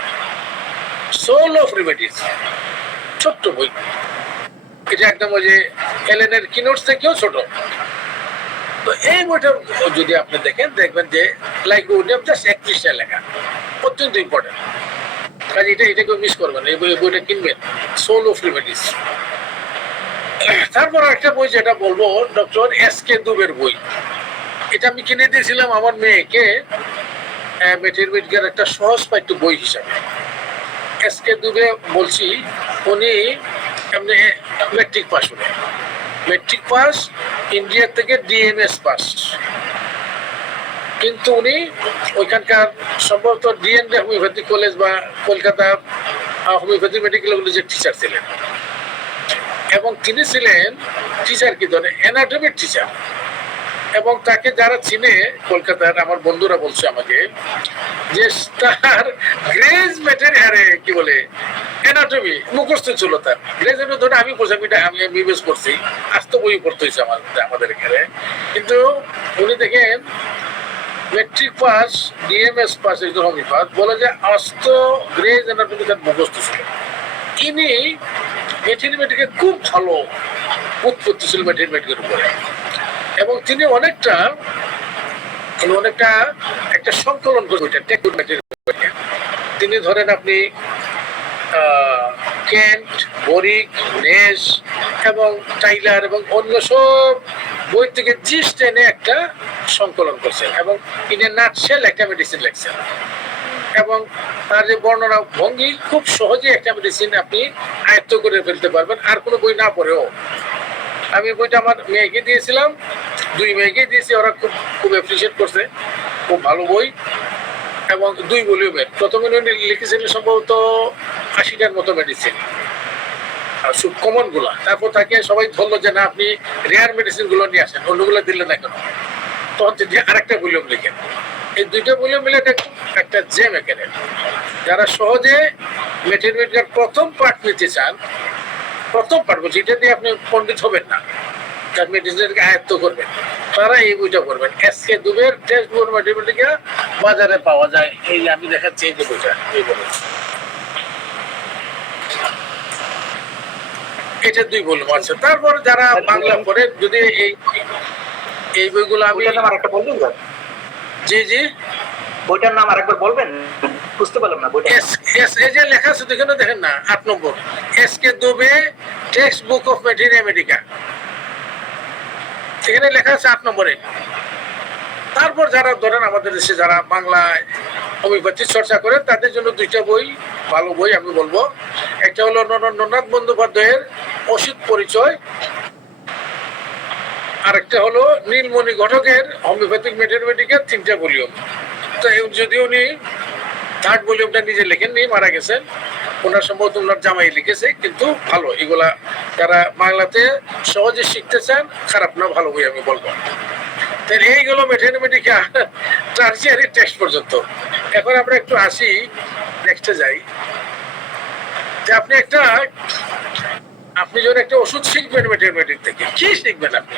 সোল অফ রিমেডিস, ছোট্ট বই। এটা একদম ওই যে এলেনের কিনোটস থেকেও ছোট। তো এই বইটা যদি আপনি দেখবেন যে লাইক জাস্ট 31টা লেখা, অত্যন্ত ইম্পর্টেন্ট। কাজে এটা কেউ মিস করবেন, এই বইটা কিনবেন, সোল অফ রিমেডিস। তারপর একটা বই যেটা বলবো, ডক্টর এস.কে. দুবের বই। এটা আমি কিনে দিয়েছিলাম আমার মেয়েকে মেটেরিমেটিকের একটা সহজ পাঠ্য বই হিসাবে। এস.কে. দুবে বলছি, উনি এমনি matric pass, matric pass, India থেকে ডিএমএস পাস। কিন্তু উনি ওইখানকার সম্ভবত ডিএনডি হোমিওপ্যাথি কলেজ বা কলকাতা হোমিওপ্যাথি মেডিকেল কলেজের টিচার ছিলেন। এবং তিনি ছিলেন টিচার কি ধরে অ্যানাটমির টিচার। এবং তাকে যারা চিনে কলকাতার আমার বন্ধুরা বলছে আমাকে যে তার গ্রেজ ম্যাটেরিয়ালে কি বলে অ্যানাটমি মুখস্থ ছিল তার। গ্রেজ ধরে আমি পোশাকিটা আমি বিবেচ করছি, আস্ত বই পড়তে হয়েছে আমাদের এখানে। কিন্তু উনি দেখেন মেট্রিক পাস, ডিএমএস পাস, একজন হোমিওপ্যাথ, বলে যে আস্ত গ্রেজ অ্যানাটমি তার মুখস্থ ছিল। ইনি মেটেরিমেটিকে খুব ভালো উৎপত্তি ছিল মেটেরিমেটিকের উপরে। এবং তিনি অনেকটা একটা সংকলন করে তিনি ধরেন আপনি কেন্ট, বরিক, নেস এবং টাইলার এবং অন্য সব বই থেকে জিস্ট এনে একটা সংকলন করছেন, এবং ইন এ নাটশেল একটা মেডিসিন লেখছেন। এবং তার যে বর্ণনা ভঙ্গি খুব সহজে একটা মেডিসিন আপনি আয়ত্ত করে ফেলতে পারবেন আর কোনো বই না পড়েও। আমি বইটা আমার মেয়েকে দিয়েছিলাম, 2 মেয়েকে দিয়েছি, ওরা খুব খুব অ্যাপ্রিসিয়েট করছে, খুব ভালো বই এবং 2 ভলিউমের। প্রথমে উনি লিখেছিলেন সম্ভবত 80টার মতো মেডিসিন আর খুব কমন গুলা। তারপর তাকে সবাই বললো যে না, আপনি রেয়ার মেডিসিন গুলো নিয়ে আসেন, অন্যগুলো দিলে না কেন। তখন তিনি আরেকটা ভলিউম লিখেন। এই 2টা ভলিউম মিলে একটা জেম এখানে। যারা সহজে ম্যাথমেটিক্যাল প্রথম পার্ট নিতে চান, প্রথম পার্ট বলছি, এটা দিয়ে আপনি পণ্ডিত হবেন না, তার মেডিসিনকে আয়ত্ত করবেন, তারা এই বইটা করবেন। এসকে দুবের টেক্সট বুক ম্যাথমেটিক্যাল বাজারে পাওয়া যায়। এই যে আমি দেখাচ্ছি, এই যে বইটা, এই বই, এটা 2 ভলিউম আছে। তারপর যারা বাংলা পড়ে, যদি এই বইগুলো আমি আরেকটা বলবেন স্যার? জি জি, বইটার নাম আরেকবার বলবেন, বুঝতে পারলাম না বইটা। এই যে লেখা আছে দেখেন, দেখেন না, 8 নম্বর, S K Dubey text book of materia medica, এখানে লেখা আছে 8 নম্বরে। তারপর যারা ধরেন আমাদের দেশে যারা বাংলায় হোমিওপ্যাথি চর্চা করে, তাদের জন্য 2টা বই, ভালো বই আমি বলবো। একটা হলো নরনাথ বন্দ্যোপাধ্যায়ের ওষুধ পরিচয়, আরেকটা হলো নীলমণি ঘটকের হোমিওপ্যাথিক ম্যাথমেটিক্যাল, 3টা ভলিউম। তো যদি উনি 3rd ভলিউমটা নিজে লেখেননি, মারা গেছেন, ওনার সম্ভবত ওনার জামাই লিখেছে, কিন্তু ভালো। এগুলা যারা বাংলাতে সহজে শিখতে চান, খারাপ না, ভালো বই আমি বলবো। তাহলে এইগুলো ম্যাথমেটিক্যাল টার্সিয়ারি টেক্সট পর্যন্ত। এখন আমরা একটু আসি, নেক্সটে যাই, যে আপনি যখন একটা ওষুধ শিখবেন ম্যাথমেটিক থেকে, কি শিখবেন আপনি?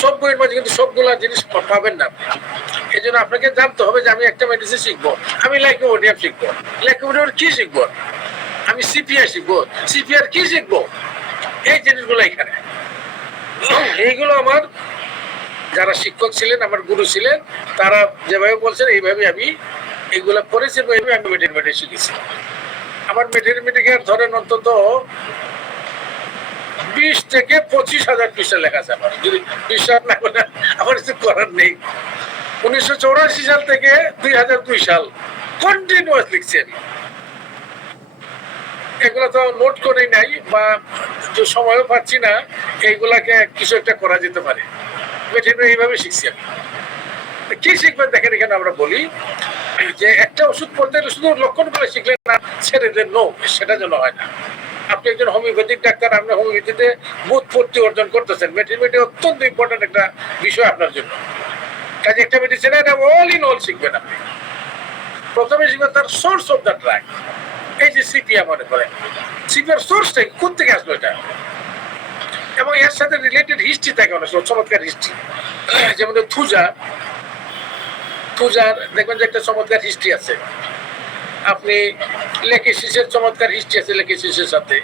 সব বইয়ের মাঝে কিন্তু সবগুলা জিনিস পাবেন না আপনি। এই জন্য আপনাকে জানতে হবে যে আমি একটা মেডিসিন শিখবো, আমি লাইকোমোডিয়াম শিখবো, লাইকোমোডিয়াম কি শিখবো, আমি সিপিআর শিখবো, সিপিআর কি শিখবো, এই জিনিসগুলো এখানে। এইগুলো আমার যারা শিক্ষক ছিলেন, আমার গুরু ছিলেন, তারা যেভাবে বলছেন এইভাবে আমি এইগুলা করেছি, এইভাবে আমি ম্যাথমেটিক্স শিখেছি। আমার ম্যাথমেটিক্যাল ধরেন অন্তত 20 থেকে 25,000 পৃষ্ঠা লেখা আছে আমার। যদি বিশ্বাস না করে, আমার কিছু করার নেই। 1984 সাল থেকে 2002 সাল কন্টিনিউয়াস লিখছি আমি। এগুলো তো নোট করেই নাই, বা সময়ও পাচ্ছি না, এইগুলাকে কিছু একটা করা যেতে পারে। এইভাবে শিখছি আমি। কি শিখবেন দেখেন, এখানে আমরা বলি যে একটা ওষুধ পড়তে গেলে শুধু লক্ষণগুলো শিখলেন না, ছেড়ে দেন, নো, সেটা যেন হয় না। আপনি একজন হোমিওপ্যাথিক ডাক্তার, আপনি হোমিওপ্যাথিতে বুৎপত্তি অর্জন করতেছেন, ম্যাথমেটিক্যাল অত্যন্ত ইম্পর্টেন্ট একটা বিষয় আপনার জন্য। কাজে একটা মেডিসিন এটা অল ইন অল শিখবেন আপনি। প্রথমে শিখবেন তার সোর্স অফ দ্য ড্রাগ। এই যে সিপিয়া মনে করেন, সিপিয়ার সোর্সটা কোথা থেকে আসলো এটা, এবং এর সাথে রিলেটেড হিস্ট্রি থাকে অনেক চমৎকার হিস্ট্রি। যেমন থুজার দেখবেন যে একটা চমৎকার হিস্ট্রি আছে। আপনি লেকেসিসের চমৎকার হিস্ট্রি আছে, লেকেসিসের সাথে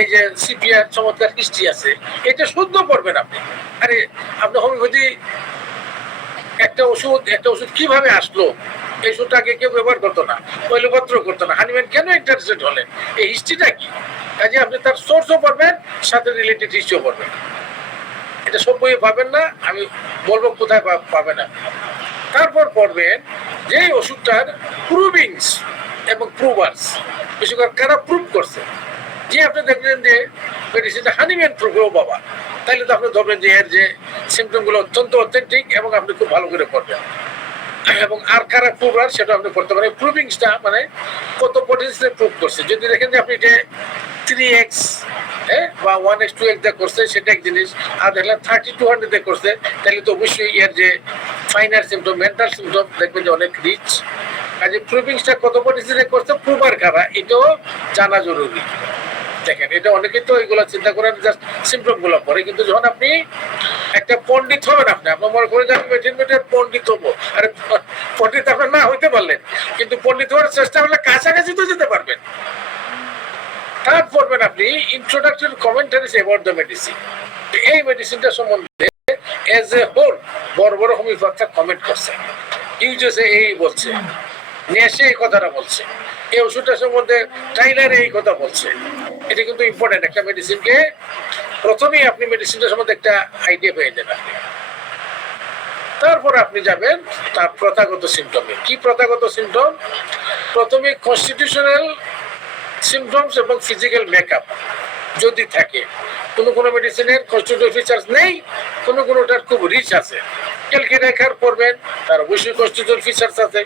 এই যে সিপিআর চমৎকার হিস্ট্রি আছে। এটা শুদ্ধ পড়বেন আপনি। আরে আপনি হোমিওপ্যাথি একটা ওষুধ কিভাবে আসলো, এই ওষুধটা আগে কেউ ব্যবহার করতো না, তৈলপত্র করতো না, হানিম্যান কেন ইন্টারেস্টেড হলেন, এই হিস্ট্রিটা কি? কাজে আপনি তার সোর্সও পড়বেন, সাথে রিলেটেড হিস্ট্রিও পড়বেন। এটা সব বইয়ে পাবেন না, আমি বলবো কোথায় পাবেন না। তারপর পড়বেন যে ওষুধটার প্রুভিংস এবং প্রুভার্স, বিশেষ করে কারা প্রুভ করছে। যে আপনি দেখবেন যে মেডিসিনটা হানিম্যান প্রুভ, বাবা, তাহলে তো আপনি ধরবেন যে এর যে সিমটমগুলো অত্যন্ত অথেন্টিক, এবং আপনি খুব ভালো করে পড়বেন। এবং আর কারা প্রুভার সেটা আপনি করতে পারেন। প্রুভিংসটা মানে কত পটেন্সিয়ালি প্রুভ করছে। যদি দেখেন যে আপনি এটা 3x বা 1x 2x দিয়ে করছে, সেটা এক জিনিস। আর দেখলেন 30-200 দিয়ে করছে, তাহলে তো অবশ্যই এর যে ফাইনাল সিমটম, মেন্টাল সিমটম দেখবেন যে অনেক রিচ। কাজে প্রুভিংসটা কত পটেন্সিয়ালি করছে, প্রুভার কারা, এটাও জানা জরুরি। দেখেন, এটা অনেকেই তো এগুলো চিন্তা করেন জাস্ট সিমটম গুলো পরে, কিন্তু যখন আপনি একটা পণ্ডিত হবেন, আপনার মনে করেন যে আমি ম্যাথমেটিক্যাল পণ্ডিত হবো। আরে পণ্ডিত আপনার না হইতে পারলেন, কিন্তু পণ্ডিত হওয়ার চেষ্টা করলে কাছাকাছি তো যেতে পারবেন। থার্ড পড়বেন আপনি ইন্ট্রোডাকশন কমেন্টারিজ অ্যাবাউট দ্য মেডিসিন। এই মেডিসিনটা সম্বন্ধে এজ এ হোল বড় বড় হোমিওপ্যাথরা কমেন্ট করছে, ইউজেসে এই বলছে, নেশে এই কথাটা বলছে, এই ওষুধটা সম্বন্ধে টাইলার এই কথা বলছে। এটা কিন্তু ইম্পর্টেন্ট। একটা মেডিসিনকে প্রথমেই আপনি মেডিসিনটা সম্বন্ধে একটা আইডিয়া পেয়ে যান আপনি। তারপর আপনি যাবেন তার প্রথাগত সিমটমে। কি প্রথাগত সিমটম? প্রথমে কনস্টিটিউশনাল সিমটমস এবং ফিজিক্যাল মেকআপ যদি থাকে। কোনো মেডিসিনের কনস্টিটিউশনাল ফিচার্স নেই, কোনোটার খুব রিচ আছে। ক্যালকিরেখার পড়বেন, তার অবশ্যই কনস্টিটিউশনাল ফিচার্স আছে।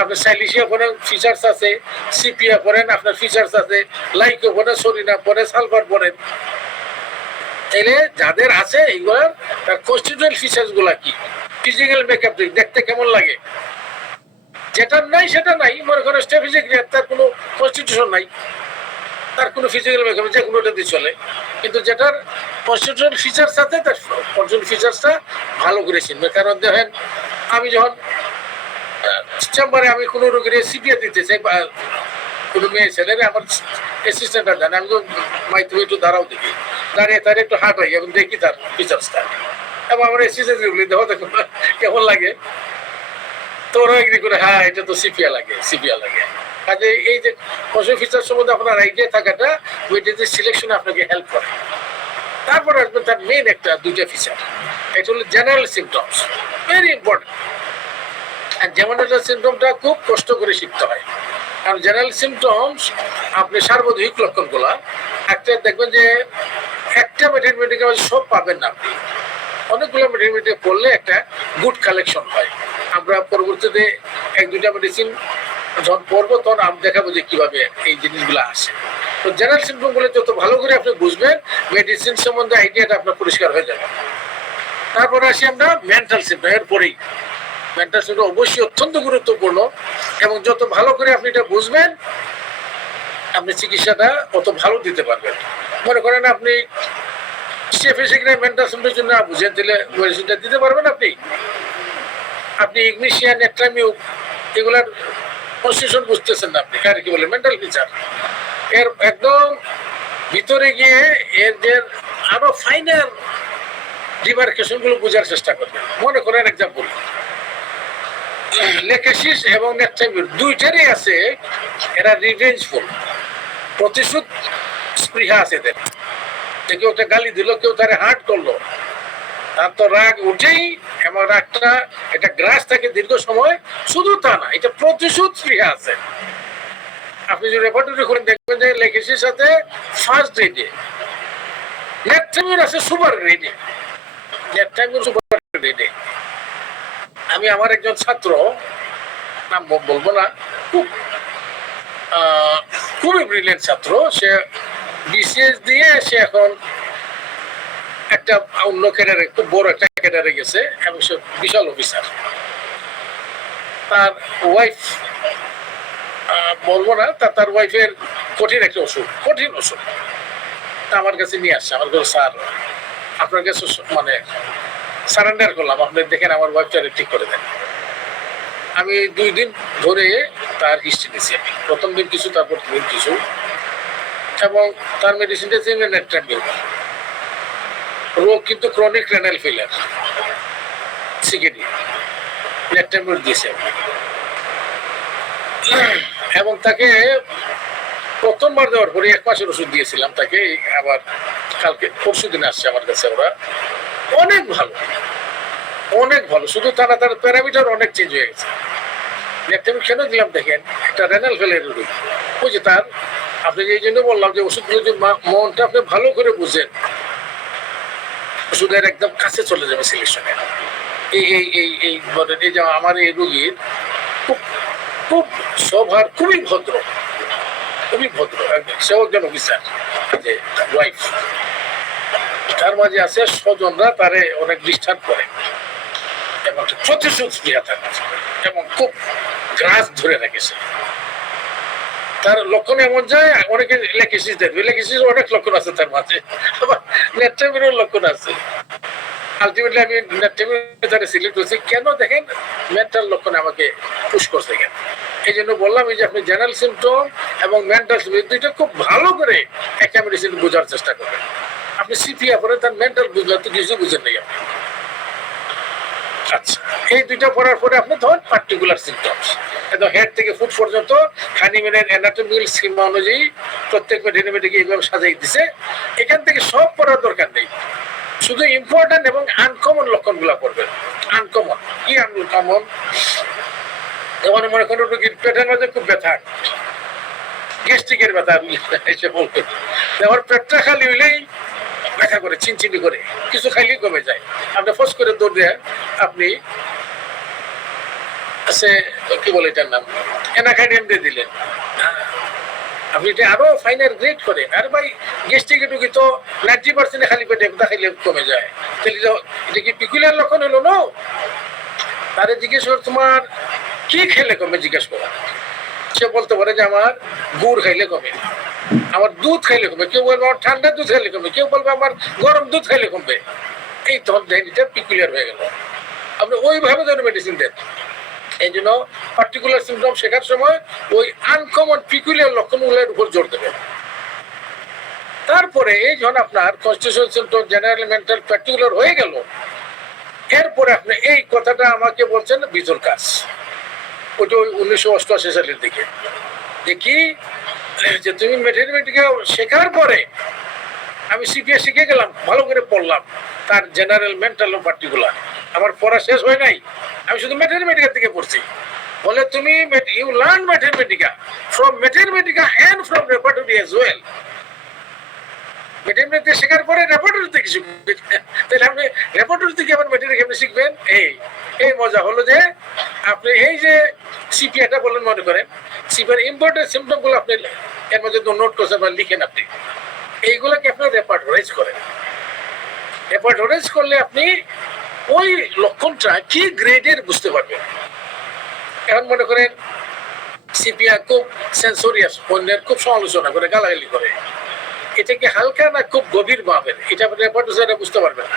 আপনার সাইলিশিয়া পড়েন, ফিচার্স আছে। সিপিয়া পড়েন, আপনার ফিচার্স আছে। লাইকো পড়েন, সরিনা পড়েন, সালফার পড়েন। তাইলে যাদের আছে এইগুলার তার কনস্টিটিউশনাল ফিচার্স গুলা কি, ফিজিক্যাল মেকআপ দেখতে কেমন লাগে। যেটা নাই সেটা নাই, মনে করেন স্টেফিজিক তার কোনো কনস্টিটিউশন নাই, তার কোনো ফিজিক্যাল মেকআপ যে কোনোটা দিয়ে চলে, কিন্তু যেটার কনস্টিটিউশনাল ফিচার্স আছে তার কনস্টিটিউশনাল ফিচার্সটা ভালো করে চিনবে। কারণ দেখেন, আমি যখন চেম্বারে আমি কোনো রোগীর সিপিয়া দিতে চাই বা কোনো মেয়ে ছেলেরে, আমার অ্যাসিস্ট্যান্টরা জানে, আমি মাই তুমি একটু দাঁড়াও দেখি, দাঁড়িয়ে তার একটু হাঁট হয় এবং দেখি তার ফিচার্সটা, এবং আমার অ্যাসিস্ট্যান্ট বলি দেখো দেখো কেমন লাগে। তো ওরা এগ্রি করে, হ্যাঁ এটা তো সিপিয়া লাগে। কাজে এই যে কনস্টিটিউশনাল ফিচার সম্বন্ধে আপনার আইডিয়া থাকাটা ওইটাতে সিলেকশনে আপনাকে হেল্প করে। তারপর আসবে তার মেইন দুইটা ফিচার, এটা হলো জেনারেল সিমটমস, ভেরি ইম্পর্টেন্ট। আর জেনারেল সিমটমটা খুব কষ্ট করে শিখতে হয়, কারণ জেনারেল সিমটমস আপনি সার্বজনীন লক্ষণগুলা একটা দেখবেন যে একটা মেডিকেল সব পাবেন না আপনি, অনেকগুলো মেডিকেল পড়লে একটা গুড কালেকশন হয়। আমরা পরবর্তীতে এক দুইটা মেডিসিন যখন পড়বো তখন আমি দেখাবো যে কিভাবে এই জিনিসগুলো আসে। তো জেনারেল সিমটমগুলো যত ভালো করে আপনি বুঝবেন, মেডিসিন সম্বন্ধে আইডিয়াটা আপনার পরিষ্কার হয়ে যাবে। তারপরে আসি আমরা মেন্টাল সিমটম। এরপরেই মেন্টাল সিমটম অবশ্যই অত্যন্ত গুরুত্বপূর্ণ, এবং যত ভালো করে আপনি এটা বুঝবেন আপনি চিকিৎসাটা অত ভালো দিতে পারবেন। মনে করেন আপনি মেন্টাল সিমটমের জন্য বুঝেন, তাহলে মেডিসিনটা দিতে পারবেন আপনি ইগনিশিয়া, নেট্রামিউক এগুলার কনস্টিটিউশন বুঝতেছেন না আপনি, কার কি বলে মেন্টাল ফিচার, এর একদম ভিতরে গিয়ে এর যে আরো ফাইনাল ডিমার্কেশন গুলো বোঝার চেষ্টা করবেন। মনে করেন এক্সাম্পল, লেকেসিস এবং নেট্রামিউক দুইটারই আছে, এরা রিভেঞ্জফুল, প্রতিশোধ স্পৃহা আছে এদের। কেউ একটা গালি দিল, কেউ তারে হার্ট করলো, তার তো রাগ উঠেই, এবং রাগটা এটা গ্রাস থাকে দীর্ঘ সময়। শুধু তা না, এটা প্রতিশোধ স্পৃহা আছে। আপনি যদি রেপার্টরি করেন দেখবেন যে লেকেসির সাথে ফার্স্ট গ্রেডে, নেট্রামিউক আছে সুপার গ্রেডে, আমি আমার একজন ছাত্র, নাম বলবো না, খুবই ব্রিলিয়েন্ট ছাত্র, সে বিসিএস দিয়ে সে এখন একটা অন্য ক্যাডারে, খুব বড় একটা ক্যাডারে গেছে, এবং সে বিশাল অফিসার। তার ওয়াইফ, বলবো না, তার ওয়াইফের কঠিন একটা কঠিন অসুখ, তা আমার কাছে নিয়ে আসছে। আমার কাছে, স্যার আপনার কাছে মানে সারেন্ডার করলাম, আপনি দেখেন আমার ওয়াইফটা ঠিক করে দেন। আমি 2 দিন ধরে তার হিস্ট্রি নিয়েছি, আমি প্রথম দিন কিছু, তারপর দিন কিছু, এবং তার মেডিসিনটা নেট্রামিউক। রোগ কিন্তু ক্রনিক রেনাল ফেলিয়ার, সিকেডি, নেট্রামিউক দিয়েছে। এবং তাকে প্রথমবার দেওয়ার পরে 1 মাসের ওষুধ দিয়েছিলাম তাকে, আবার কালকে পরশু দিন আসছে আমার কাছে। ওরা অনেক ভালো, শুধু তারা তার প্যারামিটার অনেক চেঞ্জ হয়ে গেছে। নেট্রামিউক কেন দিলাম দেখেন, একটা রেনাল ফেলিয়ার রোগী, ওই যে তার, আপনি এই জন্য বললাম যে ওষুধগুলো যদি মনটা আপনি ভালো করে বুঝেন, ওষুধের একদম কাছে চলে যাবে সিলেকশনে। এই যে আমার এই রোগীর খুব স্বভাব, খুবই ভদ্র, সেও একজন অফিসার, যে ওয়াইফ, তার মাঝে আছে স্বজনরা তারে অনেক ডিস্টার্ব করে, এবং প্রতিশোধ স্পৃহা থাকে, এবং খুব গ্রাস ধরে রেখেছে। তার লক্ষণ এমন যায়, অনেকে লেকেসিস দেখবে, লেকেসিস অনেক লক্ষণ আছে তার মাঝে, আবার নেট্রামিউকের লক্ষণ আছে। আলটিমেটলি আমি নেট্রামিউক তারে সিলেক্ট করছি, কেন দেখেন মেন্টাল লক্ষণ আমাকে পুশ করছে কেন। এই জন্য বললাম, এই যে আপনি জেনারেল সিমটম এবং মেন্টাল সিমটম দুইটা খুব ভালো করে একটা মেডিসিন বোঝার চেষ্টা করবেন। আপনি সিপিয়া পড়েন, তার মেন্টাল বুঝলে তো কিছু বুঝেন নাই আপনি। আচ্ছা, এই দুইটা পড়ার পরে আপনি ধরেন পার্টিকুলার সিমটমস, একদম হেড থেকে ফুট পর্যন্ত হানিম্যানের অ্যানাটমিক্যাল স্কিমা অনুযায়ী প্রত্যেক মেডিকেল এইভাবে সাজাই দিছে। এখান থেকে সব পড়ার দরকার নেই, শুধু ইম্পর্টেন্ট এবং আনকমন লক্ষণগুলো পড়বেন। আনকমন। কি আনকমন? যেমন মনে করুন রোগীর পেটের মধ্যে খুব ব্যথা, গ্যাস্ট্রিকের ব্যথা এসে বলবে, আমার পেটটা খালি হইলেই ব্যথা করে, চিনচিনি করে, কিছু খাইলেই কমে যায়। আপনি ফোর্স করে দৌড় দিয়ে আপনি কি বলে এটার নাম, এনাকাইডিয়াম দিয়ে দিলেন, আপনি এটা আরো ফাইনাল গ্রেড করেন। আর ভাই গ্যাস্ট্রিক রোগী তো 90% খালি পেটে ব্যথা খাইলে কমে যায়, তাহলে এটা কি পিকুলিয়ার লক্ষণ হলো না? তারে জিজ্ঞেস করে তোমার কি খেলে কমে, জিজ্ঞেস করা। সে বলতে পারে যে আমার গুড় খাইলে কমে, আমার দুধ খাইলে কমবে, কেউ বলবে আমার ঠান্ডা দুধ খাইলে কমবে, কেউ বলবে আমার গরম দুধ খাইলে কমবে। এই তখন এটা পিকুলিয়ার হয়ে গেল। আপনি ওইভাবে ধরে মেডিসিন দেন। এই জন্য পার্টিকুলার সিমটম শেখার সময় ওই আনকমন পিকুলিয়ার লক্ষণগুলোর উপর জোর দেবেন। তারপরে এই যখন আপনার constitution symptom general mental particular হয়ে গেল, এরপরে আপনি এই কথাটা আমাকে বলছেন ভিজুয়াল কাজ, ওইটা 1988 সালের দিকে, যে কি যে তুমি ম্যাথমেটিক্যাল শেখার পরে আমি সিপিএ শিখে গেলাম, ভালো করে পড়লাম তার জেনারেল মেন্টাল পার্টিকুলার, আমার পড়া শেষ হয় নাই, আমি শুধু ম্যাথমেটিক্যাল থেকে পড়ছি। বলে তুমি you learn materia medica from materia medica and from repertory as well. Materia medica শেখার পরে রেপার্টরি থেকে শিখবেন, তাহলে আপনি রেপার্টরি থেকে আবার ম্যাথমেটিক্স আপনি শিখবেন। এই মজা হলো যে আপনি এই যে সিপিআটা বলেন, মনে করেন সিপিআর ইম্পর্টেন্ট সিমটম গুলো আপনি এর মধ্যে নোট করছেন বা লিখেন, আপনি এইগুলোকে আপনি রেপার্টরাইজ করেন। রেপার্টরাইজ করলে আপনি ওই লক্ষণটা কি গ্রেডের বুঝতে পারবেন। এখন মনে করেন সিপিআ খুব সেন্সোরিয়াস, অন্যের খুব সমালোচনা করে, গালাগালি করে, এটা কি হালকা না খুব গভীর ভাবেন, এটা আপনি রেপার্টরাইজ বুঝতে পারবেন না।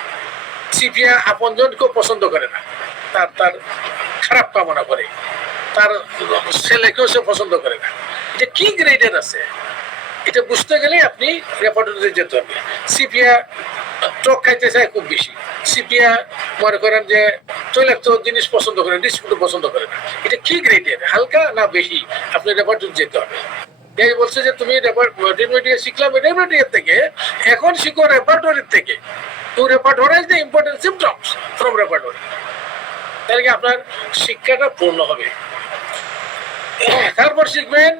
সিপিআ আপনজন খুব পছন্দ করে না, তার খারাপ কামনা করে, তার ছেলেকেও সে পছন্দ করে না। এটা কি গ্রেডের আছে এটা বুঝতে গেলে আপনি রেপার্টরিতে যেতে হবে। সিপিআ টক খাইতে চায় খুব বেশি, সিপিআ মনে করেন যে তৈলাক্ত জিনিস পছন্দ করেন, বিস্কুট পছন্দ করে না, এটা কি গ্রেডের, হালকা না বেশি, আপনি রেপার্টরিতে যেতে হবে। এই বলছে যে তুমি ম্যাথমেটিক্স শিখলাম ম্যাথমেটিক্স থেকে, এখন শিখো রেপার্টরির থেকে, to repertorize the important symptoms from repertory. তাহলে কি আপনার শিক্ষাটা পূর্ণ হবে। তারপর শিখবেন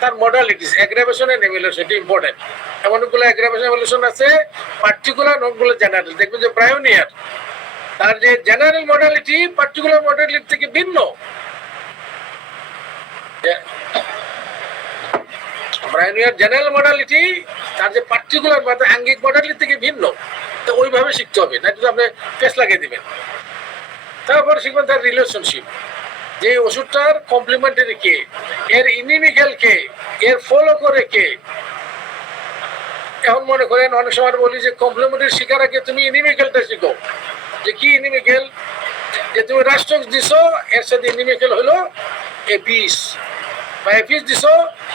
তার মডালিটিস, অ্যাগ্রাভেশন এন্ড এভ্যালুয়েশন, এটা ইম্পর্টেন্ট। এমনগুলো অ্যাগ্রাভেশন এভ্যালুয়েশন আছে, পার্টিকুলার নোটগুলো জেনারেল। দেখবেন যে ব্রায়োনিয়ার তার যে জেনারেল মডালিটি পার্টিকুলার মডালিটি থেকে ভিন্ন। ব্রায়োনিয়ার জেনারেল মডালিটি তার যে পার্টিকুলার বা আঙ্গিক মডালিটি থেকে ভিন্ন, তো ওইভাবে শিখতে হবে, না কিন্তু আপনি পেস লাগিয়ে দিবেন। তারপর শিখবেন তার রিলেশনশিপ, যে ওষুধটার কমপ্লিমেন্টারি কে, এর ইনিমিক্যাল কে, এর ফলো করে কে। এখন মনে করেন অনেক সময় বলি যে কমপ্লিমেন্টারি শিখার আগে তুমি ইনিমিক্যালটা শিখো, যে কি ইনিমিক্যাল, যে তুমি রাষ্ট্রক দিছো এর সাথে ইনিমিক্যাল হলো এপিস, বা এপিস দিছো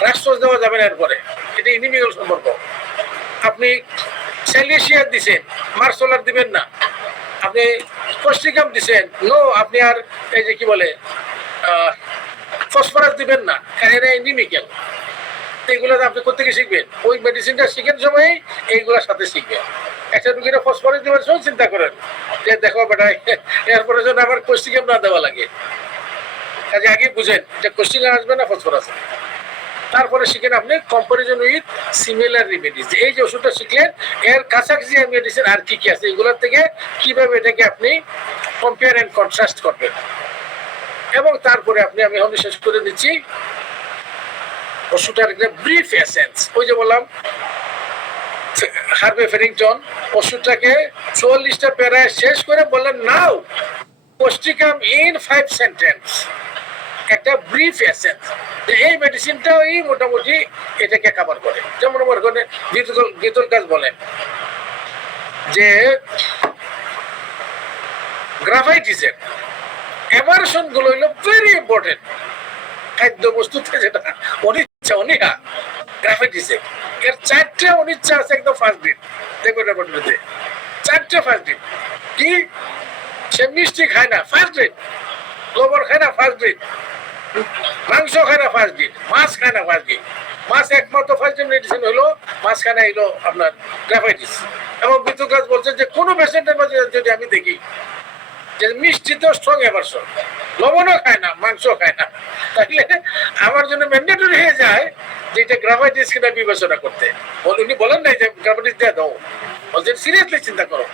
রাষ্ট্রক দেওয়া যাবে না এরপরে, এটা ইনিমিক্যাল সম্পর্ক। আপনি স্যালিসিয়ার দিছেন, মার্সোলার দিবেন না। আপনি পশ্চিকাম দিছেন, নো, আপনি আর এই যে কি বলে ফসফরাস দিবেন না, কারণ এটা ইনিমিক্যাল। এইগুলো আপনি কোথেকে শিখবেন? ওই মেডিসিনটা শিখেন সময় এইগুলোর সাথে শিখবেন। একটা রুগীরা ফসফরাস দেওয়ার সময় চিন্তা করেন যে দেখো বেটা এরপরে যেন আবার কোষ্টিকাম না দেওয়া লাগে, কাজে আগে বুঝেন যে কোষ্টিকাম আসবে না ফসফরাস। তারপরে শিখেন আপনি কম্পারিজন উইথ সিমিলার রেমেডিজ, এই যে ওষুধটা শিখলেন এর কাছাকাছি মেডিসিন আর কি কি আছে, এগুলোর থেকে কিভাবে এটাকে আপনি কম্পেয়ার এন্ড কন্ট্রাস্ট করবেন। এবং তারপরে আপনি, আমি এখন শেষ করে দিচ্ছি, ওষুধটার একটা ব্রিফ এসেন্স। ওই যে বললাম হার্ভে ফেরিংটন ওষুধটাকে 44টা প্যারায় শেষ করে বললেন নাও কোষ্টিকাম ইন 5 সেন্টেন্স, একটা ব্রিফ এসেন্স। এই মেডিসিনটাই মোটামুটি এটাকে কভার করে। যেমন মনে করেন গীতল কাজ বলেন যে গ্রাফাইটিসের এভারশন গুলো হইলো ভেরি ইম্পর্টেন্ট। খাদ্য বস্তুতে যেটা অনিচ্ছা, অনীহা, গ্রাফাইটিসে এর 4টে অনিচ্ছা আছে একদম ফার্স্ট গ্রেড। দেখবেন রেপার্টরিতে 4টে ফার্স্ট গ্রেড। কি? সে মিষ্টি খায় না, ফার্স্ট গ্রেড। লবণ খায় না, ফার্স্ট গ্রেড। মাংস খায় না, ফার্স্ট গ্রেড। মাছ খায় না, ফার্স্ট গ্রেড। মাছ একমাত্র ফার্স্ট গ্রেড মেডিসিন হলো মাছখানা হইলো আপনার গ্রাফাইটিস। এবং বিদ্যুৎ কাজ বলছে যে কোনো পেশেন্টের মাঝে যদি আমি দেখি যে মিষ্টিতে স্ট্রং অ্যাভারশন, লবণও খায় না, মাংস খায় না, তাহলে আমার জন্য ম্যান্ডেটরি হয়ে যায় যে এটা গ্রামাইটিস কিনা বিবেচনা করতে। উনি বলেন নাই যে গ্রামাইটিস দিয়ে দাও, বলছেন সিরিয়াসলি চিন্তা করো,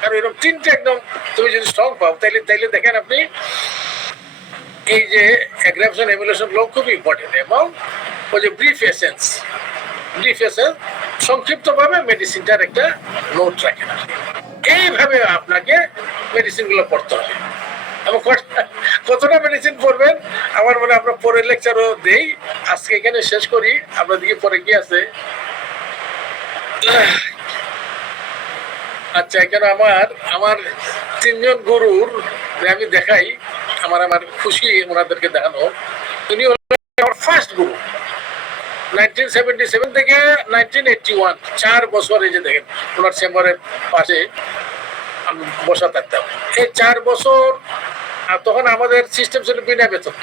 কারণ এরকম তিনটে একদম তুমি যদি স্ট্রং পাও তাইলে দেখেন আপনি এই যে অ্যাগ্রাভেশন এমুলেশন ল খুব ইম্পর্টেন্ট। এবং ওই যে ব্রিফ এসেন্স সংক্ষিপ্তভাবে মেডিসিনটার একটা নোট রাখেন। এইভাবে আপনাকে মেডিসিনগুলো পড়তে হবে। এবং কতটা মেডিসিন পড়বেন আমার মনে আমরা পরে লেকচারও দেই, আজকে এখানে শেষ করি, আপনার দিকে পরে কি আছে। আচ্ছা, এখানে আমার তিনজন গুরুর আমি দেখাই, আমার খুশি ওনাদেরকে দেখানো। উনি হলেন আমার ফার্স্ট গুরু 1977 থেকে 1981, 4 বছর। এই যে দেখেন ওনার চেম্বারের পাশে আমি বসা থাকতাম এই 4 বছর। আর তখন আমাদের সিস্টেম ছিল বিনা বেতন।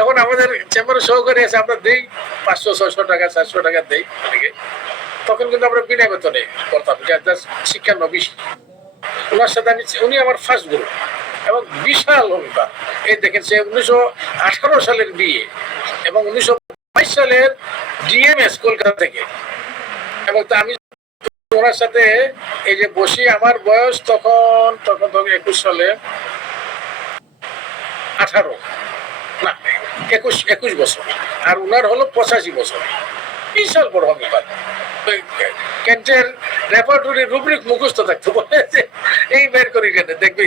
এখন আমাদের চেম্বারের সহকারী আছে, আমরা দেই 500-600 টাকা 400 টাকা দেই। তখন কিন্তু আমরা বিনা বেতনে করতাম, শিক্ষা নবী। ওনার সাথে উনি আমার ফার্স্ট গুরু এবং বিশাল ভূমিকা। এই দেখেন সে 1918 সালের বিয়ে এবং 1922 সালের ডিএমএস কলকাতা থেকে। এবং আমি ওনার সাথে এই যে বসি, আমার বয়স তখন 21 সালে 21 বছর, আর উনার হলো 85 বছর। বিশাল বড় ভূমিকা। ক্যান্টের রেপার্টরি রুব্রিক মুখস্থ থাকতে বলে এই বের করি কেন, দেখবি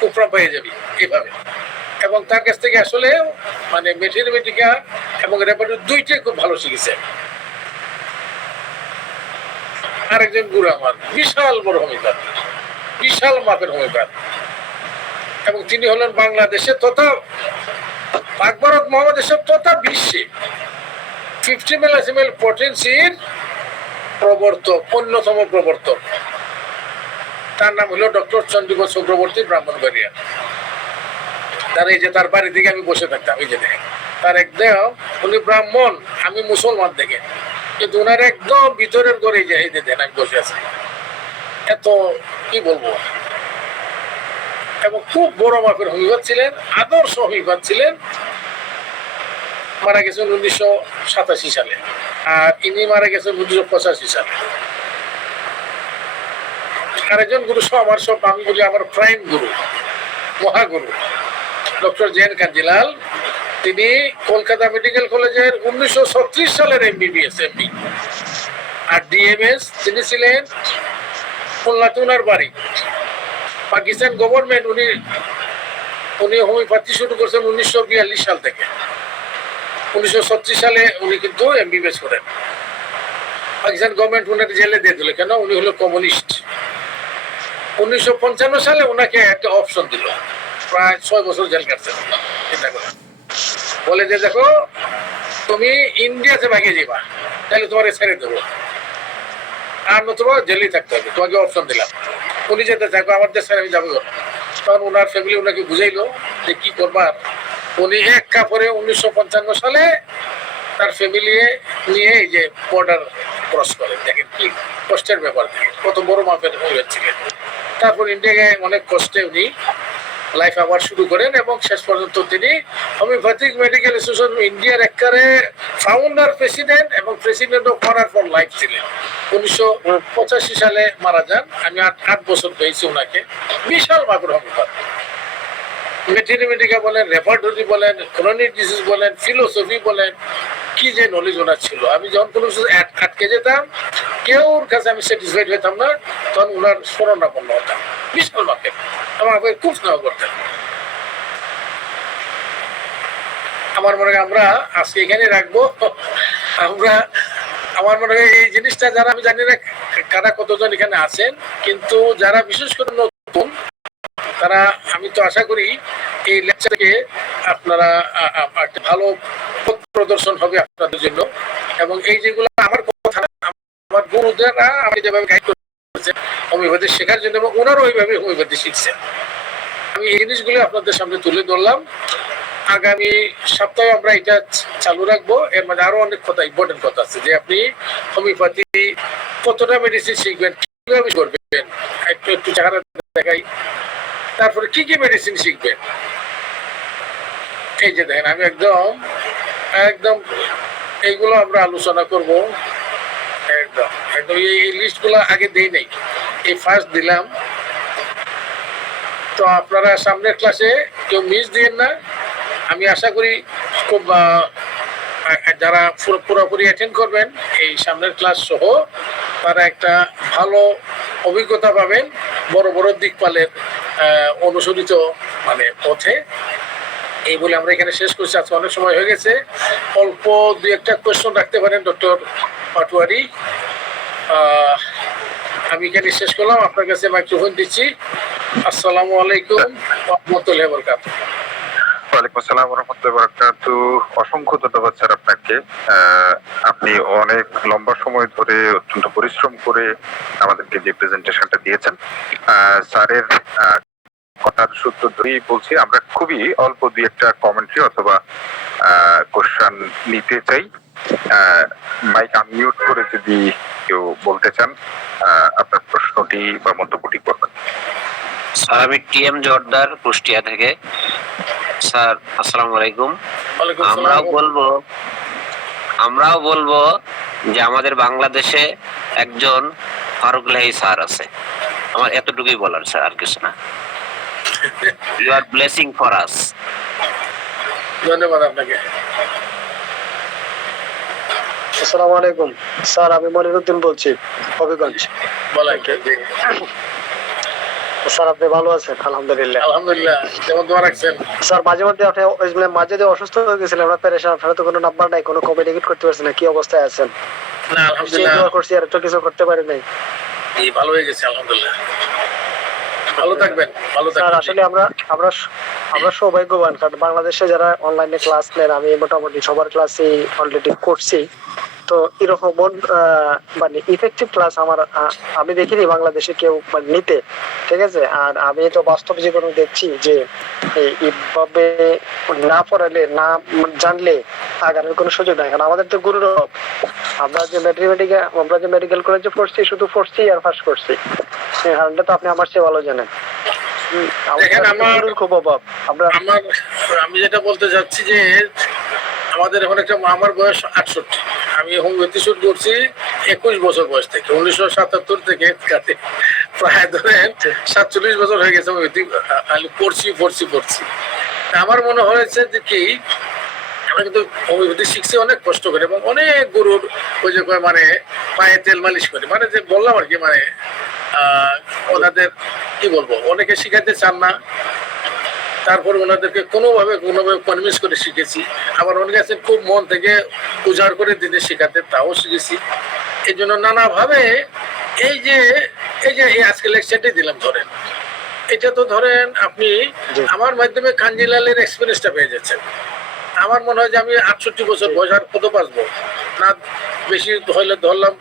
কুফরা পেয়ে যাবি এইভাবে। এবং তার কাছ থেকে আসলে মানে ম্যাথমেটিকা এবং রেপার্টরি দুইটাই খুব ভালো শিখেছে। আরেকজন গুরু আমার বিশাল বড় ভূমিকা, বিশাল মাপের ভূমিকা। এবং তিনি হলেন বাংলাদেশে তথা পাক ভারত মহাদেশের তথা বিশ্বে 50 মিলিসিমেল পটেন্সির প্রবর্তক, অন্যতম প্রবর্তক। তার নাম হলো ডক্টর চন্দ্রিকা চক্রবর্তী, ব্রাহ্মণবাড়িয়া। তার এই যে তার বাড়ি দিকে আমি বসে থাকতাম, এই যে দেখেন তার একদম, উনি ব্রাহ্মণ, আমি মুসলমান দেখে, কিন্তু ওনার একদম ভিতরের ঘরে যে এই দেখেন আমি বসে আছি। এত কি বলবো। এবং খুব বড় মাপের অভিজ্ঞতা ছিলেন, আদর্শ অভিজ্ঞতা ছিলেন। মারা গেছেন 1987 সালে, আর ইনি মারা গেছেন 1985 সালে। আরেকজন গুরু আমার সব আমি বলি আমার প্রাইম গুরু, মহাগুরু ডক্টর জেএন কাঞ্জিলাল। তিনি কলকাতা মেডিকেল কলেজের 1936 সালের এমবিবিএস এমবি, আর ডিএমএস তিনি ছিলেন খুলনাতে ওনার বাড়ি। পাকিস্তান গভর্নমেন্ট উনি হোমিওপ্যাথি শুরু করছেন 1942 সাল থেকে। 1936 সালে উনি কিন্তু এমবিবিএস করেন। পাকিস্তান গভর্নমেন্ট উনাকে জেলে দিয়ে দিল, কেন? উনি হলো কমিউনিস্ট। 1955 সালে ওনাকে একটা অপশন দিল, প্রায় 6 বছর জেল কাটছেন। চিন্তা করেন, বলে যে দেখো তুমি ইন্ডিয়াতে ভাগে যাবা, তাহলে তোমাকে ছেড়ে দেবো, আর নতুবা জেলেই থাকতে হবে, তোমাকে অপশন দিলাম। উনি যেতে থাকো, আমার দেশে আমি যাবো। তখন ওনার ফ্যামিলি ওনাকে বুঝাইলো যে কি করবার। উনি এক কাপড়ে 1955 সালে তার ফ্যামিলি নিয়ে এই যে বর্ডার ক্রস করে। দেখেন কি কষ্টের ব্যাপার, দেখেন কত বড় মাপের হয়েছিলেন। তারপর ইন্ডিয়ায় অনেক কষ্টে উনি লাইফ আবার শুরু করেন এবং শেষ পর্যন্ত তিনি হোমিওপ্যাথিক মেডিকেল অ্যাসোসিয়েশন ইন্ডিয়ার একবারে ফাউন্ডার, প্রেসিডেন্ট এবং president of honour for life ছিলেন। 1985 সালে মারা যান। আমি 8 বছর পেয়েছি ওনাকে। বিশাল মাপের হোমিওপ্যাথি, ম্যাথমেটিকা বলেন, রেপার্টরি বলেন, ক্রনিক ডিজিজ বলেন, ফিলোসফি বলেন, কি যে নলেজ ওনার ছিল। আমি যখন কোনো কিছু আটকে যেতাম, কেউর কাছে আমি স্যাটিসফাইড হইতাম না, তখন ওনার শরণাপন্ন হতাম। বিশাল মাপের আমাকে খুব স্নেহ করতেন। আমার মনে হয় আমরা আজকে এখানে রাখবো। আমার মনে হয় এই জিনিসটা যারা, আমি জানি না কারা কতজন এখানে আছেন, কিন্তু যারা বিশেষ করে নতুন তারা, আমি তো আশা করি এই লেকচারকে আপনারা একটা ভালো পথ প্রদর্শন হবে আপনাদের জন্য। এবং এই যেগুলো আমার কথা, আমার গুরুদেররা আমি যেভাবে গাইড করেছে হোমিওপ্যাথি শেখার জন্য, এবং ওনারও ওইভাবে হোমিওপ্যাথি শিখছেন। আমি এই জিনিসগুলো আপনাদের সামনে তুলে ধরলাম। আগামী সপ্তাহে আমরা এটা চালু রাখবো। এর মধ্যে আরো অনেক কথা, ইম্পর্টেন্ট কথা আছে, যে আপনি হোমিওপ্যাথি কতটা মেডিসিন শিখবেন, কিভাবে করবেন, একটু চেহারা দেখাই। তারপরে কি কি মেডিসিন শিখবে। এই যে দেখেন আমি একদম একদম এইগুলো আমরা আলোচনা করব। একদম একদম এই লিস্টগুলো আগে দেই নাই, এই ফার্স্ট দিলাম। তো আপনারা সামনের ক্লাসে কেউ মিস দিয়েন না। আমি আশা করি খুব যারা পুরোপুরি অ্যাটেন্ড করবেন এই সামনের ক্লাস সহ তারা একটা ভালো অভিজ্ঞতা পাবেন বড় বড় দিকপালের অনুসরিত মানে পথে। এই বলে আমরা এখানে শেষ করছি, আজকে অনেক সময় হয়ে গেছে। অল্প দুই একটা কোয়েশ্চন রাখতে পারেন ডক্টর পাটোয়ারি। আমি এখানে শেষ করলাম, আপনার কাছে মাইক্রোফোন দিচ্ছি। আসসালামু আলাইকুম ওয়া রাহমাতুল্লাহি ওয়া বারাকাতুহু। ওয়ালাইকুম আসসালাম ওয়া রাহমাতুল্লাহি ওয়া বারাকাতুহু। অসংখ্য ধন্যবাদ স্যার আপনাকে। আপনি অনেক লম্বা সময় ধরে অত্যন্ত পরিশ্রম করে আমাদেরকে যে প্রেজেন্টেশনটা দিয়েছেন, স্যারের কথার সূত্র ধরেই বলছি, আমরা খুবই অল্প দুই একটা কমেন্ট্রি অথবা কোশ্চেন নিতে চাই। মাইক আনমিউট করে যদি কেউ বলতে চান আপনার প্রশ্নটি বা মন্তব্যটি করবেন। স্যার আমি টিএম জোরদার কুষ্টিয়া থেকে। স্যার আসসালামু আলাইকুম। ওয়ালাইকুম আমরাও বলবো যে আমাদের বাংলাদেশে একজন ফারুক লাহি স্যার আছে। আমার এতটুকুই বলার স্যার, আর কিছু না। You are blessing for us. ধন্যবাদ আপনাকে। আসসালামু আলাইকুম স্যার, আমি মনিরুদ্দিন বলছি হবিগঞ্জ। বলেন। স্যার আপনি ভালো আছেন? আলহামদুলিল্লাহ। আলহামদুলিল্লাহ। যেমন দোয়া রাখছেন। স্যার মাঝে মধ্যে আপনি মাঝে দিয়ে অসুস্থ হয়ে গেছিলেন, আমরা পেরেশান, আপনারা তো কোনো নাম্বার নাই, কোনো কমিউনিকেট করতে পারছেন না, কি অবস্থায় আছেন? না আলহামদুলিল্লাহ দোয়া করছি আর তো কিছু করতে পারি নাই। এই ভালো হয়ে গেছে আলহামদুলিল্লাহ। ভালো থাকবেন, ভালো স্যার থাকবেন। আসলে আমরা সৌভাগ্যবান, কারণ বাংলাদেশে যারা অনলাইনে ক্লাস নেন, আমি মোটামুটি সবার ক্লাসই অলরেডি করছি। তো এরকম মানে ইফেক্টিভ ক্লাস আমি দেখিনি বাংলাদেশে কেউ মানে নিতে, ঠিক আছে। আর আমি তো বাস্তব জীবনে দেখছি যে এইভাবে না পড়ালে না জানলে আগানোর কোনো সুযোগ নাই। কারণ আমাদের তো গুরুরব, আমরা যে মেডিকেল কলেজে পড়ছি শুধু পড়ছি আর পাস করছি, কারণটা তো আপনি আমার চেয়ে ভালো জানেন। খুব অভাব। আমি যেটা বলতে চাচ্ছি যে আমাদের এখন একটা, আমার বয়স 68, আমি হোমিওপ্যাথি শুরু করছি 21 বছর বয়স থেকে, 1977 থেকে প্রায় ধরেন 47 বছর হয়ে গেছে হোমিওপ্যাথি পড়ছি। আমার মনে হয়েছে যে কি আমরা কিন্তু হোমিওপ্যাথি শিখছি অনেক কষ্ট করে, এবং অনেক গুরুর ওই যে মানে পায়ে তেল মালিশ করে, মানে যে বললাম আর কি, মানে ওনাদের কি বলবো, অনেকে শিখাতে চান না, তারপর ওনাদেরকে কোনোভাবে কনভিন্স করে শিখেছি। আবার অনেকে আছেন খুব মন থেকে উজাড় করে দিতে শেখাতে, তাও শিখেছি। এই জন্য নানাভাবে এই যে আজকে লেকচারটি দিলাম, ধরেন এটা তো ধরেন আপনি আমার মাধ্যমে কাঞ্জিলালের এক্সপিরিয়েন্সটা পেয়ে যাচ্ছেন। আমার মনে হয় যে আমি 68 বছর বয়স আর কত বাঁচবো না, বেশি হইলে ধরলাম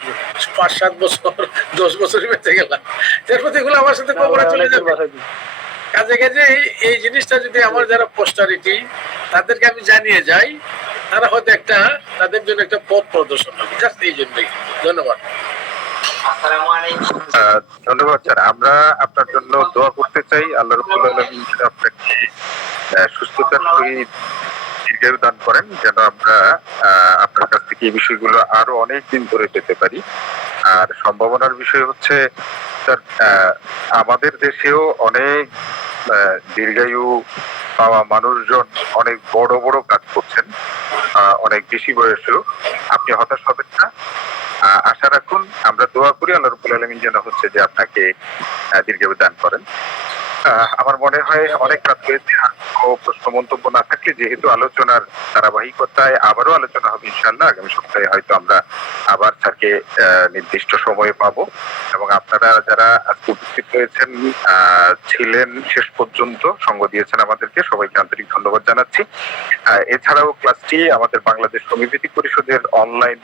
5-7 বছর 10 বছর বেঁচে গেলাম, এরপর এগুলো আমার সাথে কবরে চলে যাবে। কাজে কাজে এই জিনিসটা যদি আমার যারা পোস্টারিটি তাদেরকে আমি জানিয়ে যাই, তারা হয়তো একটা তাদের জন্য একটা পথ প্রদর্শন হবে। জাস্ট এই জন্যই। ধন্যবাদ। ধন্যবাদ স্যার। আমরা আপনার জন্য দোয়া করতে চাই, আল্লাহ রাব্বুল আলামিন আপনাকে সুস্থতার সহিত দীর্ঘায়ু দান করেন, যেন আমরা আপনার কাছ থেকে এই বিষয়গুলো আরো অনেক দিন ধরে পেতে পারি। আর সম্ভাবনার বিষয় হচ্ছে স্যার, আমাদের দেশেও অনেক দীর্ঘায়ু পাওয়া মানুষজন অনেক বড় বড় কাজ করছেন, অনেক বেশি বয়সেও। আপনি হতাশ হবেন না, আশা রাখুন। আমরা দোয়া করি আল্লাহ রাব্বুল আলামিন যেন হচ্ছে যে আপনাকে দীর্ঘায়ু দান করেন। আমার মনে হয় অনেক রাত হয়েছে, প্রশ্ন মন্তব্য না থাকলে, যেহেতু আলোচনার ধারাবাহিকতায় আবারও আলোচনা হবে ইনশাআল্লাহ, আগামী সপ্তাহে হয়তো আমরা আবার স্যারকে নির্দিষ্ট সময়ে পাবো। এবং আপনারা যারা আজকে উপস্থিত হয়েছেন, ছিলেন শেষ পর্যন্ত, সঙ্গ দিয়েছেন আমাদেরকে, সবাইকে আন্তরিক ধন্যবাদ জানাচ্ছি। এছাড়াও ক্লাসটি আমাদের বাংলাদেশ হোমিওপ্যাথি পরিষদের অনলাইন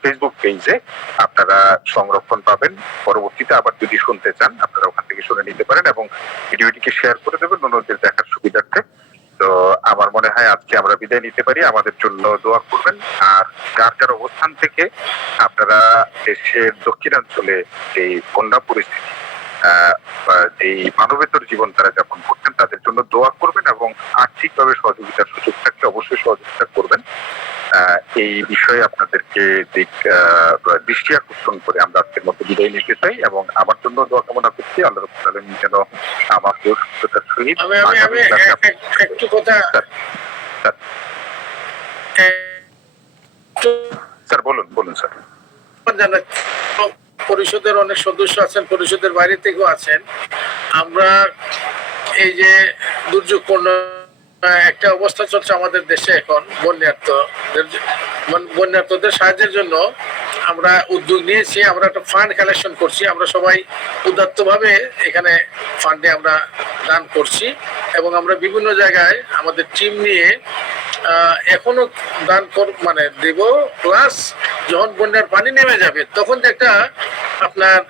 ফেসবুক পেজে আপনারা সংরক্ষণ পাবেন। পরবর্তীতে আবার যদি শুনতে চান আপনারা ওখান থেকে শুনে নিতে পারেন, এবং ভিডিওটিকে শেয়ার করে দেবেন অন্যদের দেখার সুবিধার্থে। তো আমার মনে হয় আজকে আমরা বিদায় নিতে পারি। আমাদের জন্য দোয়া করবেন। আর যার যার অবস্থান থেকে আপনারা দেশের দক্ষিণাঞ্চলে এই বন্যা পরিস্থিতি, এই মানবেতর জীবন তারা যাপন করছেন তাদের জন্য দোয়া করবেন এবং আর্থিকভাবে সহযোগিতার সুযোগ থাকলে অবশ্যই সহযোগিতা করবেন। এই বিষয়ে আপনাদেরকে দৃষ্টি আকর্ষণ করে আমরা আজকের মতো বিদায় নিতে চাই এবং আমার জন্য দোয়া কামনা করছি আল্লাহ রাব্বুল আলামিন যেন আমাকে সুস্থতার সহিত আমি একটু কথা স্যার বলুন স্যার। জানাচ্ছি, পরিষদের অনেক সদস্য আছেন, পরিষদের বাইরে থেকেও আছেন। আমরা এই যে দুর্যোগপূর্ণ একটা অবস্থা চলছে আমাদের দেশে এখন, বন্যার্তদের সাহায্যের জন্য আমরা উদ্যোগ নিয়েছি। আমরা একটা ফান্ড কালেকশন করছি, আমরা সবাই উদাত্তভাবে এখানে ফান্ডে আমরা দান করছি এবং আমরা বিভিন্ন জায়গায় আমাদের টিম নিয়ে এখনো দান দেব। প্লাস যখন বন্যার পানি নেমে যাবে তখন যে একটা আপনার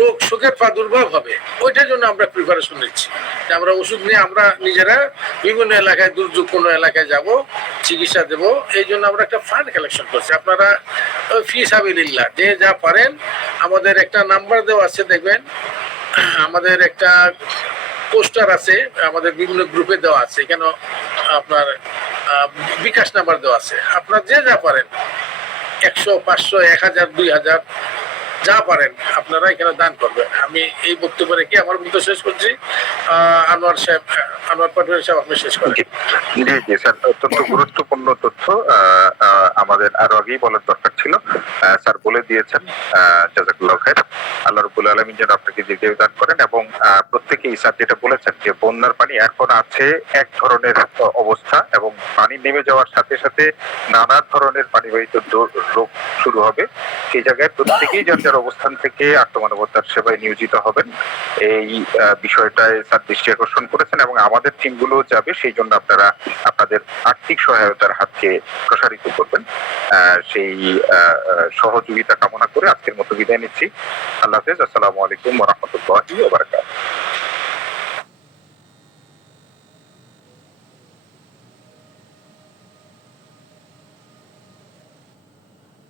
রোগ শোকের প্রাদুর্ভাব হবে, ওইটার জন্য আমরা প্রিপারেশন নিচ্ছি। আমরা ওষুধ নিয়ে আমরা নিজেরা বিভিন্ন এলাকায়, দুর্যোগপূর্ণ এলাকায় যাব, চিকিৎসা দেব। এই জন্য আমরা একটা ফান্ড কালেকশন করছি। আপনারা ফি সাবিলিল্লাহ যে যা পারেন, আমাদের একটা নাম্বার দেওয়া আছে, দেখবেন আমাদের একটা পোস্টার আছে, আমাদের বিভিন্ন গ্রুপে দেওয়া আছে, কেন আপনার বিকাশ নাম্বার দেওয়া আছে। আপনার যে যা পারেন 100, 500, 1000, 2000 যা পারেন আপনারা এখানে দান করবেন। আমি এই বক্তব্য রেখে আমার বক্তব্য শেষ করছি। আনোয়ার পাটোয়ারি সাহেব, আপনি শেষ করেন। জি স্যার, অত্যন্ত গুরুত্বপূর্ণ তথ্য আমাদের আরো আগেই বলার দরকার ছিল, স্যার বলে দিয়েছেন। জাযাকাল্লাহু খাইর। আল্লাহ রাব্বুল আলামিন যেন আপনাকে দীর্ঘায়ু দান করেন এবং প্রত্যেকেই স্যার যেটা বলেছেন যে বন্যার পানি এখন আছে এক ধরনের অবস্থা এবং পানি নেমে যাওয়ার সাথে সাথে নানা ধরনের পানিবাহিত রোগ শুরু হবে। সেই জায়গায় প্রত্যেকেই যার অবস্থান থেকে আত্মমানবতার সেবায় নিয়োজিত হবেন, এই বিষয়টায় স্যার দৃষ্টি আকর্ষণ করেছেন এবং আমাদের টিমগুলো যাবে। সেই জন্য আপনারা আপনাদের আর্থিক সহায়তার হাতকে প্রসারিত করবেন, সেই সহযোগিতা কামনা করে আজকের মতো বিদায় নিচ্ছি। আল্লাহ হাফেজ। আসসালামু আলাইকুম ওয়া রাহমাতুল্লাহি ওয়া বারাকাতুহু।